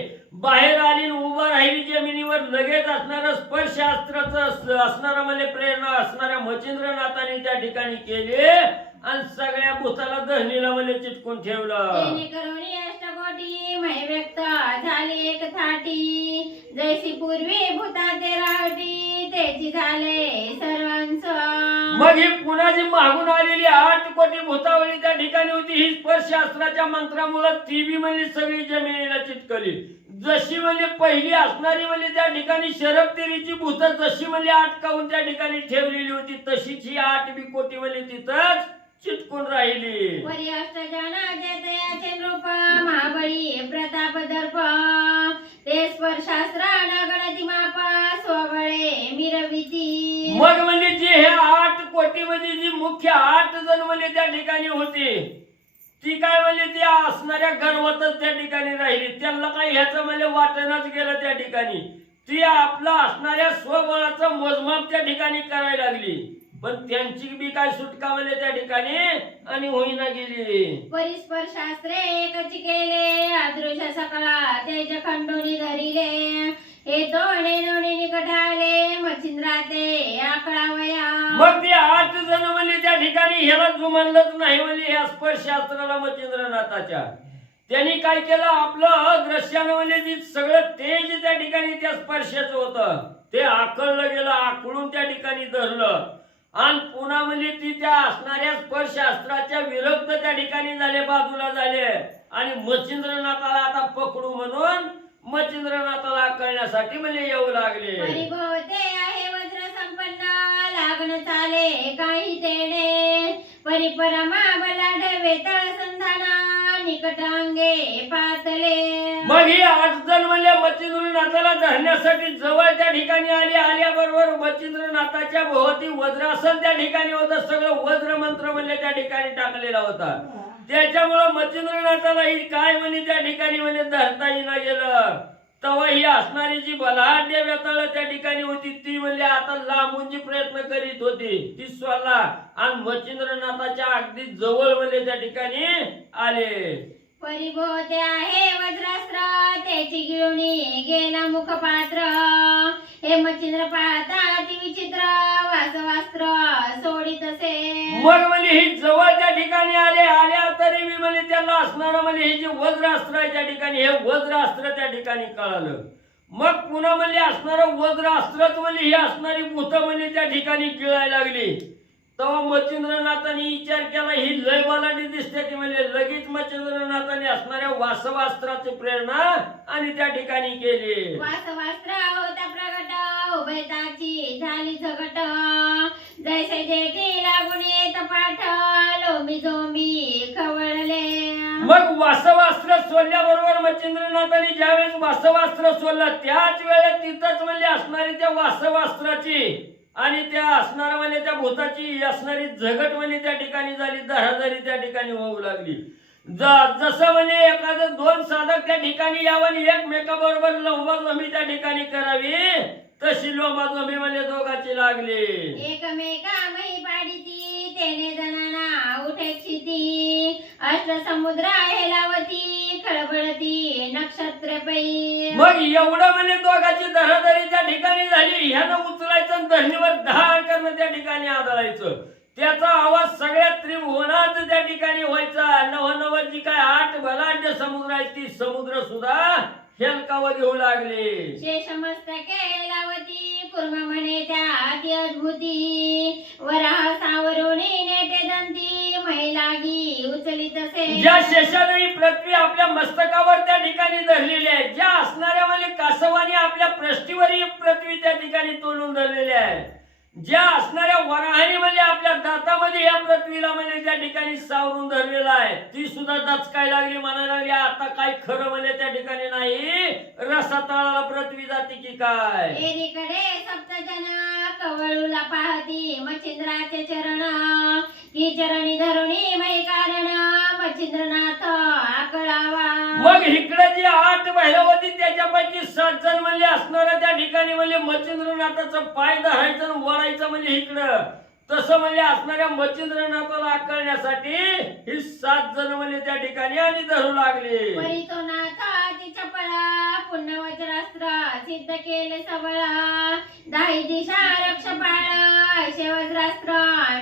आणि उभं राहिली जमिनीवर. लगेच असणारं स्पर्शास्त्राचं असणारं म्हणजे प्रेरणा असणाऱ्या मच्छिंद्रनाथाने त्या ठिकाणी केली आणि सगळ्या भूताला धरणीला म्हणजे चिटकून ठेवलं. तेने करुणी अष्टकोटी मही व्यक्त झाली एक थाटी जैसी पूर्वी भूता ते रावटी त्याची झाले सर्वांचं. मग ही पुन्हा जी मागून आलेली 8 कोटी भूतावळी त्या ठिकाणी होती ही स्पर्शास्त्राच्या मंत्रामुळे ती बी म्हणजे सगळी जमिनीला चिटकली. जशी म्हणजे पहिली असणारी म्हणजे त्या ठिकाणी शरबतेरीची भूत जशी म्हणजे अटकावून त्या ठिकाणी ठेवलेली होती तशीच ही 8 बी कोटी म्हणजे तिथंच चिटकून राहिली. परी अष्टजना जयतयाचे रूप महाबळी प्रताप दर्प ते स्पर्शास्त्र गणती माप स्वबळे मिरविती. मग म्हणजे जे हे 8 कोटी मध्ये जी मुख्य 8 जण म्हणजे त्या ठिकाणी होती ती काय म्हणजे ती असणाऱ्या गर्वातच त्या ठिकाणी राहिली. त्यांना काही ह्याचं म्हणजे वाटणच गेलं त्या ठिकाणी. ती आपलं असणाऱ्या स्वबळाचं मोजमाप त्या ठिकाणी करायला लागली पण त्यांची बी काय सुटका म्हणजे त्या ठिकाणी आणि होईना गेली. परिस्पर्शास्त्रे एकची केले अदृश्य सकळा तेज खंडोनी धरिले हे दोणे नोणे निकट आले मच्छिंद्राते आकळावया. मग ते 8 जण म्हणजे त्या ठिकाणी ह्याला जुमानलंच नाही म्हणजे ह्या स्पर्शास्त्राला मच्छिंद्रनाथाच्या. त्यांनी काय केलं आपलं दृश्यानं म्हणजे जी सगळं तेज त्या ठिकाणी त्या स्पर्शाचं होतं ते आकळलं गेलं आकळून त्या ठिकाणी धरलं आणि पुन्हा म्हणजे ती त्या असणाऱ्या स्पर्शास्त्राच्या विरुद्ध त्या ठिकाणी झाले बाजूला झाले आणि मच्छिंद्रनाथाला आता पकडू म्हणून मच्छिंद्रनाथाला कळण्यासाठी म्हणजे येऊ लागले. परिभवते आहे वज्र संपन्न लागण चाले काही तेणे परिपरमा बलाढ्य वेताळ संधाना निकटांगे पातले. मग ही 8 जण म्हणजे मच्छिंद्रनाथाला धरण्यासाठी जवळ त्या ठिकाणी आल्याबरोबर मच्छिंद्रनाथाच्या भोवती वज्रासन त्या ठिकाणी होतं. सगळं वज्र मंत्र म्हणजे त्या ठिकाणी टाकलेला होता. त्याच्यामुळं मच्छिंद्रनाथाला ही काय म्हणे त्या ठिकाणी म्हणजे धरता येईना गेलं. तेव्हा ही असणारी जी बलाढ्य वेताळ त्या ठिकाणी होती ती म्हणजे आता लांबून जी प्रयत्न करीत होती ती स्वला आणि मच्छिंद्रनाथाच्या अगदी जवळ म्हणजे त्या ठिकाणी आले. परिभोवते आहे वज्रास्त्र त्याची गिळूनी गेला मुखपात्र हे मच्छिंद्र पाहता अति विचित्र वासवास्त्र सोडित असे. मग म्हणजे ही जवळ त्या ठिकाणी आल्या तरी मी म्हणजे त्यांना असणारं म्हणजे हे जे वज्रास्त्र आहे त्या ठिकाणी हे वज्रास्त्र त्या ठिकाणी कळालं. मग पुन्हा म्हणजे असणारं वज्रास्त्रच म्हणजे ही असणारी भूत म्हणजे त्या ठिकाणी गिळायला लागली. तेव्हा मच्छिंद्रनाथाने विचार केला ही लय बलाढ्य दिसते ती म्हणजे लगेच मच्छिंद्रनाथाने असणाऱ्या वासवास्त्राची प्रेरणा आणि त्या ठिकाणी केली. वासवास्त्र होता प्रगट उभयताची झाली झगट जैसे जेठी लागून येत पाठ लोमी झोंबी खवळले. मग वासवास्त्र सोडल्याबरोबर मच्छिंद्रनाथाने ज्यावेळेस वासवास्त्र सोडलं त्याच वेळेस तिथंच म्हणजे असणारी त्या वासवास्त्राची आणि त्या असणारा म्हणजे त्या भूताची असणारी झगट म्हणजे त्या ठिकाणी झाली. धराधरी त्या ठिकाणी होऊ लागली. जसं म्हणजे एखादं 2 साधक त्या ठिकाणी यावं आणि एकमेकाबरोबर लोंबाजोंबी त्या ठिकाणी करावी तशी लोंबाजोंबी म्हणजे दोघांची लागली. एकमेका मही पाडीती तेने जणांना उठे क्षिती अष्ट समुद्र हेलावती खळबळती नक्षत्र पै. मग एवढं म्हणजे दोघांची धराधरी त्या ठिकाणी झाली. ह्यानं उचलायचं आणि धरणीवर धार करणं त्या ठिकाणी आदळायचं. त्याचा आवाज सगळ्या त्रिभुवनात त्या ठिकाणी व्हायचा. नव जी काय 8 बलाढ्य समुद्र आहेत ती समुद्र सुद्धा हेलकावर येऊ लागले. शेष मस्तके हेलावती कुर्म म्हणे त्या अति अद्भुती वराह सावरुणी नेटे दंती महिलागी उचली तसे. ज्या शेषाने पृथ्वी आपल्या मस्तकावर त्या ठिकाणी धरलेली आहे ज्या असणाऱ्या म्हणजे कासवाने आपल्या पृष्ठीवर पृथ्वी त्या ठिकाणी तोलून धरलेली आहे ज्या असणाऱ्या वराहाने म्हणजे आपल्या दातामध्ये या पृथ्वीला म्हणजे त्या ठिकाणी सावरून धरलेला आहे, ती सुद्धा दचकाय लागली, म्हणायला लागली आता काय खरं म्हणजे त्या ठिकाणी नाही, रसा तळाला पृथ्वी जाते की काय. एकीकडे सप्तजन कवळूला पाहती मच्छिंद्राचे चरण, की चरणी धरुणी मै कारण मच्छिंद्रनाथ आकळावा. मग इकडे जी 8 महिला होती त्याच्यापैकी 7 जण म्हणजे असणाऱ्या त्या ठिकाणी म्हणजे मच्छिंद्रनाथाचं पाय धरायचं आणि वळायचं म्हणजे इकडं, तसं म्हणजे असणाऱ्या मच्छिंद्रनाथाला आकळण्यासाठी ही 7 जण म्हणजे त्या ठिकाणी आणि धरू लागले. परी तो नाथ ती चपळा पुन्हा वज्रास्त्र सिद्ध केले सबळ, दाही दिशा रक्ष पाळ असे वज्रास्त्र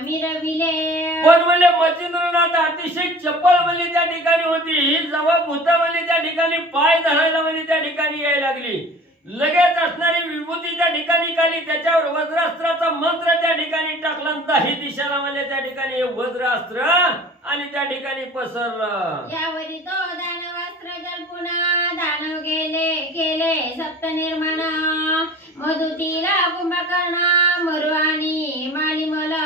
मिरविले. पण म्हणजे मच्छिंद्रनाथ अतिशय चपळ म्हणजे त्या ठिकाणी होती, ही जेव्हा भूत म्हणजे त्या ठिकाणी पाय धरायला म्हणजे त्या ठिकाणी यायला लागली, लगेच असणारी विभूती त्या ठिकाणी काढली, त्याच्यावर वज्रास्त्राचा मंत्र त्या ठिकाणी टाकला, दाही दिशेला म्हणजे त्या ठिकाणी वज्रास्त्र आणि त्या ठिकाणी पसरलं. यावरी तो दानवास्त्र जल्पुना दानव गेले केले सप्त निर्माण, मधुतीला कुंभकर्ण मरु आणि मालिमला.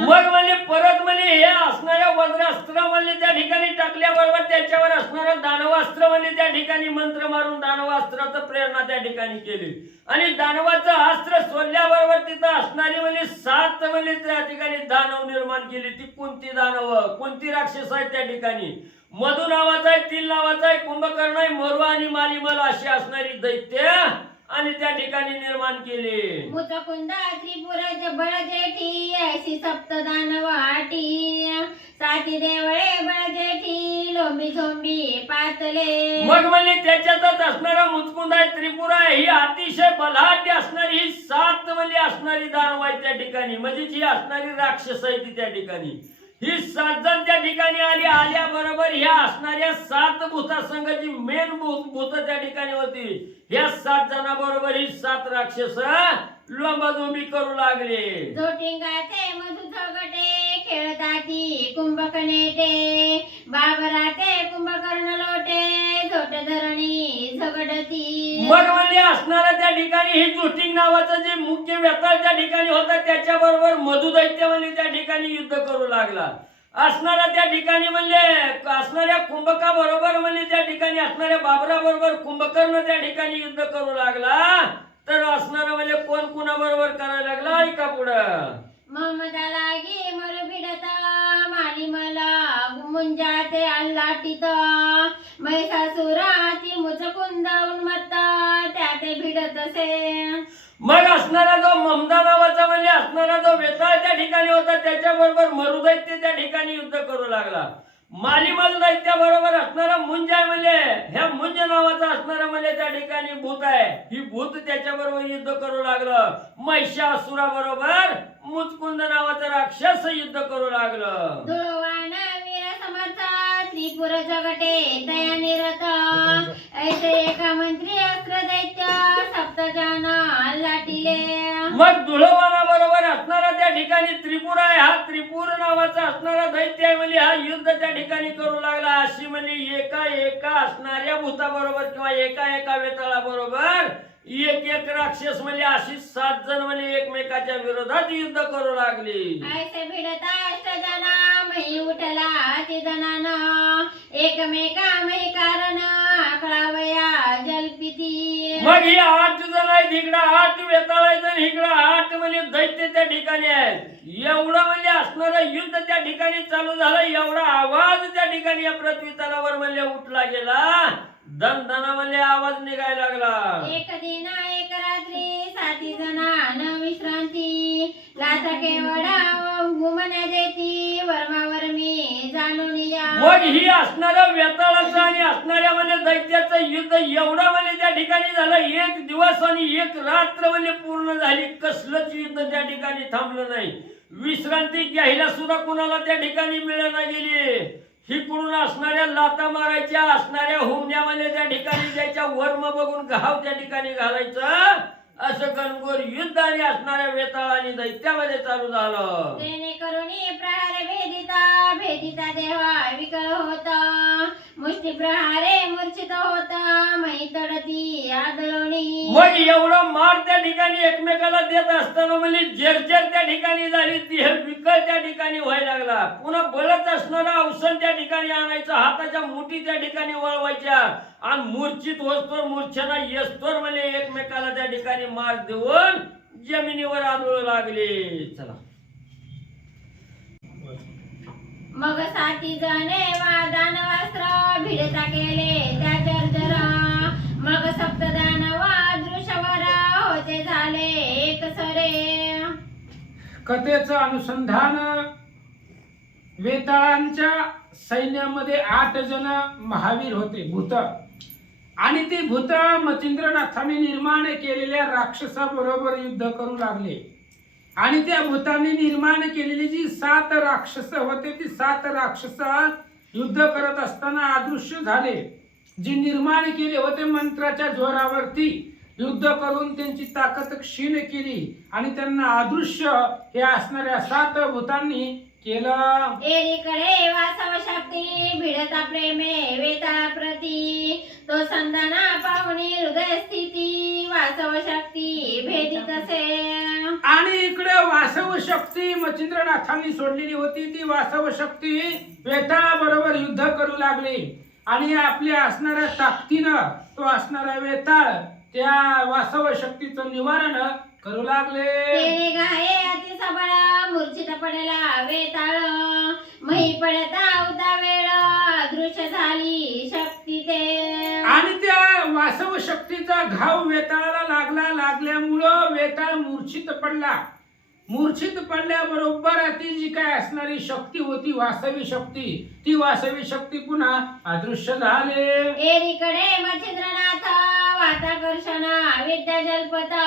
मग म्हणजे परत म्हणजे हे असणाऱ्या वज्रास्त्र म्हणजे त्या ठिकाणी टाकल्याबरोबर त्याच्यावर असणारं दानवास्त्र म्हणजे त्या ठिकाणी मंत्र मारून दानवास्त्राचं प्रेरणा त्या ठिकाणी केली, आणि दानवाचं अस्त्र सोडल्याबरोबर तिथं असणारी म्हणजे 7 म्हणजे त्या ठिकाणी दानव निर्माण केली. ती कोणती दानव, कोणती राक्षस आहेत त्या ठिकाणी? मधु नावाचा आहे, तिल नावाचा आहे, कुंभकर्ण आहे, मरु आणि मालिमल अशी असणारी दैत्य आणि त्या ठिकाणी निर्माण केले. मुचकुंद त्रिपुर बळ जेठी ऐशी सप्त दानव आटी, साती देवळे बळ जेठी लोंबी झोंबी पातले. मग म्हणजे त्याच्यातच असणारा मुचकुंद आहे, त्रिपुरा आहे, ही अतिशय बलाढ्य असणारी ही 7 म्हणजे असणारी दानव आहे त्या ठिकाणी, म्हणजे जी असणारी राक्षस आहे ती त्या ठिकाणी. ही 7 जण त्या ठिकाणी आली, आल्याबरोबर ह्या असणाऱ्या 7 भूतासंघाची मेन भूत त्या ठिकाणी होती. ह्या 7 जणांबरोबर ही 7 राक्षस लोंबाजोंबी करू लागले. जोटिंगाचे मधु झगटे खेळताती कुंभकनेटे, बाबराते कुंभकर्ण लोटे झोट धरणी झगडती. मग म्हणजे असणाऱ्या त्या ठिकाणी ही जोटिंग नावाचं जे मुख्य वेताळ त्या ठिकाणी होता, त्याच्याबरोबर मधुदैत्य म्हणजे त्या ठिकाणी युद्ध करू लागला. असणाऱ्या त्या ठिकाणी म्हणजे असणाऱ्या कुंभका बरोबर म्हणजे त्या ठिकाणी असणाऱ्या बाबरा बरोबर कुंभकर्ण त्या ठिकाणी युद्ध करू लागला. तर असणारा म्हणजे कोण कुणाबरोबर करायला लागला, ऐका पुढं. मोहम्मदा लागी मरु भिडत मालिमला मुंजाते अल्लाटीत, महिषासुरा ती मुचकुंद उन्मत्त त्याते भिडतसे. मग असणारा जो ममदा नावाचा म्हणजे असणारा जो वेताळ त्या ठिकाणी होता, त्याच्याबरोबर मरुदैत्य त्या ठिकाणी युद्ध करू लागला. मालिमल दैत्याबरोबर असणारा मुंज आहे, म्हणजे ह्या मुंज नावाचा असणारा म्हणजे त्या ठिकाणी भूत आहे, ही भूत त्याच्याबरोबर युद्ध करू लागलं. महिषासुराबरोबर मुचकुंद नावाचा राक्षस युद्ध करू लागलं. दुळवान वीर समर्थ त्रिपुर जगटे दया निरत, ऐसे एका मंत्री अस्त्र दैत्य सप्तजन लाटिले. मग धुळवाना बरोबर असणारा त्या ठिकाणी त्रिपुर आहे, हा त्रिपुर नावाचा असणारा दैत्य आहे, म्हणजे हा युद्ध त्या ठिकाणी करू लागला. अशी म्हणजे एका असणाऱ्या भूताबरोबर किंवा एका वेताळाबरोबर एक राक्षस म्हणजे अशी 7 जण म्हणजे एकमेकाच्या विरोधात युद्ध करू लागले. ऐसे भिडता अष्टजना मही उठला ती जनान, एकमेका मही कारण आकळावया जलपिती. मग ही 8 जण आहेत, इकडं 8 वेताळ आहेत आणि इकडं 8 म्हणजे दैत्य त्या ठिकाणी आहेत. एवढं म्हणजे असणारं युद्ध त्या ठिकाणी चालू झालं, एवढा आवाज त्या ठिकाणी या पृथ्वी तलावर म्हणजे उठला गेला, दणदणा म्हणजे आवाज निघायला लागला. एक दिन एक रात्री 7 जणांना विश्रांती, लाथा केवडा घुमण्या देती वर्मावर्मी जाणून या. मग ही असणारं वेताळाचं आणि असणाऱ्या म्हणजे दैत्याचं युद्ध एवढं म्हणजे त्या ठिकाणी झालं, 1 दिवस आणि 1 रात्र म्हणजे पूर्ण झाली, कसलंच युद्ध त्या ठिकाणी थांबलं नाही. विश्रांती घ्यायला सुद्धा कुणाला त्या ठिकाणी मिळायला गेली. हिकडून असणाऱ्या लाता मारायच्या, असणाऱ्या हुमण्यामध्ये त्या ठिकाणी त्याच्या वर्म बघून घाव त्या ठिकाणी घालायचं, असं घनघोर युद्ध आणि असणाऱ्या वेताळ आणि दैत्यामध्ये चालू झालं. तेने करुणी प्रहार भेदिता भेदिता देवा विकळ होता, मुष्टी प्रहारे मूर्छित होता नाही तडती आदळणी. मग एवढं मार त्या ठिकाणी एकमेकाला देत असताना म्हणजे जर्जर त्या ठिकाणी झाली, ती हे विकळ त्या ठिकाणी व्हायला लागला. पुन्हा बलत असणारा अवसन त्या ठिकाणी आणायचं, हाताच्या मुठी त्या ठिकाणी वळवायच्या आणि मूर्छित होस्तोर मूर्छना येस्तोर म्हणजे एकमेकाला त्या ठिकाणी मार देऊन जमिनीवर आदळू लागले. चला मग 7 जणे वादान वस्त्र भिडता केले त्या जर्जरा. मग सप्तदानव दृश्यवर होते झाले एक सरे. कथेचं अनुसंधान, वेताळांच्या सैन्यामध्ये 8 जण महावीर होते, भूत. आणि ते भूत मच्छिंद्रनाथाने निर्माण केलेल्या राक्षसाबरोबर युद्ध करू लागले. आणि त्या भूतांनी निर्माण केलेली जी 7 राक्षस होते, ती 7 राक्षस युद्ध करत असताना अदृश्य झाले. जी निर्माण केले होते मंत्राच्या जोरावरती युद्ध करून त्यांची ताकद क्षीण केली आणि त्यांना अदृश्य हे असणाऱ्या 7 भूतांनी केलं. एकीकडे वासव शक्ती भिडता प्रेमे वेताळा प्रती. तो संधाना पाहुणी हृदय स्थिती वासव शक्ती भेदित असे. आणि इकडे वासव शक्ती मच्छिंद्रनाथांनी सोडलेली होती, ती वासव शक्ती वेताळाबरोबर युद्ध करू लागली. आणि आपल्या असणाऱ्या ताकदीनं तो असणारा वेताळ त्या वासव शक्तीचं निवारण करू लागले. तेने गाये अति सबळ मूर्छित पडला वेताळ. मही पडता उता वेळ दृश्य झाली शक्ती ते. आणि त्या वासव शक्तीचा घाव वेताळाला लागल्यामुळं वेताळ मूर्छित पडला. मूर्छित पडल्याबरोबर ती जी काय असणारी शक्ती होती वासवी शक्ती, ती वासवी शक्ती पुन्हा अदृश्य झाले. एकीकडे मच्छिंद्रनाथ वाताकर्षण विद्या जल्पता.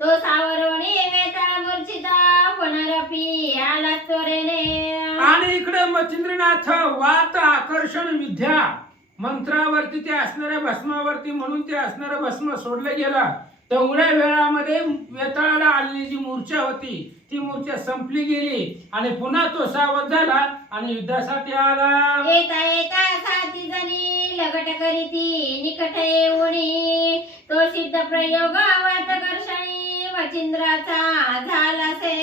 तो सावरोणी वेताळ मूर्छिता पुनरपी आला त्वरेने. आणि इकडे मच्छिंद्रनाथ वात आकर्षण विद्या मंत्रावरती ते असणाऱ्या भस्मावरती म्हणून ते असणारं भस्म सोडलं गेलं. तेवढ्या वेळामध्ये वेताळाला आलेली जी मूर्छा होती ती मूर्छा संपली गेली आणि पुन्हा तो सावध झाला आणि युद्धासाठी आला. येता येता 7 जणी लगट करीती निकट येऊनी. तो सिद्ध प्रयोग वातकर्षणी मच्छिंद्राचा झालासे.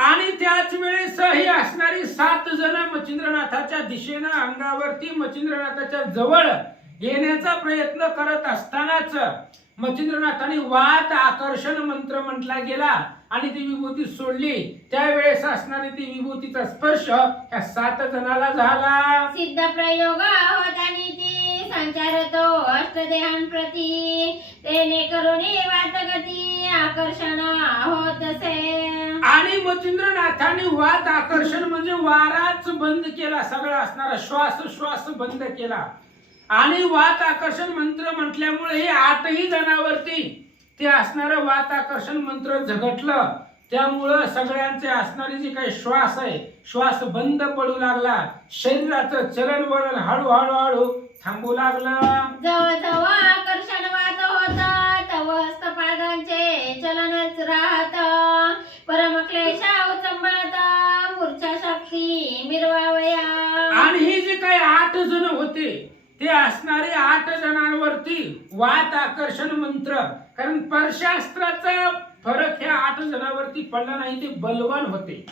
आणि त्याच वेळेस ही असणारी 7 जण मच्छिंद्रनाथाच्या दिशेनं अंगावरती मच्छिंद्रनाथाच्या जवळ येण्याचा प्रयत्न करत असतानाच मच्छिंद्रनाथाने वात आकर्षण मंत्र म्हटला गेला आणि ती विभूती सोडली. त्यावेळेस असणारी ती विभूतीचा स्पर्श या 7 जणाला झाला. सिद्ध प्रयोग होतानी ती संचारतो अष्टदेहांप्रती. तेने करुणी वातगती आकर्षण होत असे. आणि मच्छिंद्रनाथाने वात आकर्षण म्हणजे वाराच बंद केला, सगळा असणारा श्वास बंद केला. आणि वात आकर्षण मंत्र म्हटल्यामुळे हे 8ही जणांवरती ते असणारं वात आकर्षण मंत्र झगटलं. त्यामुळं सगळ्यांचे असणारे जे काही श्वास आहे श्वास बंद पडू लागला. शरीराचं चलन वळण हळूहळू थांबू लागलं. जवळ जवळ आकर्षण वात होत तव हस्तपादांचे चलनच राहत. परम क्लेशा उचंबळत मूर्छा शक्ती मिरवावया. आणि हे जे काही 8 जण होते ते असणारे 8 जणांवरती वात आकर्षण मंत्र, कारण परशास्त्राचा फरक ह्या 8 जणांवरती पडला नाही. ते बलवान होते.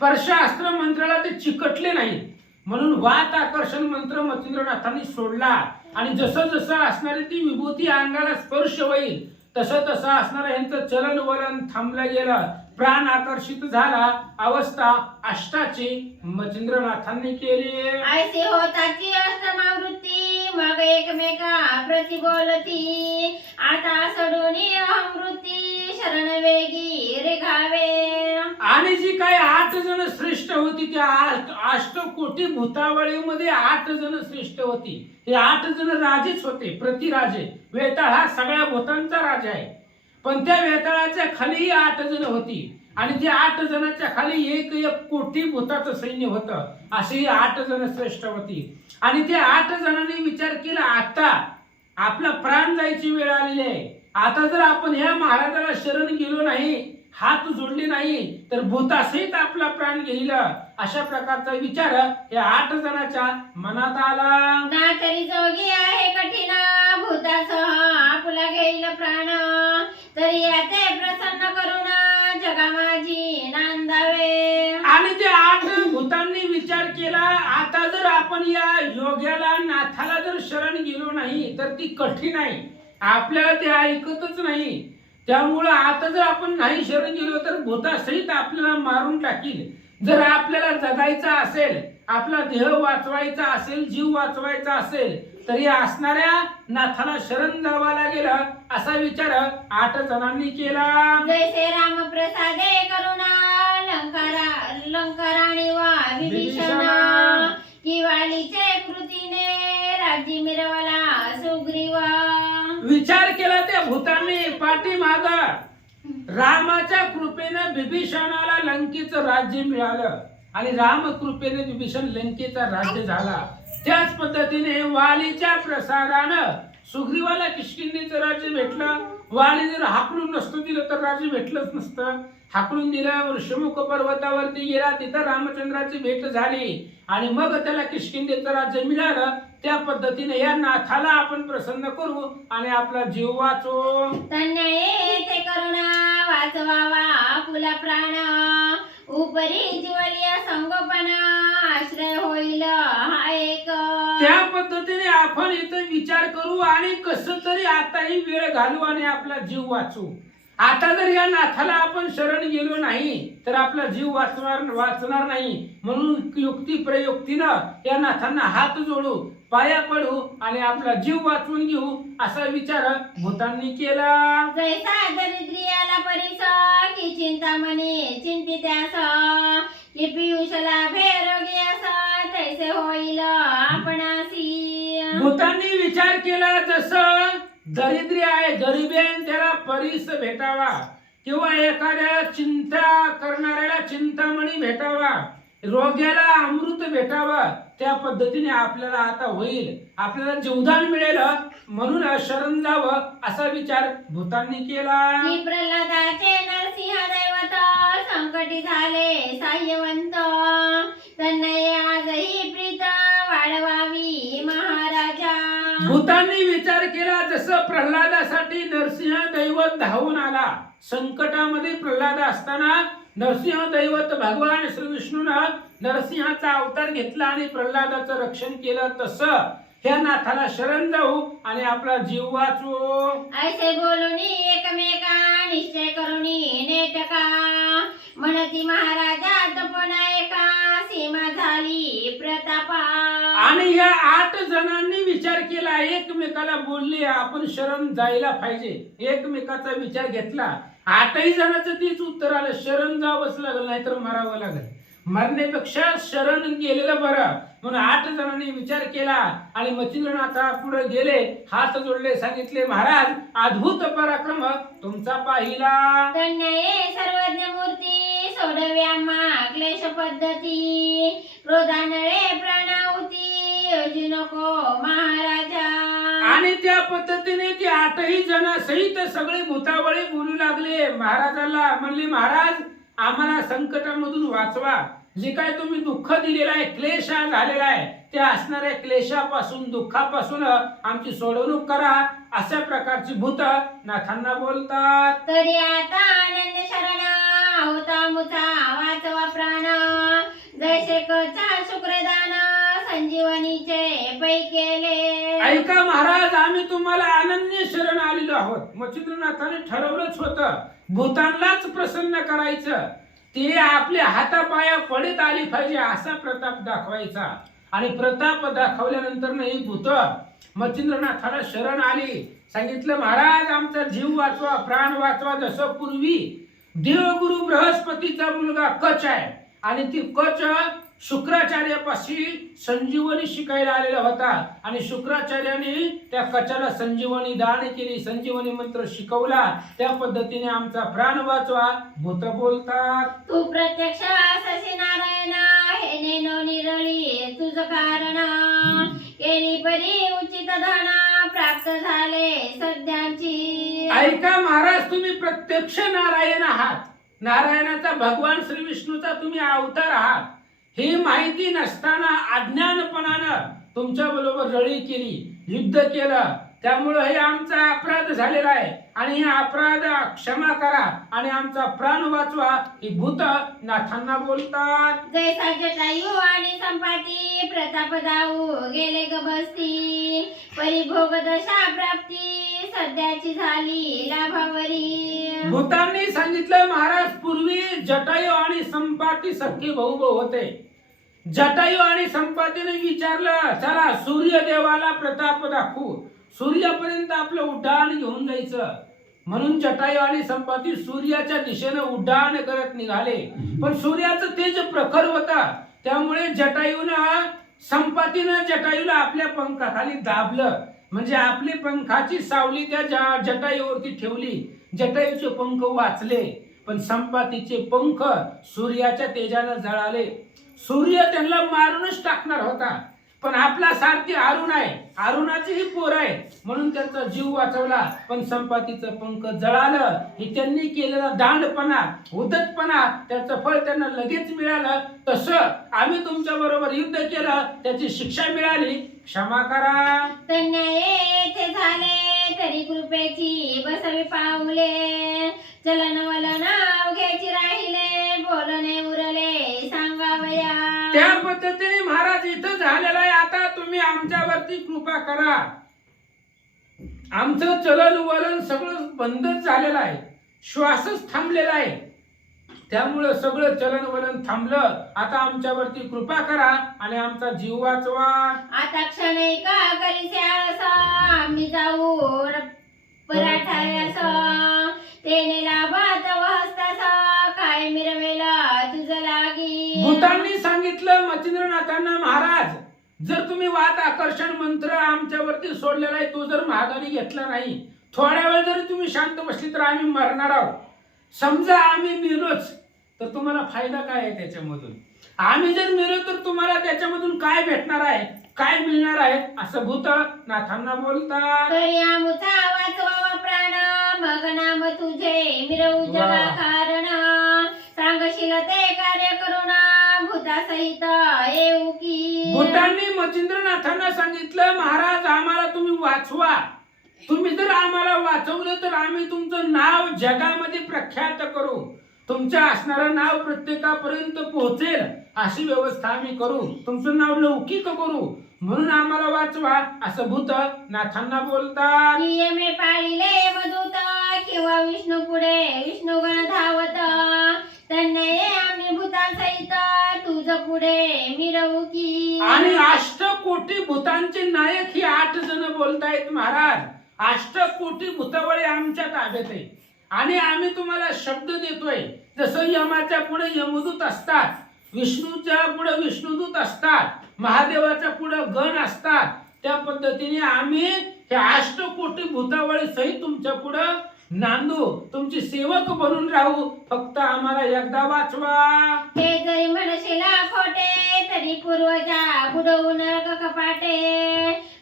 परशास्त्र मंत्राला ते चिकटले नाही म्हणून वात आकर्षण मंत्र मच्छिंद्रनाथांनी सोडला. आणि जसं जसं असणारी ती विभूती अंगाला स्पर्श होईल तसं तसं असणारं यांचं चलन वलन थांबलं गेलं. प्राण आकर्षित झाला. अवस्था अष्टाची मच्छिंद्रनाथांनी केली. ऐसी होताची अष्टमावृत्ती मग एकमेका प्रति बोलती. आता सोडूनी अहमवृत्ती शरण वेगी रेखावे. आणि जी काही 8 जण श्रेष्ठ होती त्या 8 कोटी भूतावळीमध्ये 8 जण श्रेष्ठ होती. हे 8 जण राजेच होते, प्रतिराजे. वेताळ हा सगळ्या भूतांचा राजा आहे, पण त्या वेताळाच्या खालीही 8 जण होती. आणि त्या 8 जणांच्या खाली एक कोटी भूताचं सैन्य होतं. अशी 8 जण श्रेष्ठ होती. आणि त्या 8 जणांनी विचार केला आता आपला प्राण जायची वेळ आलेली आहे. आता जर आपण ह्या महाराजाला शरण गेलो नाही, हात जोडले नाही तर भूतासहित आपला प्राण घेईल. अशा प्रकारचा विचार या 8 जणांच्या मनात आला. ना तरी जोगी आहे कठीण भूतास तरी ते प्रसन्न करून जगा माझी नांदावे. आणि ते 8 भूतांनी विचार केला, आता जर आपण या योग्याला नाथाला जर शरण गेलो नाही तर ती कठीण आहे, आपल्याला ते ऐकतच नाही. त्यामुळं आता जर आपण नाही शरण गेलो तर भूतासहित आपल्याला मारून टाकील. जर आपल्याला जगायचं असेल, आपला देह वाचवायचा असेल, जीव वाचवायचा असेल, तर या असणाऱ्या नाथाला शरण जावं लागेल असा विचार 8 जणांनी केला. जैसे राम प्रसादे करुणा लंकाराणी वा विभीषण की वालीचे कृतीने राज्य मिरवला सुग्रीव. विचार केला त्या भूतांनी पाठीमाग रामाच्या कृपेने विभीषणाला लंकेचं राज्य मिळालं आणि राम कृपेने विभीषण लंकेचा राज्य झाला. त्याच पद्धतीने वालीच्या प्रसादानं सुग्रीवाला किष्किंधेचं राज्य भेटलं. वाली जर हाकलून नसतं दिलं तर राज्य भेटलंच नसतं. हाकलून दिलं, ऋषमुख पर्वतावरती गेला, तिथं रामचंद्राची भेट झाली आणि मग त्याला किष्किंधेचं राज्य मिळालं. त्या पद्धतीने या नाथाला आपण प्रसन्न करू आणि आपला जीव वाचवू. तन्मये ते करुणा वाचवावा फुला प्राण उपरी जीवलिया संगोपन आश्रय होईल हा एक. त्या पद्धतीने आपण इथे विचार करू आणि कसं तरी आताही वेळ घालू आणि आपला जीव वाचू. आता जर या नाथाला आपण शरण गेलो नाही तर आपला जीव वाचणार नाही. म्हणून युक्ती प्रयुक्तीनं या नाथांना हात जोडू, पाया पडू आणि आपला जीव वाचवून घेऊ असा विचार भूतांनी केला. जैसा दरिद्रियाला परिस की चिंतामणी चिंतित्यास की पियुषला भेरोगी अस तैसे होईल आपणासी. भूतांनी विचार केला, जसं दरिद्री आहे, गरीबी आहे, त्याला परीस भेटावा किंवा एखाद्या चिंता करणाऱ्याला चिंतामणी भेटावा, रोग्याला अमृत भेटावं, त्या पद्धतीने आपल्याला आता होईल, आपल्याला जीवदान मिळेल म्हणून शरण जावं असा विचार भूतांनी केला. की प्रल्हादाचे नरसिंह दैवत संकटी झाले साह्यवंत तन्मये आजही प्रीत वाढवावी महाराजा. भूतांनी विचार केला, जसं प्रल्हादासाठी नरसिंह दैवत धावून आला, संकटामध्ये प्रल्हाद असताना नरसिंह दैवत भगवान श्री विष्णूनं नरसिंहाचा अवतार घेतला आणि प्रल्हादाचं रक्षण केलं, तसं ह्या नाथाला शरण जाऊ आणि आपला जीव वाचवू. ऐसे बोलूनी एकमेका निश्चय करुनी नेटका म्हणती महाराजा तपना एका सीमा झाली प्रतापा. आणि या 8 जणांनी विचार केला, एकमेकाला बोलले आपण शरण जायला पाहिजे, एकमेकाचा विचार घेतला. 8ही जणांचं तीच उत्तर आलं, शरण जावंच लागलं नाही तर मरावं लागेल, मरण्यापेक्षा शरण गेलेलं बरं. म्हणून 8 जणांनी विचार केला आणि मच्छिंद्रनाथा पुढे गेले, हात जोडले, सांगितले महाराज अद्भुत पराक्रम तुमचा पाहिला. तन्मये सर्वज्ञ मूर्ती सोडव्यामा क्लेश पद्धती क्रोधानळे प्राणाहुती योजू नको महाराजा. आणि त्या पद्धतीने ती 8ही जण सहित सगळे भूतावळी बोलू लागले महाराजाला. म्हणले महाराज आम्हाला संकटामधून वाचवा, जे काय तुम्ही दुःख दिलेलं आहे, क्लेश झालेला आहे, त्या असणाऱ्या क्लेशापासून दुःखापासून आमची सोडवणूक करा अशा प्रकारची भूत नाथांना बोलतात. तरी आता आनंद शरण होता मुचा वाचवा प्राण जैसे कचा शुक्रदान संजीवनीचे पै केले. ऐका महाराज, आम्ही तुम्हाला अनन्य शरण आलेलो आहोत. मच्छिंद्रनाथाने ठरवलंच होतं भूतांनाच प्रसन्न करायचं, ते आपल्या हातापाया पडत आली पाहिजे असा प्रताप दाखवायचा. आणि प्रताप दाखवल्यानंतर नाही भूत मच्छिंद्रनाथाला शरण आली. सांगितलं महाराज आमचा जीव वाचवा, प्राण वाचवा. जसं पूर्वी देवगुरु बृहस्पतीचा मुलगा कच आहे आणि ती कच शुक्राचार्यापाशी संजीवनी शिकायला आलेला होता आणि शुक्राचार्याने त्या कचाला संजीवनी दान केली, संजीवनी मंत्र शिकवला. त्या पद्धतीने आमचा प्राण वाचवा भूत बोलतात. तू प्रत्यक्ष सशी नारायण हे नेनो निरळी तुझ कारण केली परी उचित धन प्राप्त झाले सध्याची. ऐका महाराज, तुम्ही प्रत्यक्ष नारायण आहात, नारायणाचा भगवान श्री विष्णूचा तुम्ही अवतार आहात. ही माहिती नसताना अज्ञानपणानं तुमच्या बरोबर रळी केली, युद्ध केलं, त्यामुळे हे आमचा अपराध झालेला आहे आणि हे अपराध क्षमा करा आणि आमचा प्राण वाचवा ही भूतनाथांना बोलतात. जैसा जटायू आणि संपाती प्रताप दाऊ गेले ग बसती, परिभोग दशा प्राप्ती सध्याची झाली लाभावरी. भूतांनी सांगितलं महाराज, पूर्वी जटायू आणि संपाती सख्खे भाऊ होते. जटायू आणि संपातीने विचारलं, चला सूर्यदेवाला प्रताप दाखवू, सूर्यापर्यंत आपलं उड्डाण घेऊन जायचं. म्हणून जटायू आणि संपाती सूर्याच्या दिशेने उड्डाण करत निघाले. पण सूर्याचं तेज प्रखर होता, त्यामुळे संपातीनं जटायूला आपल्या पंखाखाली दाबलं. म्हणजे आपली पंखाची सावली त्या जटायूवरती ठेवली. जटायूचे पंख वाचले, पण संपातीचे पंख सूर्याच्या तेजाने जळाले. सूर्य त्यांना मारूनच टाकणार होता, पण आपला सारथी अरुण आहे, अरुणाची ही पोर आहे, म्हणून त्यांचा जीव वाचवला. पण संपातीचं पंख जळालं. हे त्यांनी केलेला दांडपणा, उद्धटपणा, त्याचं फळ त्यांना लगेच मिळालं. तसं आम्ही तुमच्या बरोबर युद्ध केलं, त्याची शिक्षा मिळाली, क्षमा करा. तन्याये झाले तरी कृपेची बसवी पाऊले, चलन वलन अवघ्याची राहिले, बोलणे उरले सांगावया. त्या पद्धतीने महाराज इथं झालेला आहे. आता तुम्ही आमच्यावरती कृपा करा. आमचं चलन वलन सगळं बंदच झालेलं आहे, श्वासच थांबलेला आहे. त्यामुळं सगळं चलन वलन थांबलं. आता आमच्यावरती कृपा करा आणि आमचा जीव वाचवा. आता क्षणे का करीसे आळस, आम्ही जाऊ पराठायास, तेने लाभात हस्तास, काय मिरवेला तुझ लागी. भूतांनी सांगितलं मच्छिंद्रनाथांना, महाराज जर तुम्ही वात आकर्षण मंत्र आमच्यावरती सोडलेला आहे, तो जर महागाने घेतला नाही, थोड्या वेळ जरी तुम्ही शांत बसली तर आम्ही मरणार आहोत. समजा आम्ही मेलोच तर तुम्हाला फायदा काय आहे त्याच्यामधून? आम्ही जर मेलो तर तुम्हाला त्याच्यामधून काय भेटणार आहे, काय मिळणार आहे, असं भूतनाथांना बोलतात. तरी आमुचा वाचवा प्राण, मग नाम तुझे मिरवू जगा कारण, सांगशील ते कार्य करून भूतासहित येऊ की. भूतांनी मच्छिंद्रनाथांना सांगितलं, महाराज आम्हाला तुम्ही वाचवा. तुम्ही जर आम्हाला वाचवलं तर आम्ही तुमचं नाव जगामध्ये प्रख्यात करू, तुमचं असणारं नाव प्रत्येकापर्यंत पोहोचेल अशी व्यवस्था आम्ही करू, तुमचं नाव लौकिक करू, म्हणून आम्हाला वाचवा, असं भूतनाथांना बोलतात. नियमे पाळिले मधुत, किंवा विष्णू पुढे विष्णुगण धावत, तन्याये आम्ही भूतासहित तुझ पुढे मिरवू की. आणि अष्टकोटी भूतांचे नायक ही 8 जण बोलतायत महाराज. अष्टकोटी भूतावळे आमच्या ताब्यात आहे आणि आम्ही तुम्हाला शब्द देतोय. जसं यमाच्या पुढे यमदूत असतात, विष्णूच्या पुढे विष्णुदूत असतात, महादेवाच्या पुढे गण असतात, त्या पद्धतीने आम्ही हे अष्टकोटी भूतावळे सहित तुमच्या पुढे नांदू, तुमची सेवक बनून राहू. फक्त आम्हाला एकदा वाचवा. हे जरी म्हणशीला खोटे, तरी पूर्वजा बुडवू नरक कपाटे,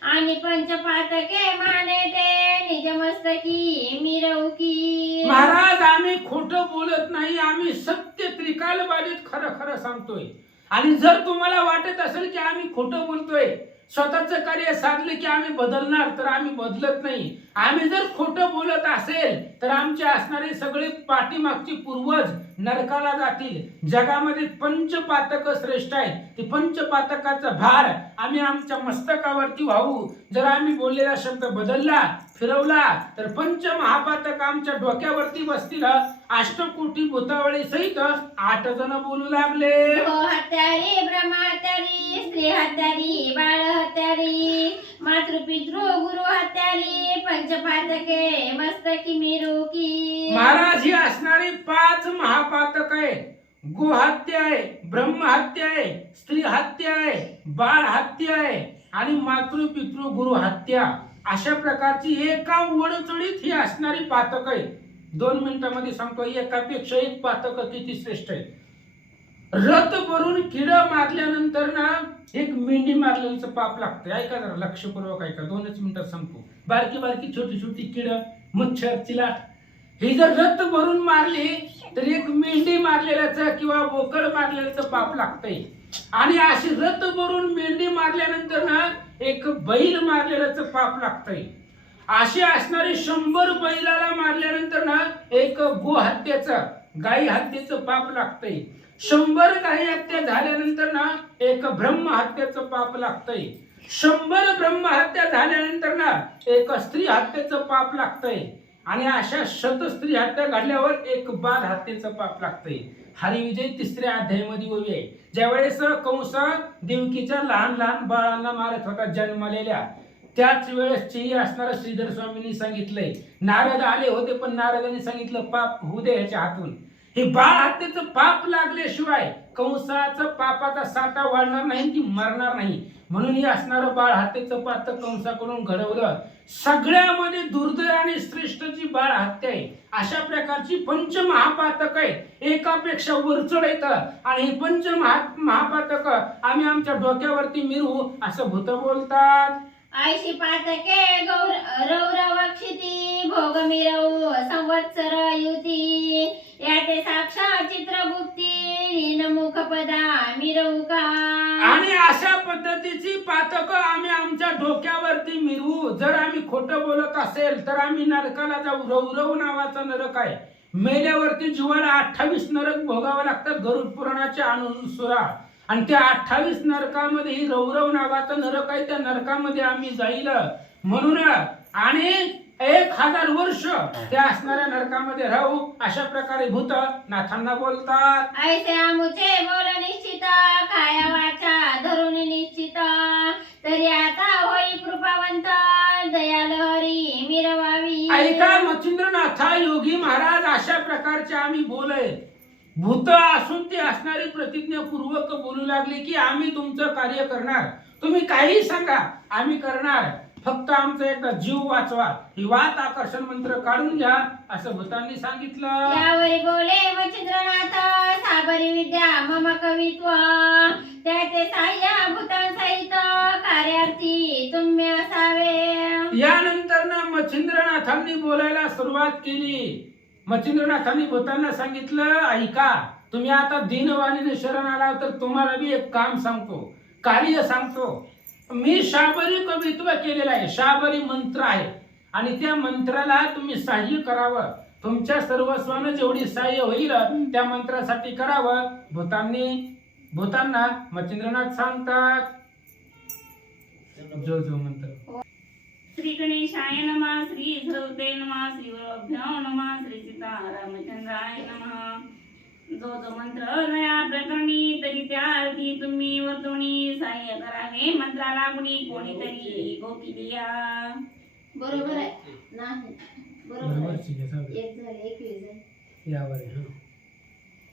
आणि पंचपातके मानेटे निज मस्तकी मिरवू की. महाराज आम्ही खोटं बोलत नाही, आम्ही सत्य त्रिकालबाधित खरं खरं सांगतोय. आणि जर तुम्हाला वाटत असेल की आम्ही खोटं बोलतोय, स्वतःचं कार्य साधले की आम्ही बदलणार, तर आम्ही बदलत नाही. आम्ही जर खोटं बोलत असेल तर आमचे असणारे सगळे पाठीमागचे पूर्वज नरकाला जातील. जगामध्ये पंचपातक श्रेष्ठ आहेत, ते पंचपातकाचा भार आम्ही आमच्या मस्तकावरती वाहू. जर आम्ही बोललेला शब्द बदलला, फिरवला, तर पंच महापातक आमच्या डोक्यावरती बसतील. अष्टकोटी भूतावळे सहित 8 जण बोलू लागले. हत्यारी, ब्रह्महत्यारी, स्त्री हत्यारी, बाळ हत्यारी, मातृपितृ गुरु हत्यारी, पंचपातके मस्तकी मिरवू की. महाराज ही असणारी 5 महापातक आहे. गोहत्या आहे, ब्रह्महत्या आहे, स्त्री हत्या आहे, बाळ हत्या आहे आणि मातृपितृ गुरु हत्या. अशा प्रकारची एका वडचढीत ही असणारी पातक आहे. 2 मिनिटांमध्ये सांगतो, एकापेक्षा एक पातक किती श्रेष्ठ आहे. रथ भरून किड मारल्यानंतर ना एक मेंढी मारलेलं पाप लागतं. ऐका जरा, लक्षपूर्वक ऐका, 2च मिनिटात सांगतो. बारकी बारकी छोटी छोटी किड, मच्छर, चिलाट, ही जर रथ भरून मारली तर एक मेंढी मारलेल्याचं किंवा बोकड मारलेल्याचं पाप लागतंय. आणि अशी रथ भरून मेंढी मारल्यानंतर ना एक बैल मारलेल्याचं पाप लागतंय. अशी असणारी 100 बैलाला मारल्यानंतर ना एक गो हत्येचं गाई हत्येचं पाप लागतंय. 100 गाई हत्या झाल्यानंतर ना एक ब्रह्म हत्येचं पाप लागतंय. 100 ब्रह्म हत्या झाल्यानंतर ना एक स्त्री हत्येचं पाप लागतंय. आणि अशा 100 स्त्री हत्या घडल्यावर एक बाल हत्येचं पाप लागतंय. हरिविजय 3ऱ्या अध्यायामध्ये ओवी आहे. ज्यावेळेस कंस देवकीच्या लहान लहान बाळांना मारत होता जन्मलेल्या, त्याच वेळेस असणारा श्रीधर स्वामींनी सांगितलंय. नारद आले होते पण नारदांनी सांगितलं पाप होऊ दे ह्याच्या हातून. हे बाळ हत्येचं पाप लागल्याशिवाय कंसाचं पापाचा साठा वाढणार नाही, ती मरणार नाही. म्हणून हे असणारं बाळ हत्येचं पाप कंसाकडून घडवलं. सगळ्यामध्ये दुर्दैव आणि श्रेष्ठ जी बाळ हत्या आहे, अशा प्रकारची पंचमहापातक आहे. एकापेक्षा वरचढ येतं आणि हे पंचमहापातक आम्ही आमच्या डोक्यावरती मिरवू असं भूत बोलतात. ऐशी पातके रौरव क्षिती भोग मिरवू संवत्सर युती याते साक्षात चित्रगुप्ती नमुख पदा मिरवू का. आणि अशा पद्धतीची पातक आम्ही आमच्या डोक्यावरती मिरवू. जर आम्ही खोटं बोलत असेल तर आम्ही नरकाला जाऊ. रौरव नावाचा नरक आहे. मेल्यावरती जीवाला 28 नरक भोगावं लागतात गरुड पुराणाच्या अनुसार. आणि त्या 28 नरकामध्ये ही रौरव नावाचा नरक आहे. त्या नरकामध्ये आम्ही जाईल म्हणून आणि 1000 वर्ष त्या असणाऱ्या नरकामध्ये राहू अशा प्रकारे भूत नाथांना बोलतात. ऐसे आमुचे बोल निश्चित काया वाचा धरून निश्चित तरी आता होई कृपावंत दयाल हरी मिरवावी. ऐका मच्छिंद्रनाथा योगी महाराज, अशा प्रकारचे आम्ही बोल आहेत. भूत असून ते असणारी प्रतिज्ञापूर्वक बोलू लागले की आम्ही तुमचं कार्य करणार. तुम्ही काही सांगा आम्ही करणार. फक्त आमचा एकदा जीव वाचवा. ही वात आकर्षण मंत्र काढून घ्या असं भूतांनी सांगितलं. यावरी बोले मच्छिंद्रनाथ साबरी विद्या मम कवित्व त्याचे साह्य भूतांसहित कार्यार्थी तुम्ही असावे. यानंतर ना मच्छिंद्रनाथांनी बोलायला सुरुवात केली. मच्छिंद्रनाथांनी भूतांना सांगितलं ऐका, तुम्ही आता दीनवाणीने शरण आला तर तुम्हाला मी एक काम सांगतो, कार्य सांगतो. मी शाबरी कवित्व केलेलं आहे. शाबरी मंत्र आहे आणि त्या मंत्राला तुम्ही सहाय्य करावं. तुमच्या सर्वस्वानं जेवढी सहाय्य होईल त्या मंत्रासाठी करावं. भूतांना मच्छिंद्रनाथ सांगतात जो जो मंत्र. श्री गणेशाय नमः, श्री सरस्वते नमः, श्री गुरुभ्यो नमः, श्री सीतारामचंद्राय नमः. जो जो मंत्र दया प्रकरणी तरी त्या अर्थी तुम्ही वर्तुणी सहाय्य करावे. मंत्राला कुणी कोणीतरी गोकिलिया. बरोबर आहे नाही बरोबर आहे. एक झाले 21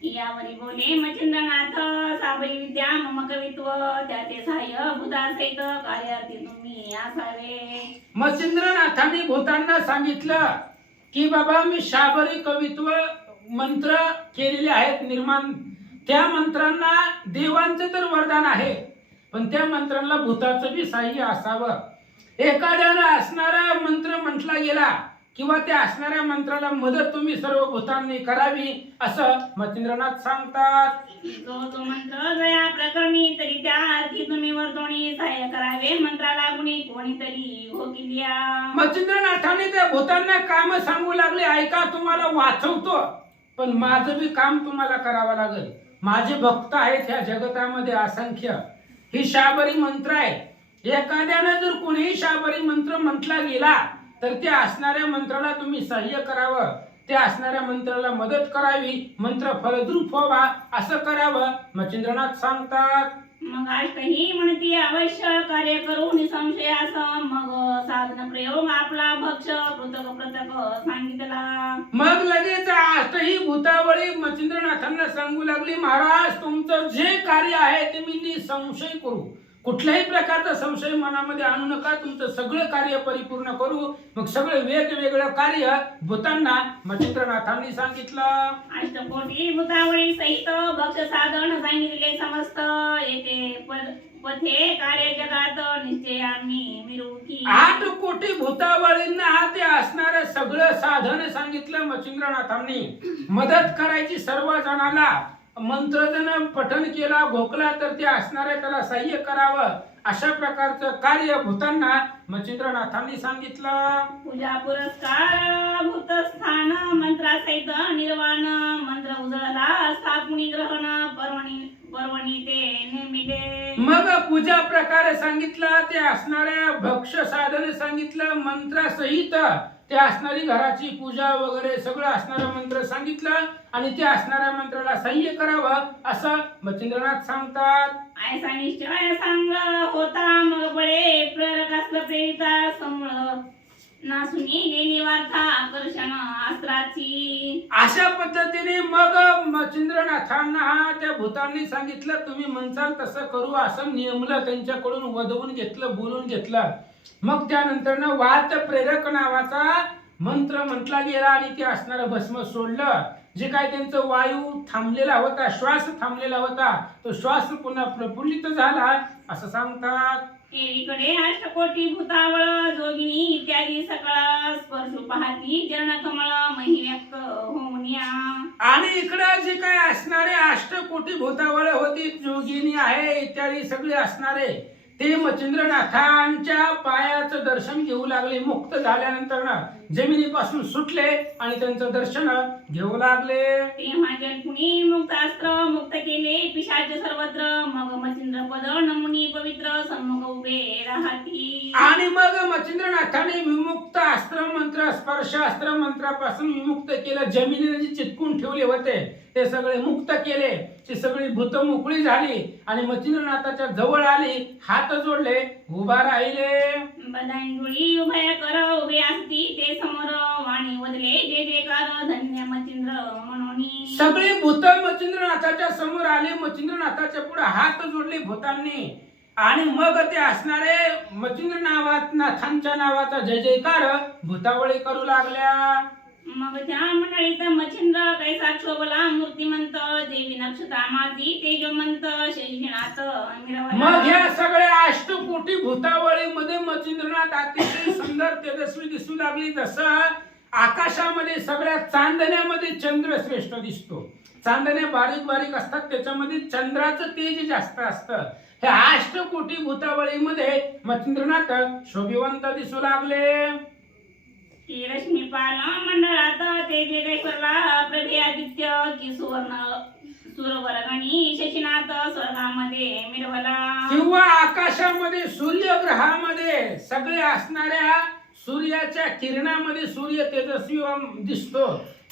यावरी बोले मच्छिंद्रनाथ साबरी विद्या मम कवित्व त्याचे सहाय्य भूतासहित कार्यार्थी तुम्ही असावे. मच्छिंद्रनाथांनी भूतांना सांगितलं की बाबा मी शाबरी कवित्व मंत्र केलेले आहेत निर्माण. त्या मंत्रांना देवांचं तर वरदान आहे पण त्या मंत्रांना भूताचं बी सहाय्य असावं. एखाद्याला असणारा मंत्र म्हटला गेला किंवा त्या असणाऱ्या मंत्राला मदत तुम्ही सर्व भूतांनी करावी असं मच्छिंद्रनाथ सांगतात. जो तो मंत्र दया प्रकरणी तरी त्या अर्थी तुम्ही वर्तुणी सहाय्य करावे. मंत्राला कुणी कोणीतरी गोकिलिया. मच्छिंद्रनाथांनी त्या भूतांना काम सांगू लागले ऐका, तुम्हाला वाचवतो पण माझं बी काम तुम्हाला करावं लागेल. माझे भक्त आहेत ह्या जगतामध्ये असंख्य. ही शाबरी मंत्र आहे. एखाद्यानं जर कोणीही शाबरी मंत्र म्हटला गेला तर त्या असणाऱ्या मंत्राला तुम्ही सहाय्य करावं. त्या असणाऱ्या मंत्राला मदत करावी. मंत्र फलद्रूप व्हावा असं करावं मच्छिंद्रनाथ सांगतात. मग अष्टही म्हणती अवश्य कार्य करू निसंशयास. मग साधन प्रयोग आपला भक्ष पृथक पृथक सांगितला. मग लगेच अष्टही भूतावळी मच्छिंद्रनाथांना सांगू लागली महाराज तुमचं जे कार्य आहे ते मी निसंशय करू. कुठल्याही प्रकारचा संशय मनामध्ये आणू नका. तुमचं सगळं कार्य परिपूर्ण करू. मग सगळं वेगवेगळं कार्य भूतांना मच्छिंद्रनाथांनी सांगितलं. अष्टकोटी भूतावळी सहित भक्ष साधन सांगितले समस्त. येथे पथे कार्य जगात निश्चय आम्ही मिरवू. 8 कोटी भूतावळींना ते असणारं सगळं साधन सांगितलं मच्छिंद्रनाथांनी. मदत करायची सर्व जणाला. मंत्र जण पठण केला घोकला तर ते असणाऱ्या त्याला सहाय्य करावं अशा प्रकारचं कार्य भूतांना मच्छिंद्रनाथांनी सांगितलं. पूजा पुरस्कार भूतस्थान मंत्रासहित निर्वाण मंत्र उजळला स्थापनी ग्रहण पर्वणी ते नेमिले. मग पूजा प्रकारे सांगितलं, ते असणाऱ्या भक्ष साधन सांगितलं, मंत्रासहित ते असणारी घराची पूजा वगैरे सगळं असणारं मंत्र सांगितलं आणि ते असणाऱ्या मंत्राला सह्य करावं असं मच्छिंद्रनाथ सांगतात. ऐसा निश्चय सांग होता मग बळे प्रेरक असलं प्रेरिता समूळ नासुनी गेली वार्ता आकर्षण अस्त्राची. अशा पद्धतीने मग मच्छिंद्रनाथांना त्या भूतांनी सांगितलं, तुम्ही म्हणसाल तसं करू असं नियमलं, त्यांच्याकडून वधवून घेतलं, बोलून घेतलं. मग त्यानंतर वात प्रेरक नावाचा मंत्र म्हटला गेला आणि ते असणारं भस्म सोडलं. जे काय त्यांचं वायू थांबलेला होता, श्वास थांबलेला होता, तो श्वास पुन्हा प्रफुल्लित झाला असं सांगतात. एकीकडे अष्टकोटी भूतावळ जोगिनी इत्यादी सकळ स्पर्शू पाहती चरण कमळ मही व्यक्त होमुनिया. आणि इकडे जे काय असणारे अष्टकोटी भूतावळ होती, जोगिनी आहे इत्यादी सगळे असणारे ते मच्छिंद्रनाथांच्या पायाचं दर्शन घेऊ लागले. मुक्त झाल्यानंतर जमिनीपासून सुटले आणि त्यांचं दर्शन घेऊ लागले. तेव्हा जलकुणी मुक्तास्त्र मुक्त केले पिशाच सर्वत्र मग मच्छिंद्र पद नमुनी पवित्र सन्मुख उभे राहती. आणि मग मच्छिंद्रनाथाने विमुक्त अस्त्र मंत्र स्पर्शास्त्र मंत्रापासून विमुक्त केलं. जमिनीने जे चिटकून ठेवले होते ते सगळे मुक्त केले. ती सगळी भूत मोकळी झाली आणि मच्छिंद्रनाथाच्या जवळ आली, हात जोडले, उभा राहिले. बदांजुळी उभय कर उभे असती ते समोर वाणी वदले जे जेकार धन्य मच्छिंद्र म्हणून. सगळे भूत मच्छिंद्रनाथाच्या समोर आले, मच्छिंद्रनाथाच्या पुढे हात जोडले भूतांनी आणि मग ते असणारे मच्छिंद्रनाथांच्या नावाचा जय जयकार भूतावळी करू लागल्या. मग त्या मंडळीत मच्छिंद्र कैसा क्षोभला मूर्तिमंत देवी नक्षत्रा माझी तेजोमंत शेषनाथ मिरवला. मग या सगळ्या अष्टकोटी भूतावळीमध्ये मच्छिंद्रनाथ अतिशय सुंदर तेजस्वी दिसू लागली. जसं आकाशामध्ये सगळ्या चांदण्यामध्ये चंद्र श्रेष्ठ दिसतो. चांदण्या बारीक बारीक असतात, त्याच्यामध्ये चंद्राचं तेज जास्त असतं. ह्या अष्टकोटी भूतावळीमध्ये मच्छिंद्रनाथ शोभिवंत दिसू लागले. की रश्मीपाल मंडळात ते जे कैश्वरला प्रभे आदित्य की सुरवरगणी शशीनाथ स्वर्गामध्ये मिरवला. किंवा आकाशामध्ये सूर्यग्रहामध्ये सगळे असणाऱ्या सूर्याच्या किरणामध्ये सूर्य तेजस्वी दिसतो.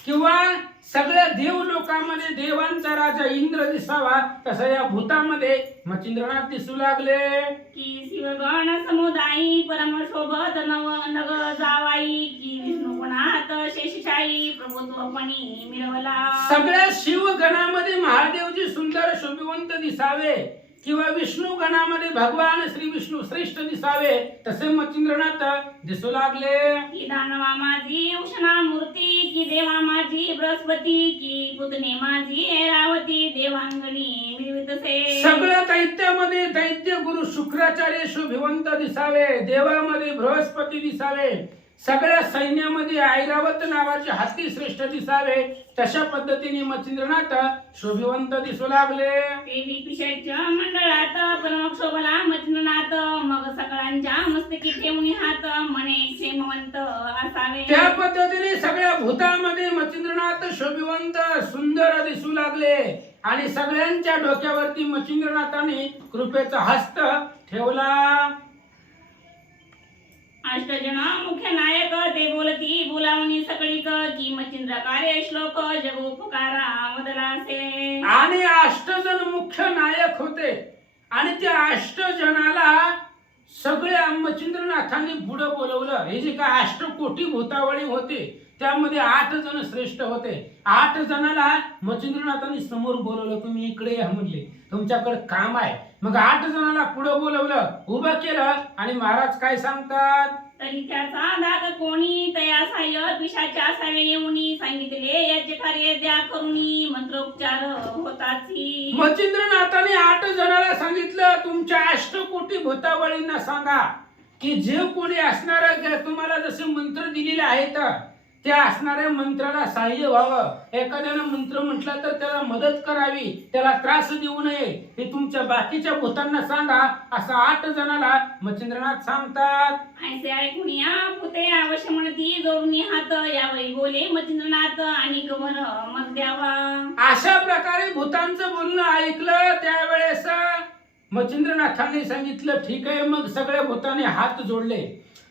किंवा सगळ्या देव लोकांमध्ये देवांचा राजा इंद्र दिसावा तसं या भूतामध्ये मच्छिंद्रनाथ दिसू लागले. की शिवगण समुदायी परमशोभत नग जावाई की विष्णुगुणात शेषशाही प्रभुत्वपणी मिरवला. सगळ्या शिवगणामध्ये महादेवजी सुंदर शोभिवंत दिसावे किंवा विष्णू गणामध्ये भगवान श्री विष्णू श्रेष्ठ दिसावे तसे मच्छिंद्रनाथ दिसू लागले. की दानवा माझी उष्णा मूर्ती की देवा माझी बृहस्पती की पुतणे माझी ऐरावती देवांगणी मिरवितसे. सगळ्या दैत्यामध्ये दैत्य गुरु शुक्राचार्य शोभिवंत दिसावे, देवामध्ये बृहस्पती दिसावे, सगळ्या सैन्यामध्ये ऐरावत नावाचे हत्ती श्रेष्ठ दिसावे. तशा पद्धतीने मच्छिंद्रनाथ शोभिवंत दिसू लागले. देवी पिशाच मंडळात परमक्षोभला मच्छिंद्रनाथ मग सगळ्यांच्या मस्तकी ठेवून हात म्हणे क्षेमवंत असावे. त्या पद्धतीने सगळ्या भूतामध्ये मच्छिंद्रनाथ शोभिवंत सुंदर दिसू लागले आणि सगळ्यांच्या डोक्यावरती मच्छिंद्रनाथाने कृपेचा हस्त ठेवला. अष्टजन मुख्य नायक ते बोलती बोलावणी सकळीक की मच्छिंद्र कार्य श्लोक जग उपकारा वदलासे. आणि अष्टजन मुख्य नायक होते आणि त्या अष्टजनाला सगळ्या मच्छिंद्रनाथांनी पुढे बोलवलं. हे जे काय अष्टकोटी भूतावळी होते त्यामध्ये 8 जण श्रेष्ठ होते. 8 जणाला मच्छिंद्रनाथांनी समोर बोलवलं, तुम्ही इकडे या म्हणले, तुमच्याकडे काम आहे. मग 8 जणाला पुढे बोलवलं, उभं केलं आणि महाराज काय सांगतात. तरी त्याचा दाग कोणी तया साह्य पिशाच्या साह्य येऊनी सांगितले याचे कार्य द्या करुणी मंत्रोपचार होताची. मच्छिंद्रनाथाने 8 जणाला सांगितलं, तुमच्या अष्टकोटी भूतावळींना सांगा की जे कोणी असणार तुम्हाला जसे मंत्र दिलेले आहेत त्या असणाऱ्या मंत्राला सहाय्य व्हावं, एखाद्यानं मंत्र म्हटला तर त्याला मदत करावी, त्याला त्रास देऊ नये, हे तुमच्या बाकीच्या भूतांना सांगा, असं 8 जणाला मच्छिंद्रनाथ सांगतात. ऐसे ऐकून या भूते अवश्य म्हणती जोडून हात यावेळी बोले मच्छिंद्रनाथ आणि कवर मत द्यावा. अशा प्रकारे भूतांचं बोलणं ऐकलं त्यावेळेस मच्छिंद्रनाथांनी सांगितलं ठीक आहे. मग सगळ्या भूतांनी हात जोडले.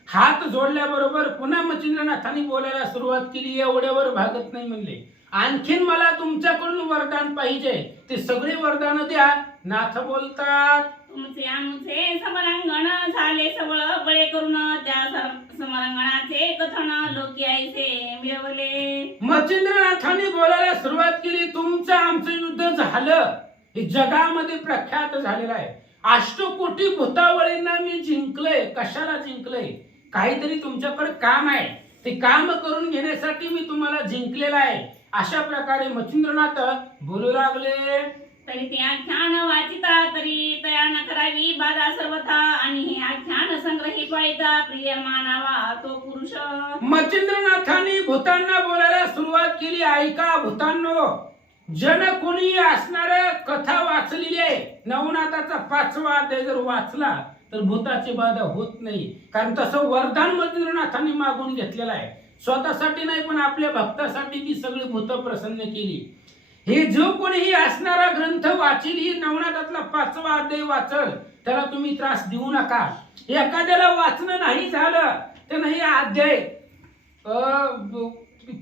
हात जोडल्याबरोबर पुन्हा मच्छिंद्रनाथांनी बोलायला सुरुवात केली. एवढ्यावर भागत नाही म्हणले, आणखीन मला तुमच्याकडून वरदान पाहिजे, ते सगळी वरदान द्या. नाथ बोलतात, तुमचे आमचे समरांगण झाले सबळ बळे करून त्या समरांगणाचे कथन लोकी ऐसे मिळवले. मच्छिंद्रनाथांनी बोलायला सुरुवात केली. तुमचं आमचं युद्ध झालं, हे जगामध्ये प्रख्यात झालेलं आहे. 8 कोटी भूतावळींना मी जिंकलंय. कशाला जिंकलंय? काहीतरी तुमच्याकडे काम आहे, ते काम करून घेण्यासाठी मी तुम्हाला जिंकलेला आहे. अशा प्रकारे मच्छिंद्रनाथ बोलू लागले. तरी ते आख्यान वाचिता तरी तया न करावी बाधा सर्वथा आणि हे आख्यान संग्रही पाळिता प्रिय मानावा तो पुरुष. मच्छिंद्रनाथांनी भूतांना बोलायला सुरुवात केली. ऐका भूतांनो, जन कोणी असणाऱ्या कथा वाचलेली आहे. नवनाथाचा 5वा अध्याय जर वाचला तर भूताची बाधा होत नाही, कारण तसं वरदान मच्छिंद्रनाथांनी मागून घेतलेलं आहे. स्वतःसाठी नाही पण आपल्या भक्तासाठी ती सगळी भूत प्रसन्न केली. हे जो कोणीही असणारा ग्रंथ वाचील, ही नवनाथातला 5वा अध्याय वाचल, त्याला तुम्ही त्रास देऊ नका. एखाद्याला वाचणं नाही झालं तर नाही अध्याय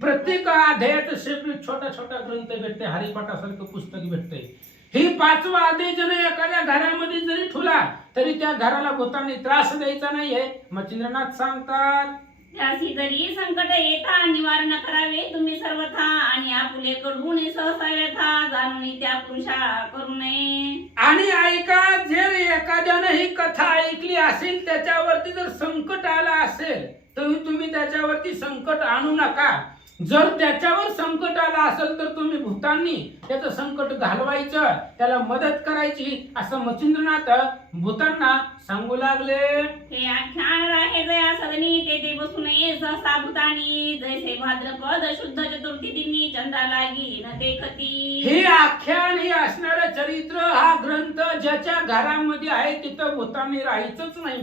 प्रत्येक अध्यायात सेपरेट छोटा छोटा ग्रंथ भेटते, हरिपाठासारखं पुस्तक भेटतंय. ही 5वा अध्याय जण एखाद्या घरामध्ये जरी ठेवला तरी त्या घराला भूतांनी त्रास द्यायचा नाहीये. मच्छिंद्रनाथ सांगतात, त्यासी जरी संकट येता निवारण करावे तुम्ही सर्वथा आणि आपुले कडून सहसा व्यथा जाणून त्या पुरुषा करू नये. आणि ऐका, जर एखाद्यानं ही कथा ऐकली असेल, त्याच्यावरती जर संकट आलं असेल तर तुम्ही त्याच्यावरती संकट आणू नका. जर त्याच्यावर संकट आलं असेल तर तुम्ही भूतांनी त्याचं संकट घालवायचं, त्याला मदत करायची, असं मच्छिंद्रनाथ भूतांना सांगू लागले. हे आख्यान राहे जया सदनी तेथे बसू नये सहसा भूतानी जैसे भाद्रपद शुद्ध चतुर्थी दिनी चंद्रा लागी न देखती. हे आख्यान, हे असणारं चरित्र, हा ग्रंथ ज्याच्या घरामध्ये आहे तिथं भूतांनी राहायचंच नाही.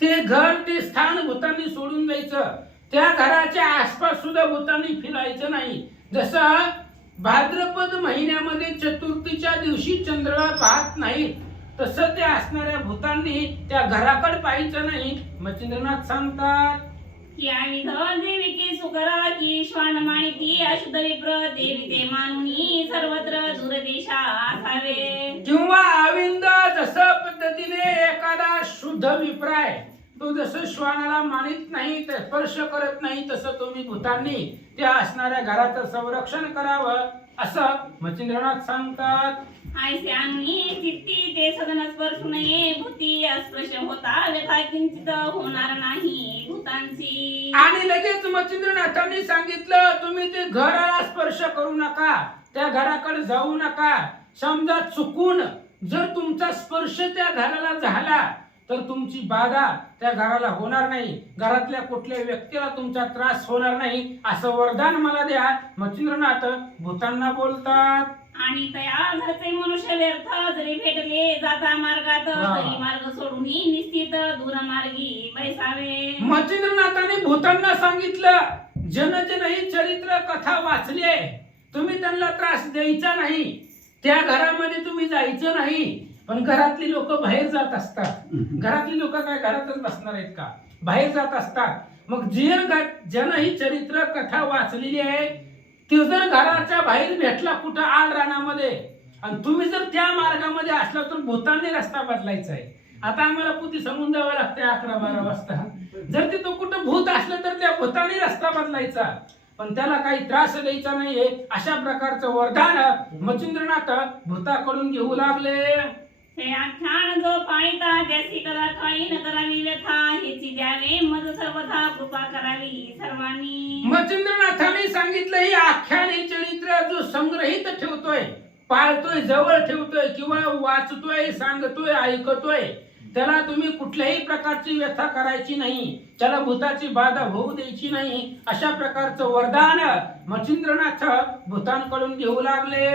ते घर, ते स्थान भूतांनी सोडून जायचं. त्या घराच्या आसपास सुद्धा भूतांनी फिरायचं नाही. जसं भाद्रपद महिन्यामध्ये चतुर्थीच्या दिवशी चंद्राला पाहत नाही, तसं ते असणाऱ्या भूतांनी त्या घराकडे पाहायचं नाही. मच्छिंद्रनाथ सांगतात, की आविध देवी की सुकरा की श्वान माणिकी अशुद्ध विप्र देवी ते मानुनी सर्वत्र दूरदेशा असावे. किंवा आविंद जसं पद्धतीने एखादा शुद्ध विप्राय, तो जसं श्वानाला मानित नाही, स्पर्श करत नाही, तसं तुम्ही भूतांनी त्या असणाऱ्या घराचं संरक्षण करावं, असं मच्छिंद्रनाथ सांगतात. ऐसे आम्ही चित्ती ते सदन स्पर्शू नये भूती अस्पृश्य होता व्यथा किंचित होणार नाही भूतांची. आणि लगेच मच्छिंद्रनाथांनी सांगितलं, तुम्ही ते घराला स्पर्श करू नका, त्या घराकडे जाऊ नका. समजा चुकून जर तुमचा स्पर्श त्या घराला झाला तर तुमची बाधा त्या घराला होणार नाही, घरातल्या कुठल्याही व्यक्तीला तुमचा त्रास होणार नाही, असं वरदान मला द्या. मच्छिंद्रनाथ भूतांना बोलतात. आणि तया घरचे मनुष्य व्यर्थ जरी भेटले जाता मार्गात तरी मार्ग सोडून निश्चित दूर मार्गी बैसावे. मच्छिंद्रनाथांनी भूतांना सांगितलं, जन ही चरित्र कथा वाचली आहे, तुम्ही त्यांना त्रास द्यायचा नाही, त्या घरामध्ये तुम्ही जायचं नाही. पण घरातली लोक बाहेर जात असतात. घरातली लोक काय घरातच बसणार आहेत का? बाहेर जात असतात. मग जन ही चरित्र कथा वाचलेली आहे, तो जर घराच्या बाहेर भेटला कुठं आड रानामध्ये आणि तुम्ही जर त्या मार्गामध्ये असला तर भूतांनी रस्ता बदलायचा आहे. आता आम्हाला पुती सांगून जावं लागते 11-12 वाजता. जर तिथं कुठं भूत असलं तर त्या भूतांनी रस्ता बदलायचा, पण त्याला काही त्रास द्यायचा नाहीये. अशा प्रकारचं वरदान मच्छिंद्रनाथ भूताकडून घेऊ लागले. हे आख्यान जो पाळिता त्याची कदा काळी न करावी व्यथा हेची द्यावे मज सर्वथा कृपा करावी सर्वांनी. मच्छिंद्रनाथांनी सांगितलं, ही आख्यान, हे चरित्र जो संग्रहित ठेवतोय, पाळतोय, जवळ ठेवतोय किंवा वाचतोय, सांगतोय, ऐकतोय, त्याला तुम्ही कुठल्याही प्रकारची व्यथा करायची नाही, त्याला भूताची बाधा होऊ द्यायची नाही, अशा प्रकारचं वरदान मच्छिंद्रनाथ भूतांकडून घेऊ लागले.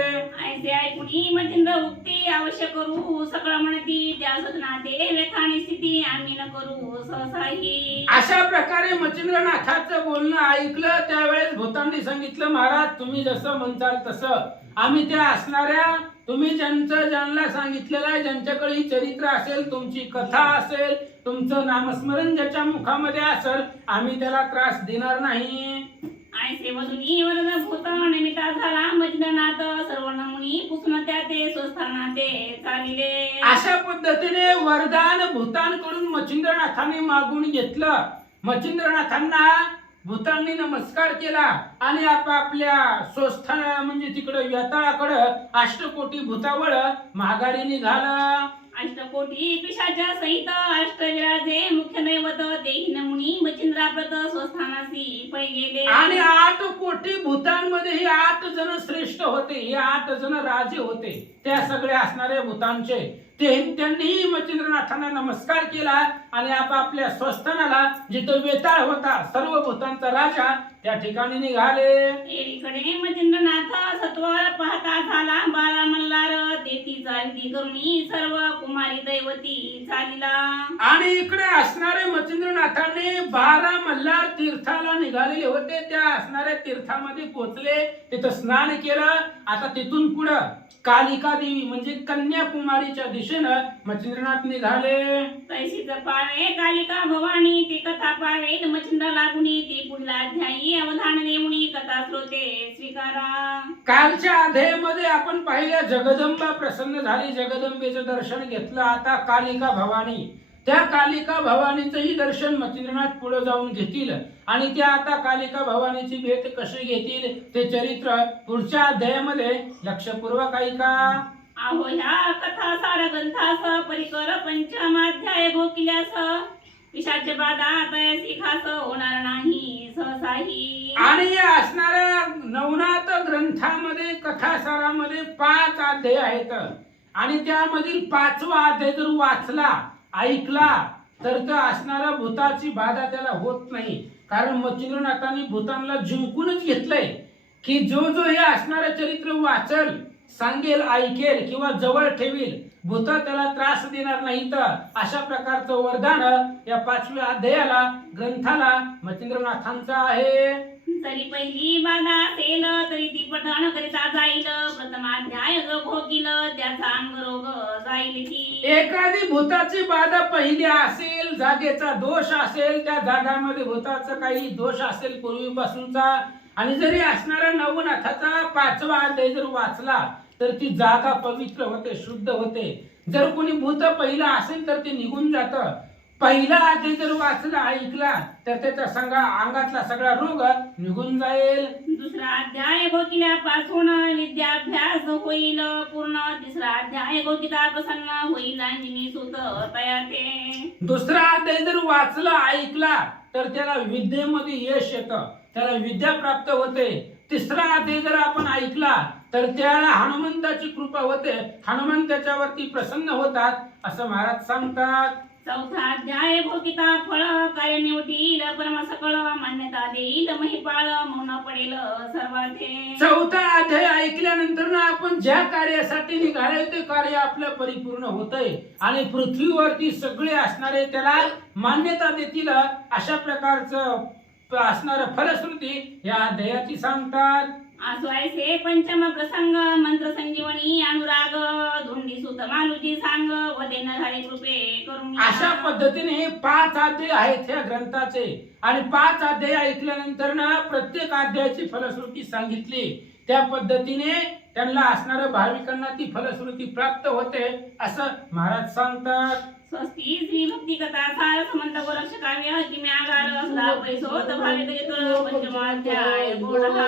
ऐसे ऐकुनी मच्छिंद्र उक्ती अवश्य करू सकळ म्हणती त्या सदनाते व्यथानी स्थिती आम्ही न करू सहसाही. अशा प्रकारे मच्छिंद्रनाथाचं बोलणं ऐकलं. त्यावेळेस भूतांनी सांगितलं, महाराज तुम्ही जसं म्हणताल तसं आम्ही त्या असणाऱ्या, तुम्ही ज्यांना सांगितलेलं आहे, ज्यांच्याकडे ही चरित्र असेल, तुमची कथा असेल, तुमचं नामस्मरण ज्याच्या मुखामध्ये असेल, आम्ही त्याला त्रास देणार नाही. ऐसे वदुनी वरद भूत निमित्ता झाला मच्छिंद्रनाथ सर्व नमुनी पुसण त्या ते स्वस्थानाते चालिले. अशा पद्धतीने वरदान भूतांकडून मच्छिंद्रनाथाने मागून घेतलं. मच्छिंद्रनाथांना भूतांनी नमस्कार केला आणि आपापल्या स्वस्थान म्हणजे तिकडे व्यताळाकडे अष्टकोटी भूतावळ माघारी निघाला. अष्टकोटी पिशाच्या सहित अष्टविराजे मुख्य दैवत देही नमुनी मच्छिंद्राप्रत स्वस्थानासी पै गेले. आणि 8 कोटी भूतांमध्ये हे 8 जण श्रेष्ठ होते, हे 8 जण राजे होते त्या सगळे असणारे भूतांचे. त्यांनी मच्छिंद्रनाथांना नमस्कार केला आणि आपापल्या स्वस्थानाला जिथं वेताळ होता सर्व भूतांचा राजा त्या ठिकाणी निघाले. एकीकडे मच्छिंद्रनाथ सत्वर पाहता झाला बारा मल्हार तेथीचा विधी करुणी सर्व कुमारी दैवती चालिला. आणि इकडे असणारे मच्छिंद्रनाथाने 12 मल्हार तीर्थाला निघालेले होते. त्या असणाऱ्या तीर्थामध्ये पोहोचले, तिथं स्नान केलं. आता तिथून पुढं कालिका देवी म्हणजे कन्याकुमारीच्या दिशेनं मच्छिंद्रनाथ निघाले. तैसीच पावे कालिका भवानी ते कथा पावे मच्छिंद्र लागुनी ते पुढला अध्यायी अवधान देऊनी कथा श्रोते स्वीकारा. कालच्या अध्यायामध्ये आपण पाहिलं जगदंबा प्रसन्न झाली, जगदंबेचं दर्शन घेतलं. आता कालिका भवानी, त्या कालिका भवानीचंही दर्शन मच्छिंद्रनाथ पुढे जाऊन घेतील. आणि त्या आता कालिका भवानीची भेट कशी घेतील ते चरित्र पुढच्या अध्यायामध्ये लक्षपूर्वक ऐका. आहो ह्या कथा सार ग्रंथास परिकर पंचमाध्याय भोकिल्यास विषाचे बाधा तयासी खास होणार नाही सहसाही. आणि या असणाऱ्या नवनाथ ग्रंथामध्ये कथासारामध्ये 5 अध्याय आहेत आणि त्यामधील 5वा अध्याय जर वाचला ऐकला तर असणारा भूताची बाधा त्याला होत नाही. कारण मच्छिंद्रनाथांनी भूतांना जिंकूनच घेतलंय की जो हे असणारं चरित्र वाचल, सांगेल, ऐकेल किंवा जवळ ठेवील, भूत त्याला त्रास देणार नाहीत. अशा प्रकारचं वरदान या 5व्या अध्यायाला ग्रंथाला मच्छिंद्रनाथांचं आहे. तरी पहिली बाधा असेल तरी ती पठण करिता जाईल प्रथमाध्याय जो भोगील त्याचा अंगरोग जाईल की. एखादी भूताची बाधा पहिली असेल, जागेचा दोष असेल, त्या जागामध्ये भूताचा काही दोष असेल पूर्वीपासूनचा, आणि जरी असणारा नवनाथाचा 5वा अध्याय जर वाचला तर ती जागा पवित्र होते, शुद्ध होते. जर कोणी भूत पहिला असेल तर ते निघून जातं. पहिला अध्याय जर वाचला ऐकला तर त्याच्या अंगातला सगळा रोग निघून जाईल. दुसरा अध्याय भोगिल्यापासून विद्याभ्यास होईल पूर्ण. तिसरा अध्याय भोगिता प्रसन्न होईल अंजनी सुत तयार ते. दुसरा अध्याय जर वाचला ऐकला तर त्याला विद्येमध्ये यश येतं, त्याला विद्या प्राप्त होते. तिसरा अध्याय जर आपण ऐकला तर त्याला हनुमंताची कृपा होते, हनुमान त्याच्यावरती प्रसन्न होतात असं महाराज सांगतात. चौथा अध्याय भोगिता फळ कार्य निवटील परम सकळ मान्यता देईल महिपाळ मौन पडेल सर्वाथे. चौथा अध्याय ऐकल्यानंतर ना आपण ज्या कार्यासाठी निघाले ते कार्य आपलं परिपूर्ण होतंय आणि पृथ्वीवरती सगळे असणारे त्याला मान्यता देतील अशा प्रकारचं असणार फलश्रुती या अध्यायाची सांगतात. आसवायसे पंचम प्रसंग मंत्र संजीवनी अनुराग धुंडी सुत मालुजी सांग वदेन झाले कृपे करून. अशा पद्धतीने हे 5 अध्याय आहेत या ग्रंथाचे आणि 5 अध्याय ऐकल्यानंतर ना प्रत्येक अध्यायाची फलश्रुती सांगितली. त्या पद्धतीने त्यांना असणाऱ्या भाविकांना ती फलश्रुती प्राप्त होते असं महाराज सांगतात. स्वस्ती श्री भक्ती कथा सार समंत गोरक्ष काव्य किमे आगार असला परिसोत भावित येतो पंचमाध्याय गोडहा.